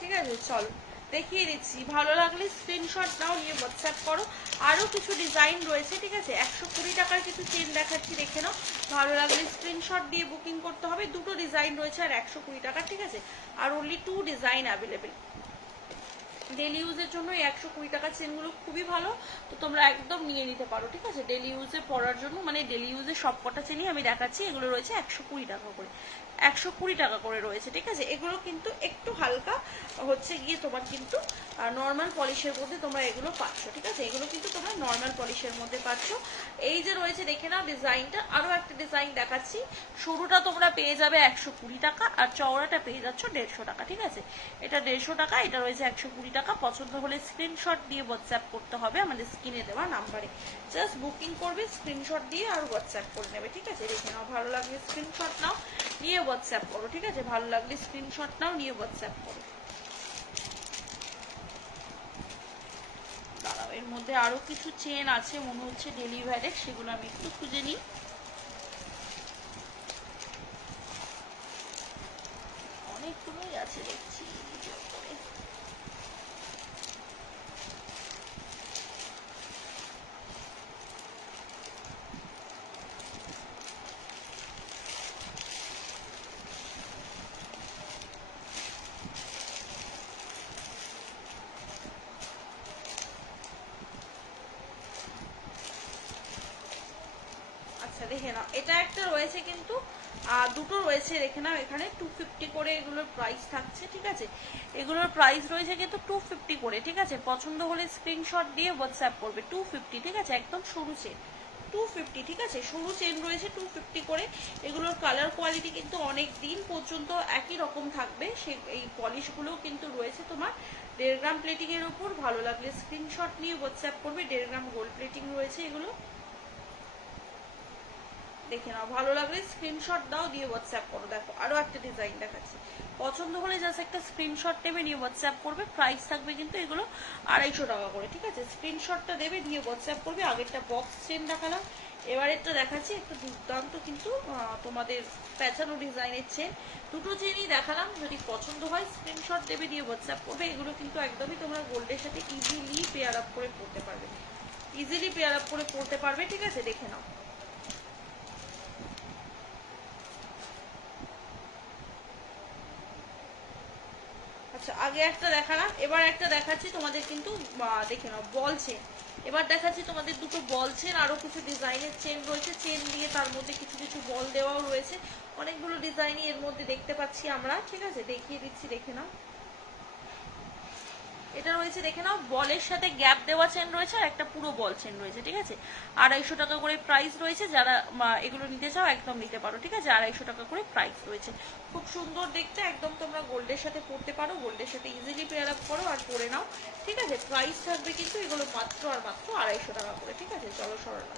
ঠিক আছে, চলো দেখিয়ে দিচ্ছি। ভালো লাগলে স্ক্রিনশট নাও, নিয়ে হোয়াটসঅ্যাপ করো। আরো কিছু ডিজাইন রয়েছে, ঠিক আছে? 120 টাকার কিছু চেন দেখাচ্ছি, দেখে নাও। ভালো লাগলে স্ক্রিনশট দিয়ে বুকিং করতে হবে। দুটো ডিজাইন রয়েছে আর 120 টাকা, ঠিক আছে? আর অনলি 2 ডিজাইন অ্যাভেলেবেল। ডেলি ইউজের জন্য এই 120 টাকার চেনগুলো খুবই ভালো, তো তোমরা একদম নিয়ে নিতে পারো, ঠিক আছে? ডেলি ইউজে পরার জন্য, মানে ডেলি ইউজে সব কটা চেনই আমি দেখাচ্ছি। এগুলো রয়েছে 120 টাকা করে, 120 টাকা করে রয়েছে, ঠিক আছে? এগুলো কিন্তু একটু হালকা হচ্ছে গিয়ে তোমার কিন্তু নর্মাল পলিশের মধ্যে তোমরা এগুলো পাচ্ছ, ঠিক আছে? এগুলো কিন্তু তোমরা নর্মাল পলিশের মধ্যে পাচ্ছ। এই যে রয়েছে, দেখে নাও ডিজাইনটা। আরো একটা ডিজাইন দেখাচ্ছি। সরুটা তোমরা পেয়ে যাবে 120 টাকা, আর চওড়াটা পেয়ে যাচ্ছ 150 টাকা, ঠিক আছে? এটা 150 টাকা, এটা রয়েছে 120 টাকা। পছন্দ হলে স্ক্রিনশট দিয়ে হোয়াটসঅ্যাপ করতে হবে আমাদের স্ক্রিনে দেওয়া নাম্বারে। জাস্ট বুকিং করবে, স্ক্রিনশট দিয়ে আর হোয়াটসঅ্যাপ করে নেবে, ঠিক আছে? দেখে নাও, ভালো লাগলে স্ক্রিনশট নাও, নিয়ে হোয়াটসঅ্যাপ করো, ঠিক আছে? ভালো লাগলে স্ক্রিনশট নাও, নিয়ে হোয়াটসঅ্যাপ করো। দাঁড়াও, এর মধ্যে আরো কিছু চেন আছে মনে হচ্ছে ডেলিভারের, সেগুলো আমি একটু খুঁজে নিই। অনেকগুলোই আছে দেখছি। আচ্ছা দেখে নাও, এটা একটা রয়েছে কিন্তু দুটো রয়েছে দেখে নাও, এখানে 250 করে এগুলোর প্রাইস থাকছে, ঠিক আছে। এগুলোর প্রাইস রয়েছে কিন্তু 250 করে, ঠিক আছে। পছন্দ হলে স্ক্রিনশট দিয়ে হোয়াটসঅ্যাপ করবে। 250, ঠিক আছে, একদম সরু চেন 250, ঠিক আছে, সরু চেন রয়েছে 250 করে। এগুলোর কালার কোয়ালিটি কিন্তু অনেক দিন পর্যন্ত একই রকম থাকবে। এই পলিশগুলোও কিন্তু রয়েছে তোমার 1.5 গ্রাম প্লেটিং এর উপর। ভালো লাগলে স্ক্রিনশট নিয়ে হোয়াটসঅ্যাপ করবে। 1.5 গ্রাম গোল্ড প্লেটিং রয়েছে এগুলো, দেখে নাও। ভালো লাগলে স্ক্রিনশট দাও, দিয়ে হোয়াটসঅ্যাপ করো। দেখো আরো একটা ডিজাইন দেখাচ্ছি, পছন্দ হলে জাস্ট একটা স্ক্রিনশট নেবে, নিয়ে হোয়াটসঅ্যাপ করবে। প্রাইস থাকবে কিন্তু এগুলো 250 টাকা করে, ঠিক আছে। স্ক্রিনশটটা দেবে, দিয়ে হোয়াটসঅ্যাপ করবে। আগেরটা বক্স চেন দেখালাম, এবারেরটা দেখাচ্ছি একটা দুর্দান্ত কিন্তু তোমাদের প্যাচানো ডিজাইনের চেন। দুটো চেনই দেখালাম, যদি পছন্দ হয় স্ক্রিনশট দেবে, দিয়ে হোয়াটসঅ্যাপ করবে। এগুলো কিন্তু একদমই তোমরা গোল্ডের সাথে ইজিলি পেয়ার আপ করে পড়তে পারবে, ইজিলি পেয়ার আপ করে পড়তে পারবে, ঠিক আছে। দেখে নাও। আচ্ছা আগে একটা দেখালাম, এবার একটা দেখাচ্ছি তোমাদের কিন্তু দেখে নাও বল চেন। এবার দেখাচ্ছি তোমাদের দুটো বল চেন, আরো কিছু ডিজাইনের চেন রয়েছে। চেন দিয়ে তার মধ্যে কিছু কিছু বল দেওয়াও রয়েছে। অনেকগুলো ডিজাইনই এর মধ্যে দেখতে পাচ্ছি আমরা, ঠিক আছে, দেখিয়ে দিচ্ছি, দেখে নাও। এটা রয়েছে দেখে নাও, বলের সাথে গ্যাপ দেওয়া চেন রয়েছে, আর একটা পুরো বল চেন রয়েছে, ঠিক আছে। 250 টাকা করে প্রাইস রয়েছে। যারা এগুলো নিতে চাও একদম নিতে পারো, ঠিক আছে। 250 টাকা করে প্রাইস রয়েছে। খুব সুন্দর দেখতে, একদম তোমরা গোল্ডের সাথে পরতে পারো, গোল্ডের সাথে ইজিলি পেয়ার আপ করো আর পরে নাও, ঠিক আছে। প্রাইস থাকবে কিন্তু এগুলো মাত্র আর মাত্র 250 টাকা করে, ঠিক আছে। চলো সরলা,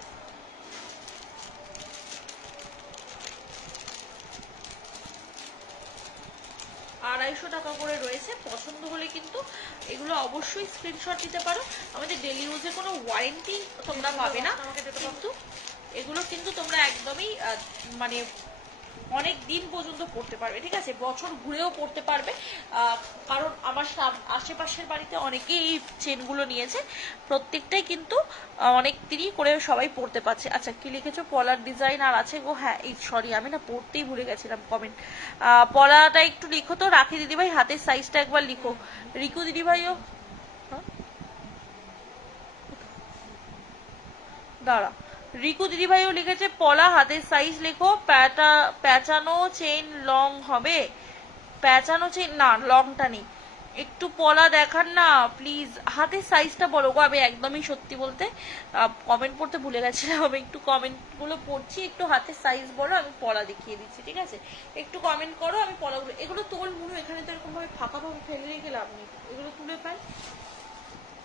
250 টাকা করে রয়েছে। পছন্দ হলে কিন্তু এগুলো অবশ্যই স্ক্রিনশট দিতে পারো। আমাদের ডেলি ইউজে কোনো ওয়ারেন্টি তোমরা পাবে না, কিন্তু এগুলো কিন্তু তোমরা একদমই মানে অনেক দিন পর্যন্ত পড়তে পারবে, ঠিক আছে। বছর ঘুরেও পড়তে পারবে, কারণ আমার আশেপাশের বাড়িতে অনেকেই এই চেনগুলো নিয়েছে। প্রত্যেকটাই কিন্তু অনেক দিনই করে সবাই পড়তে পারছে। আচ্ছা কি লিখেছো, পলার ডিজাইন আর আছে গো? হ্যাঁ, এই সরি আমি না পড়তেই ভুলে গেছিলাম কমেন্ট। পলাটা একটু লিখো তো, রাখি দিদিভাই হাতের সাইজটা একবার লিখো। রিকু দিদিভাইও দাঁড়া, রিকু দিদিভাইও লিখেছে পলা হাতের সাইজ লেখো। প্যাচানো চেইন লং হবে? প্যাচানো চেইন না, লংটা নেই। একটু পলা দেখান না প্লিজ, হাতের সাইজটা বলো গো। আমি একদমই সত্যি বলতে কমেন্ট পড়তে ভুলে গেছিলাম, আমি একটু কমেন্ট গুলো পড়ছি। একটু হাতের সাইজ বলো, আমি পলা দেখিয়ে দিচ্ছি, ঠিক আছে। একটু কমেন্ট করো, আমি পলাগুলো, এগুলো তোল মুনু, এখানে তো এরকম ভাবে ফাঁকা ভাবে ফেলে রেখে লাভ নেই, এগুলো তুলে পাই,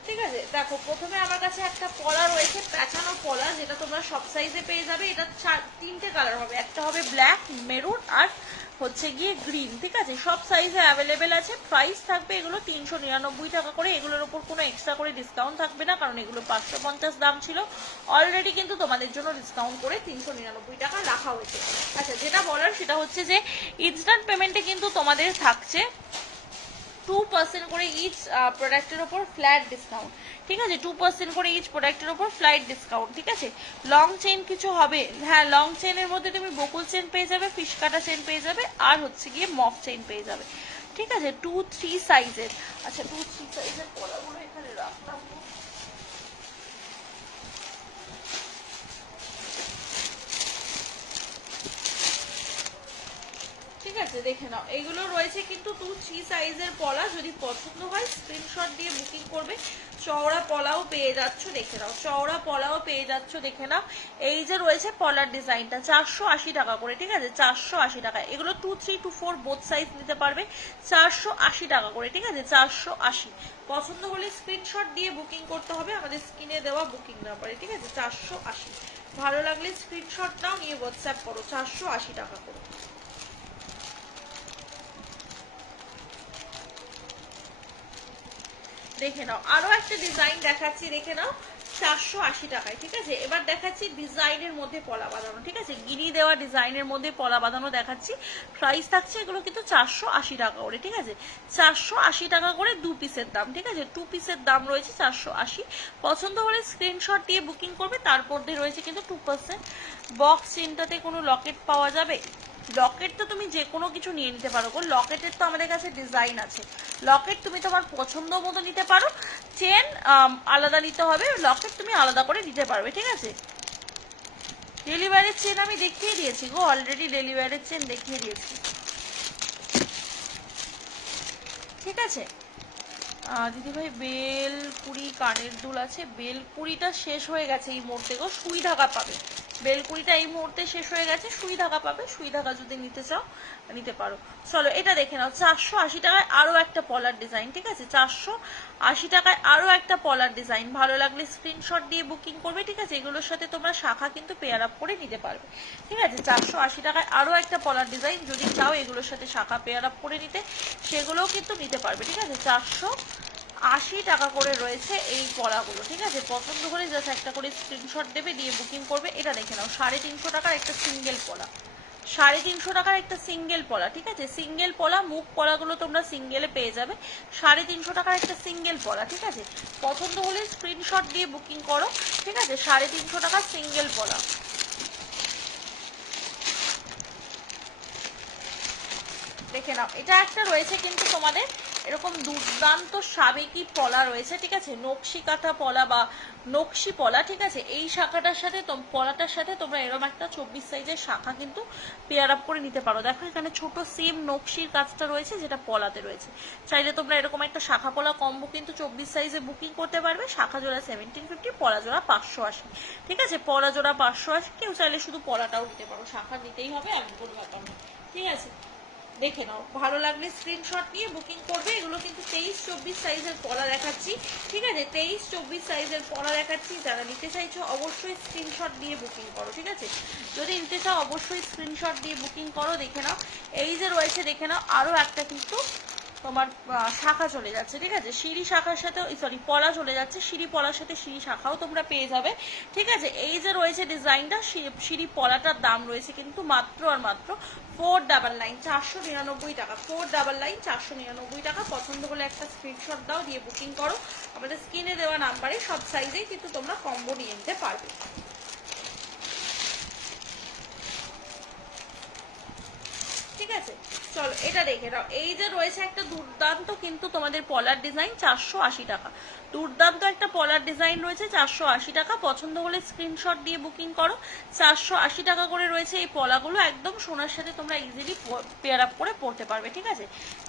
ঠিক আছে। দেখো প্রথমে আমার কাছে একটা পলা রয়েছে, প্যাচানো পলা, যেটা তোমরা সব সাইজে পেয়ে যাবে। এটা 3টে কালার হবে, একটা হবে ব্ল্যাক, মেরুন আর হচ্ছে গিয়ে গ্রিন, ঠিক আছে। সব সাইজে অ্যাভেলেবেল আছে। প্রাইস থাকবে এগুলো 399 টাকা করে। এগুলোর উপর কোনো এক্সট্রা করে ডিসকাউন্ট থাকবে না, কারণ এগুলো 550 দাম ছিল। অলরেডি কিন্তু তোমাদের জন্য ডিসকাউন্ট করে 399 টাকা রাখা হয়েছে। আচ্ছা যেটা বলার সেটা হচ্ছে যে ইনস্ট্যান্ট পেমেন্টে কিন্তু তোমাদের থাকছে 2% করে ইচ প্রোডাক্টের ওপর ফ্ল্যাট ডিসকাউন্ট, ঠিক আছে। 2% করে ইচ প্রোডাক্টের ওপর ফ্ল্যাট ডিসকাউন্ট, ঠিক আছে। লং চেন কিছু হবে? হ্যাঁ, লং চেনের মধ্যে তুমি বকুল চেন পেয়ে যাবে, ফিশ কাটা চেন পেয়ে যাবে, আর হচ্ছে গিয়ে মফ চেন পেয়ে যাবে, ঠিক আছে। 2-3 সাইজের। আচ্ছা 2-3 সাইজের পলাগুলো এখানে রাখলাম, ঠিক আছে। দেখে নাও, এইগুলো রয়েছে কিন্তু 2-3 সাইজের পলা। যদি পছন্দ হয় স্ক্রিনশট দিয়ে বুকিং করবে। চওড়া পলাও পেয়ে যাচ্ছ, দেখে নাও, চওড়া পলাও পেয়ে যাচ্ছ, দেখে নাও। এই যে রয়েছে পলার ডিজাইনটা 480 টাকা করে, ঠিক আছে। 480 টাকা। এগুলো 2-3-4 বোথ সাইজ নিতে পারবে, 480 টাকা করে, ঠিক আছে। 480। পছন্দ হলে স্ক্রিনশট দিয়ে বুকিং করতে হবে আমাদের স্ক্রিনে দেওয়া বুকিং নাম্বারে, ঠিক আছে। 480। ভালো লাগলে স্ক্রিনশট নাও, নিয়ে হোয়াটসঅ্যাপ করো। 480 টাকা করে। দেখে নাও, আরো একটা ডিজাইন দেখাচ্ছি, দেখে নাও, 480 টাকায়, ঠিক আছে। এবার দেখাচ্ছি ডিজাইনের মধ্যে পলা বাঁধানো, ঠিক আছে। গিনি দেওয়া ডিজাইনের মধ্যে পলা বাঁধানো দেখাচ্ছি। প্রাইস থাকছে এগুলো কিন্তু 480 টাকা করে, ঠিক আছে। 480 টাকা করে 2 পিসের দাম, ঠিক আছে। 2 পিসের দাম রয়েছে 480। পছন্দ হলে স্ক্রিনশট দিয়ে বুকিং করবে। তারপর দিয়ে রয়েছে কিন্তু 2%। বক্স চেনটাতে কোনো লকেট পাওয়া যাবে? লকেট তো তুমি যে কোনো কিছু নিয়ে নিতে পারো গো। লকেটের তো আমাদের কাছে ডিজাইন আছে। লকেট তুমি তোমার পছন্দ মতো নিতে পারো। চেন আলাদা নিতে হবে, লকেট তুমি আলাদা করে নিতে পারবে, ঠিক আছে। ডেলিভারির চেন আমি দেখিয়ে দিয়েছি গো, অলরেডি ডেলিভারির চেন দেখিয়ে দিয়েছি, ঠিক আছে। দিদিভাই বেলকুড়ি কানের দুল আছে, বেলকুড়িটা শেষ হয়ে গেছে এই মুহূর্তে গো, সুই ঢাকা পাবে। বেলকুড়িটা এই মুহূর্তে শেষ হয়ে গেছে, সুই ঢাকা পাবে, সুই ঢাকা যদি নিতে চাও নিতে পারো। চলো এটা দেখে নাও, 480 টাকায় আরো একটা পলার ডিজাইন, ঠিক আছে, 480 টাকায় আরো একটা পলার ডিজাইন। ভালো লাগলে স্ক্রিনশট দিয়ে বুকিং করবে, ঠিক আছে। এগুলোর সাথে তোমরা শাখা কিন্তু পেয়ার আপ করে নিতে পারবে, ঠিক আছে। 480 টাকায় আরো একটা পলার ডিজাইন, যদি চাও এগুলোর সাথে শাখা পেয়ার আপ করে নিতে সেগুলোও কিন্তু নিতে পারবে, ঠিক আছে। 480 টাকা করে রয়েছে এই পলাগুলো, ঠিক আছে। পছন্দ করে জাস্ট একটা করে স্ক্রিনশট দেবে, দিয়ে বুকিং করবে। এটা দেখে নাও, 350 টাকার একটা সিঙ্গেল পলা, 350 টাকার একটা সিঙ্গেল পলা, ঠিক আছে। সিঙ্গেল পলা, মুখ পলাগুলো তোমরা সিঙ্গেলে পেয়ে যাবে। 350 টাকার একটা সিঙ্গেল পলা, ঠিক আছে। পছন্দ হলে স্ক্রিনশট দিয়ে বুকিং করো, ঠিক আছে। 350 টাকার সিঙ্গেল পলা। দেখে নাও, এটা একটা রয়েছে কিন্তু তোমাদের এরকম দুর্দান্ত সাবেকি পলা রয়েছে, ঠিক আছে। নকশি কাঁথা পলা বা নকশি পলা, ঠিক আছে। এই শাখাটার সাথে পলাটার সাথে তোমরা এরকম একটা 24 সাইজের শাখা কিন্তু পেয়ার আপ করে নিতে পারো। দেখো এখানে ছোট সেম নকশির কাজটা রয়েছে যেটা পলাতে রয়েছে। চাইলে তোমরা এরকম একটা শাখা পলা কম্বো কিন্তু 24 সাইজে বুকিং করতে পারবে। শাখা জোড়া 1750, পলা জোড়া 580, ঠিক আছে। পলা জোড়া 580, কেউ চাইলে শুধু পলাটাও নিতে পারো, শাখা নিতেই হবে এমন কোনো ব্যাপার নেই, ঠিক আছে। দেখে নাও, ভালো লাগলে স্ক্রিনশট নিয়ে বুকিং করবে। এগুলো কিন্তু 23-24 সাইজের পলা দেখাচ্ছি, ঠিক আছে। 23-24 সাইজের পলা দেখাচ্ছি। যারা নিতে চাইছো অবশ্যই স্ক্রিনশট দিয়ে বুকিং করো, ঠিক আছে। যদি নিতে চাও অবশ্যই স্ক্রিনশট দিয়ে বুকিং করো। দেখে নাও, এই যে রয়েছে, দেখে নাও আরো একটা কিন্তু তোমার শাখা চলে যাচ্ছে, ঠিক আছে। সিঁড়ি শাখার সাথে সরি পলা চলে যাচ্ছে, সিঁড়ি পলার সাথে সিঁড়ি শাখাও তোমরা পেয়ে যাবে, ঠিক আছে। এই যে রয়েছে ডিজাইনটা, সিঁড়ি পলাটার দাম রয়েছে কিন্তু মাত্র আর মাত্র 499, 499 টাকা, 499, 499 টাকা। পছন্দ হলে একটা স্ক্রিনশট দাও, দিয়ে বুকিং করো। আমাদের স্ক্রিনে দেওয়া নাম্বারে সব সাইজেই কিন্তু তোমরা কম্বো নিয়ে নিতে পারবে, ঠিক আছে। চলো এটা দেখে নাও, এই যে রয়েছে একটা দুর্দান্ত কিন্তু তোমাদের পলার ডিজাইন, 480 টাকা। দুর্দান্ত একটা পলার ডিজাইন রয়েছে, 480 টাকা। পছন্দ হলে স্ক্রিনশট দিয়ে বুকিং করো। 480 টাকা করে রয়েছে এই পলাগুলো, একদম সোনার সাথে তোমরা ইজিলি পেয়ার আপ করে পড়তে পারবে, ঠিক আছে।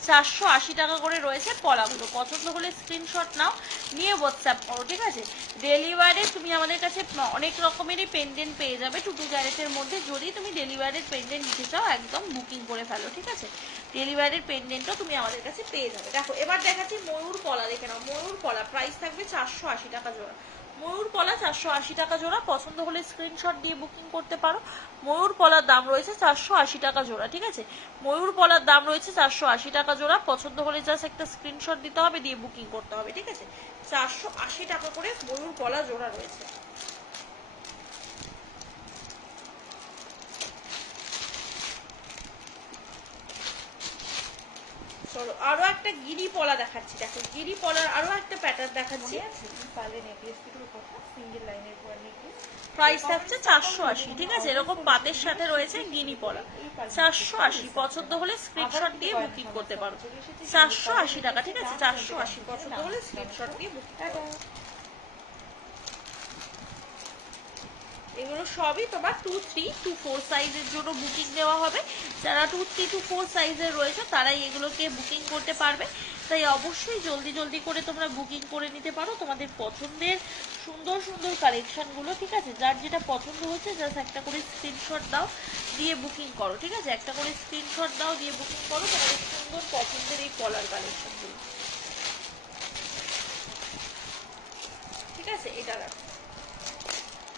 480 টাকা করে রয়েছে পলাগুলো। পছন্দ হলে স্ক্রিনশট নাও, নিয়ে হোয়াটসঅ্যাপ করো, ঠিক আছে। ডেলিভারি তুমি আমাদের কাছে অনেক রকমেরই পেন্ডেন্ট পেয়ে যাবে 2 ক্যারেটের মধ্যে। যদি তুমি ডেলিভারির পেন্ডেন্ট নিতে চাও একদম বুকিং করে ফেলো, ঠিক আছে। ডেলিভারির পেন্ডেন্টও তুমি আমাদের কাছে পেয়ে যাবে। দেখো এবার দেখাচ্ছি ময়ূর পলা, দেখে নাও। ময়ূর পলা প্রাইস থাকবে 480 টাকা জোড়া। ময়ূর পলা 480 টাকা জোড়া। পছন্দ হলে স্ক্রিনশট দিয়ে বুকিং করতে পারো। ময়ূর পলার দাম রয়েছে 480 টাকা জোড়া, ঠিক আছে। ময়ূর পলার দাম রয়েছে 480 টাকা জোড়া। পছন্দ হলে জাস্ট একটা স্ক্রিনশট দিতে হবে, দিয়ে বুকিং করতে হবে, ঠিক আছে। 480 টাকা করে ময়ূর পলা জোড়া রয়েছে। চলো আরো একটা গিরি পলা দেখাচ্ছি। দেখো গিরি পলার আরো একটা প্যাটার্ন দেখাচ্ছি। প্রাইস থাকছে 480, ঠিক আছে। এরকম পাতের সাথে রয়েছে গিনি পলা, 480। পছন্দ হলে স্ক্রিনশট দিয়ে বুকিং করতে পারো। 480 টাকা, ঠিক আছে। 480 পছন্দ হলে স্ক্রিনশট দিয়ে বুকিং করো। এগুলো সবই তোমার 2, 3, 2, 4 সাইজের জন্য বুকিং দেওয়া হবে। যারা 2, 3, 2, 4 সাইজের রয়েছে তারাই এগুলোকে বুকিং করতে পারবে। তাই অবশ্যই জলদি জলদি করে তোমরা বুকিং করে নিতে পারো তোমাদের পছন্দের সুন্দর সুন্দর কালেকশনগুলো, ঠিক আছে। যার যেটা পছন্দ হচ্ছে জাস্ট একটা করে স্ক্রিনশট দাও, দিয়ে বুকিং করো, ঠিক আছে। একটা করে স্ক্রিনশট দাও, দিয়ে বুকিং করো তোমাদের সুন্দর পছন্দের এই কলার কালেকশনগুলো, ঠিক আছে। এটা দেখো,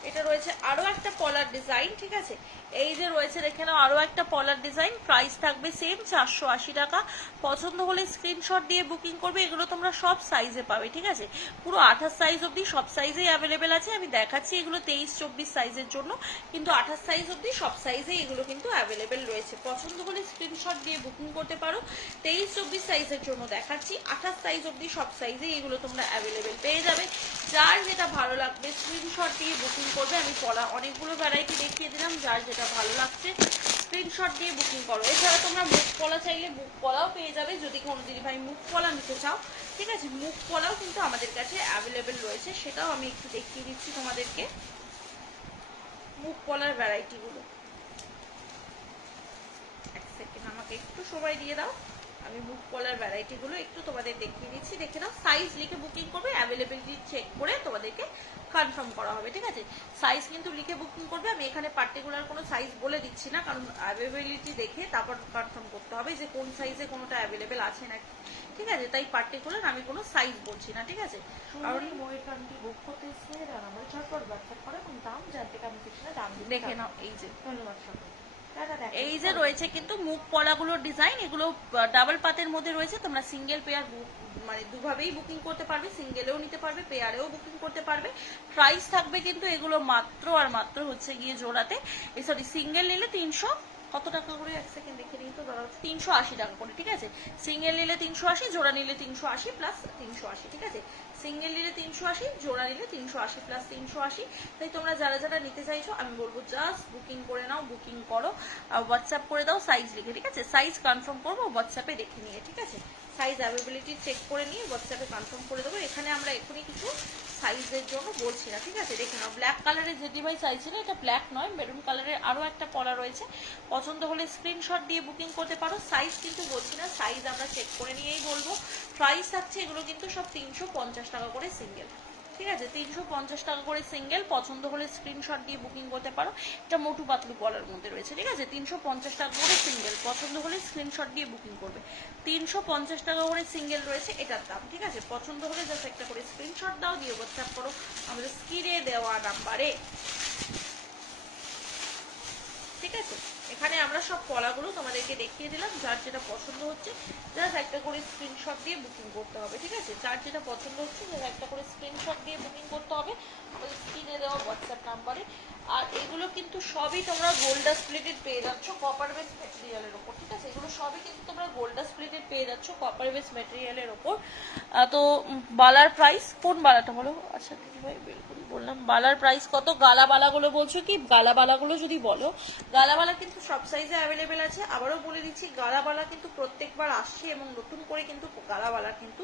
এটা রয়েছে আরো একটা পলার ডিজাইন, ঠিক আছে। এই যে রয়েছে দেখে নাও আরো একটা পলার ডিজাইন। প্রাইস থাকবে সেম 480 টাকা। পছন্দ হলে স্ক্রিনশট দিয়ে বুকিং করবে। এগুলো তোমরা সব সাইজে পাবে, ঠিক আছে। পুরো 28 সাইজ অবধি সব সাইজেই অ্যাভেলেবেল আছে। আমি দেখাচ্ছি এগুলো 23-24 সাইজের জন্য, কিন্তু 28 সাইজ অবধি সব সাইজেই এগুলো কিন্তু অ্যাভেলেবেল রয়েছে। পছন্দ হলে স্ক্রিনশট দিয়ে বুকিং করতে পারো। 23-24 সাইজের জন্য দেখাচ্ছি, 28 সাইজ অবধি সব সাইজেই এগুলো তোমরা অ্যাভেলেবেল পেয়ে যাবে। যার যেটা ভালো লাগবে স্ক্রিনশট দিয়ে বুকিং করবে। আমি পলা অনেকগুলো ভ্যারাইটি দেখিয়ে দিলাম, যার যেটা ভালো লাগছে স্ক্রিনশট দিয়ে বুকিং করো। এছাড়া তোমরা মুখ পলা চাইলে মুখ পলাও পেয়ে যাবে, যদি কোনো দিদিভাই মুখ পলা নিতে চাও, ঠিক আছে। মুখ পলাও কিন্তু আমাদের কাছে অ্যাভেলেবেল রয়েছে, সেটাও আমি একটু দেখিয়ে দিচ্ছি তোমাদেরকে। মুখ পলার ভ্যারাইটি গুলো। এক সেকেন্ড আমাকে একটু সময় দিয়ে দাও, আমি মুখ পলার ভ্যারাইটি গুলো একটু তোমাদের দেখিয়ে দিচ্ছি। দেখে নাও, সাইজ লিখে বুকিং করবে, অ্যাভেলেবিলিটি চেক করে তোমাদেরকে কনফার্ম করা হবে, ঠিক আছে। সাইজ কিন্তু লিখে বুকিং করবে, আমি এখানে পার্টিকুলার কোনো সাইজ বলে দিচ্ছি না, কারণ অ্যাভেলেবিলিটি দেখে তারপর কনফার্ম করতে হবে যে কোন সাইজে কোনোটা অ্যাভেলেবেল আছে নাকি, ঠিক আছে। তাই পার্টিকুলার আমি কোনো সাইজ বলছি না, ঠিক আছে। কারণ ময়ূরকান্তি বুক করতে এসে আমার ঝটপট হোয়াটসঅ্যাপ করে এবং দাম জানতে কেমন সেকশনে দাম দেখে নাও, এই যে ধন্যবাদ সকলকে। এই যে রয়েছে কিন্তু মুখ পলাগুলোর ডিজাইন, এগুলো ডাবল পাতের মধ্যে রয়েছে। তোমরা সিঙ্গেল পেয়ার মানে দুভাবেই বুকিং করতে পারবে, সিঙ্গেলেও নিতে পারবে, পেয়ারেও বুকিং করতে পারবে। প্রাইস থাকবে কিন্তু এগুলো মাত্র আর মাত্র হচ্ছে গিয়ে জোড়াতে, সরি সিঙ্গেল নিলে 300 কত টাকা করে, এক সেকেন্ড দেখে নিই তো দাঁড়াও, 380 টাকা করে, ঠিক আছে। সিঙ্গেল নিলে 380, জোড়া নিলে 380 প্লাস 380, ঠিক আছে। সিঙ্গেল নিলে 380, জোড়া নিলে 380 প্লাস 380। তাই তোমরা যারা যারা নিতে চাইছো আমি বলবো জাস্ট বুকিং করে নাও, বুকিং করো, হোয়াটসঅ্যাপ করে দাও সাইজ লিখে, ঠিক আছে। সাইজ কনফার্ম করবো হোয়াটসঅ্যাপে দেখে নিয়ে, ঠিক আছে। সাইজ অ্যাভেলেবিলিটি চেক করে নিয়ে হোয়াটসঅ্যাপে কনফার্ম করে দেবো। এখানে আমরা এখনই কিছু সাইজের জন্য বলছি না, ঠিক আছে। দেখে নাও, ব্ল্যাক কালারের যেটি ভাই চাইছিল, এটা ব্ল্যাক নয়, মেরুন কালারের আরো একটা পলা রয়েছে। পছন্দ হলে স্ক্রিনশট দিয়ে বুকিং করতে পারো। সাইজ কিন্তু বলছি না, সাইজ আমরা চেক করে নিয়েই বলবো। প্রাইস থাকছে এগুলো কিন্তু সব 350 টাকা করে সিঙ্গেল, ঠিক আছে। 350 টাকা করে সিঙ্গেল, পছন্দ হলে স্ক্রিনশট দিয়ে বুকিং করতে পারো। এটা মোটু পাতলু পলার মধ্যে রয়েছে, ঠিক আছে। 350 টাকা করে সিঙ্গেল, পছন্দ হলে স্ক্রিনশট দিয়ে বুকিং করবে। 350 টাকা করে সিঙ্গেল রয়েছে এটার দাম, ঠিক আছে। পছন্দ হলে জাস্ট একটা করে স্ক্রিনশট দাও, দিয়ে হোয়াটসঅ্যাপ করো আমাদের স্ক্রিনে দেওয়া নাম্বারে, ঠিক আছে। এখানে আমরা সব পলাগুলো তোমাদেরকে দেখিয়ে দিলাম, যার যেটা পছন্দ হচ্ছে জাস্ট একটা করে স্ক্রিনশট দিয়ে বুকিং করতে হবে, ঠিক আছে। যার যেটা পছন্দ হচ্ছে যার একটা করে স্ক্রিনশট দিয়ে বুকিং করতে হবে আমাদের স্ক্রিনে দেওয়া হোয়াটসঅ্যাপ নাম্বারে। আর এগুলো কিন্তু সবই তোমরা গোল্ডাস প্লেটেড পেয়ে যাচ্ছ কপার বেস মেটেরিয়ালের ওপর, ঠিক আছে। এগুলো সবই কিন্তু তোমরা গোল্ডাস প্লেটেড পেয়ে যাচ্ছ কপার বেস মেটেরিয়ালের ওপর। তো বালার প্রাইস, কোন বালাটা বলো, আচ্ছা ভাই বিলকুল বললাম। বালার প্রাইস কত, গালা বালাগুলো বলছো কি, গালা বালাগুলো যদি বলো, গালাবালা কিন্তু সব সাইজে অ্যাভেলেবেল আছে। আবারও বলে দিচ্ছি, গালাবালা কিন্তু প্রত্যেকবার আসছে এবং নতুন করে কিন্তু গালাবালার কিন্তু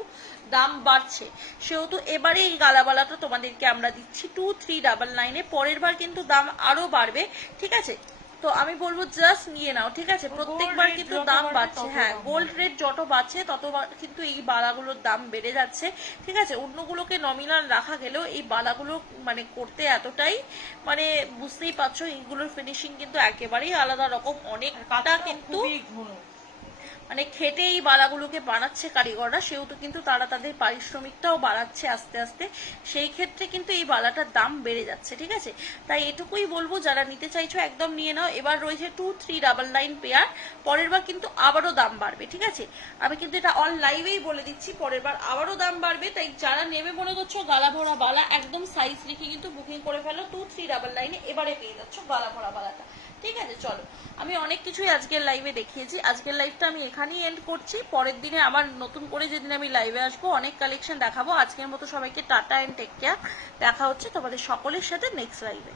দাম বাড়ছে, সেহেতু এবারে এই গালাবালাটা তোমাদেরকে আমরা দিচ্ছি 2399-এ। পরের বার কিন্তু দাম আরো বাড়বে, ঠিক আছে। তো আমি বলবো জাস্ট নিয়ে নাও, ঠিক আছে। প্রত্যেকবার কিন্তু দাম বাড়ছে, হ্যাঁ গোল্ড রেট যত বাড়ছে তত কিন্তু এই বালাগুলোর দাম বেড়ে যাচ্ছে, ঠিক আছে। অন্যগুলোকে নমিনাল রাখা গেলেও এই বালাগুলো মানে করতে এতটাই মানে বুঝতেই পারছো, এইগুলোর ফিনিশিং কিন্তু একেবারেই আলাদা রকম, অনেকটা কিন্তু মানে খেটে এই বালাগুলোকে বানাচ্ছে কারিগররা, সেহেতু কিন্তু তারা তাদের পারিশ্রমিকটাও বাড়াচ্ছে আস্তে আস্তে, সেই ক্ষেত্রে কিন্তু এই বালাটার দাম বেড়ে যাচ্ছে, ঠিক আছে। তাই এটুকুই বলবো, যারা নিতে চাইছো একদম নিয়ে নাও। এবার রয়েছে 2399 পেয়ার, পরের বার কিন্তু আবারও দাম বাড়বে, ঠিক আছে। আমি কিন্তু এটা অন লাইভেই বলে দিচ্ছি, পরের বার আবারও দাম বাড়বে। তাই যারা নেবে মনে করছো গালা ভরা বালা, একদম সাইজ লিখে কিন্তু বুকিং করে ফেলো, 2399-এ এবারে পেয়ে যাচ্ছ গালা ভরা বালাটা, ঠিক আছে। চলো, আমি অনেক কিছুই আজকের লাইভে দেখিয়েছি, আজকের লাইভটা আমি এখানেই এন্ড করছি। পরের দিনে আবার নতুন করে যেদিন আমি লাইভে আসবো অনেক কালেকশন দেখাবো। আজকের মতো সবাইকে টাটা এন্ড টেক কেয়ার, দেখা হচ্ছে তোমাদের সকলের সাথে নেক্সট লাইভে।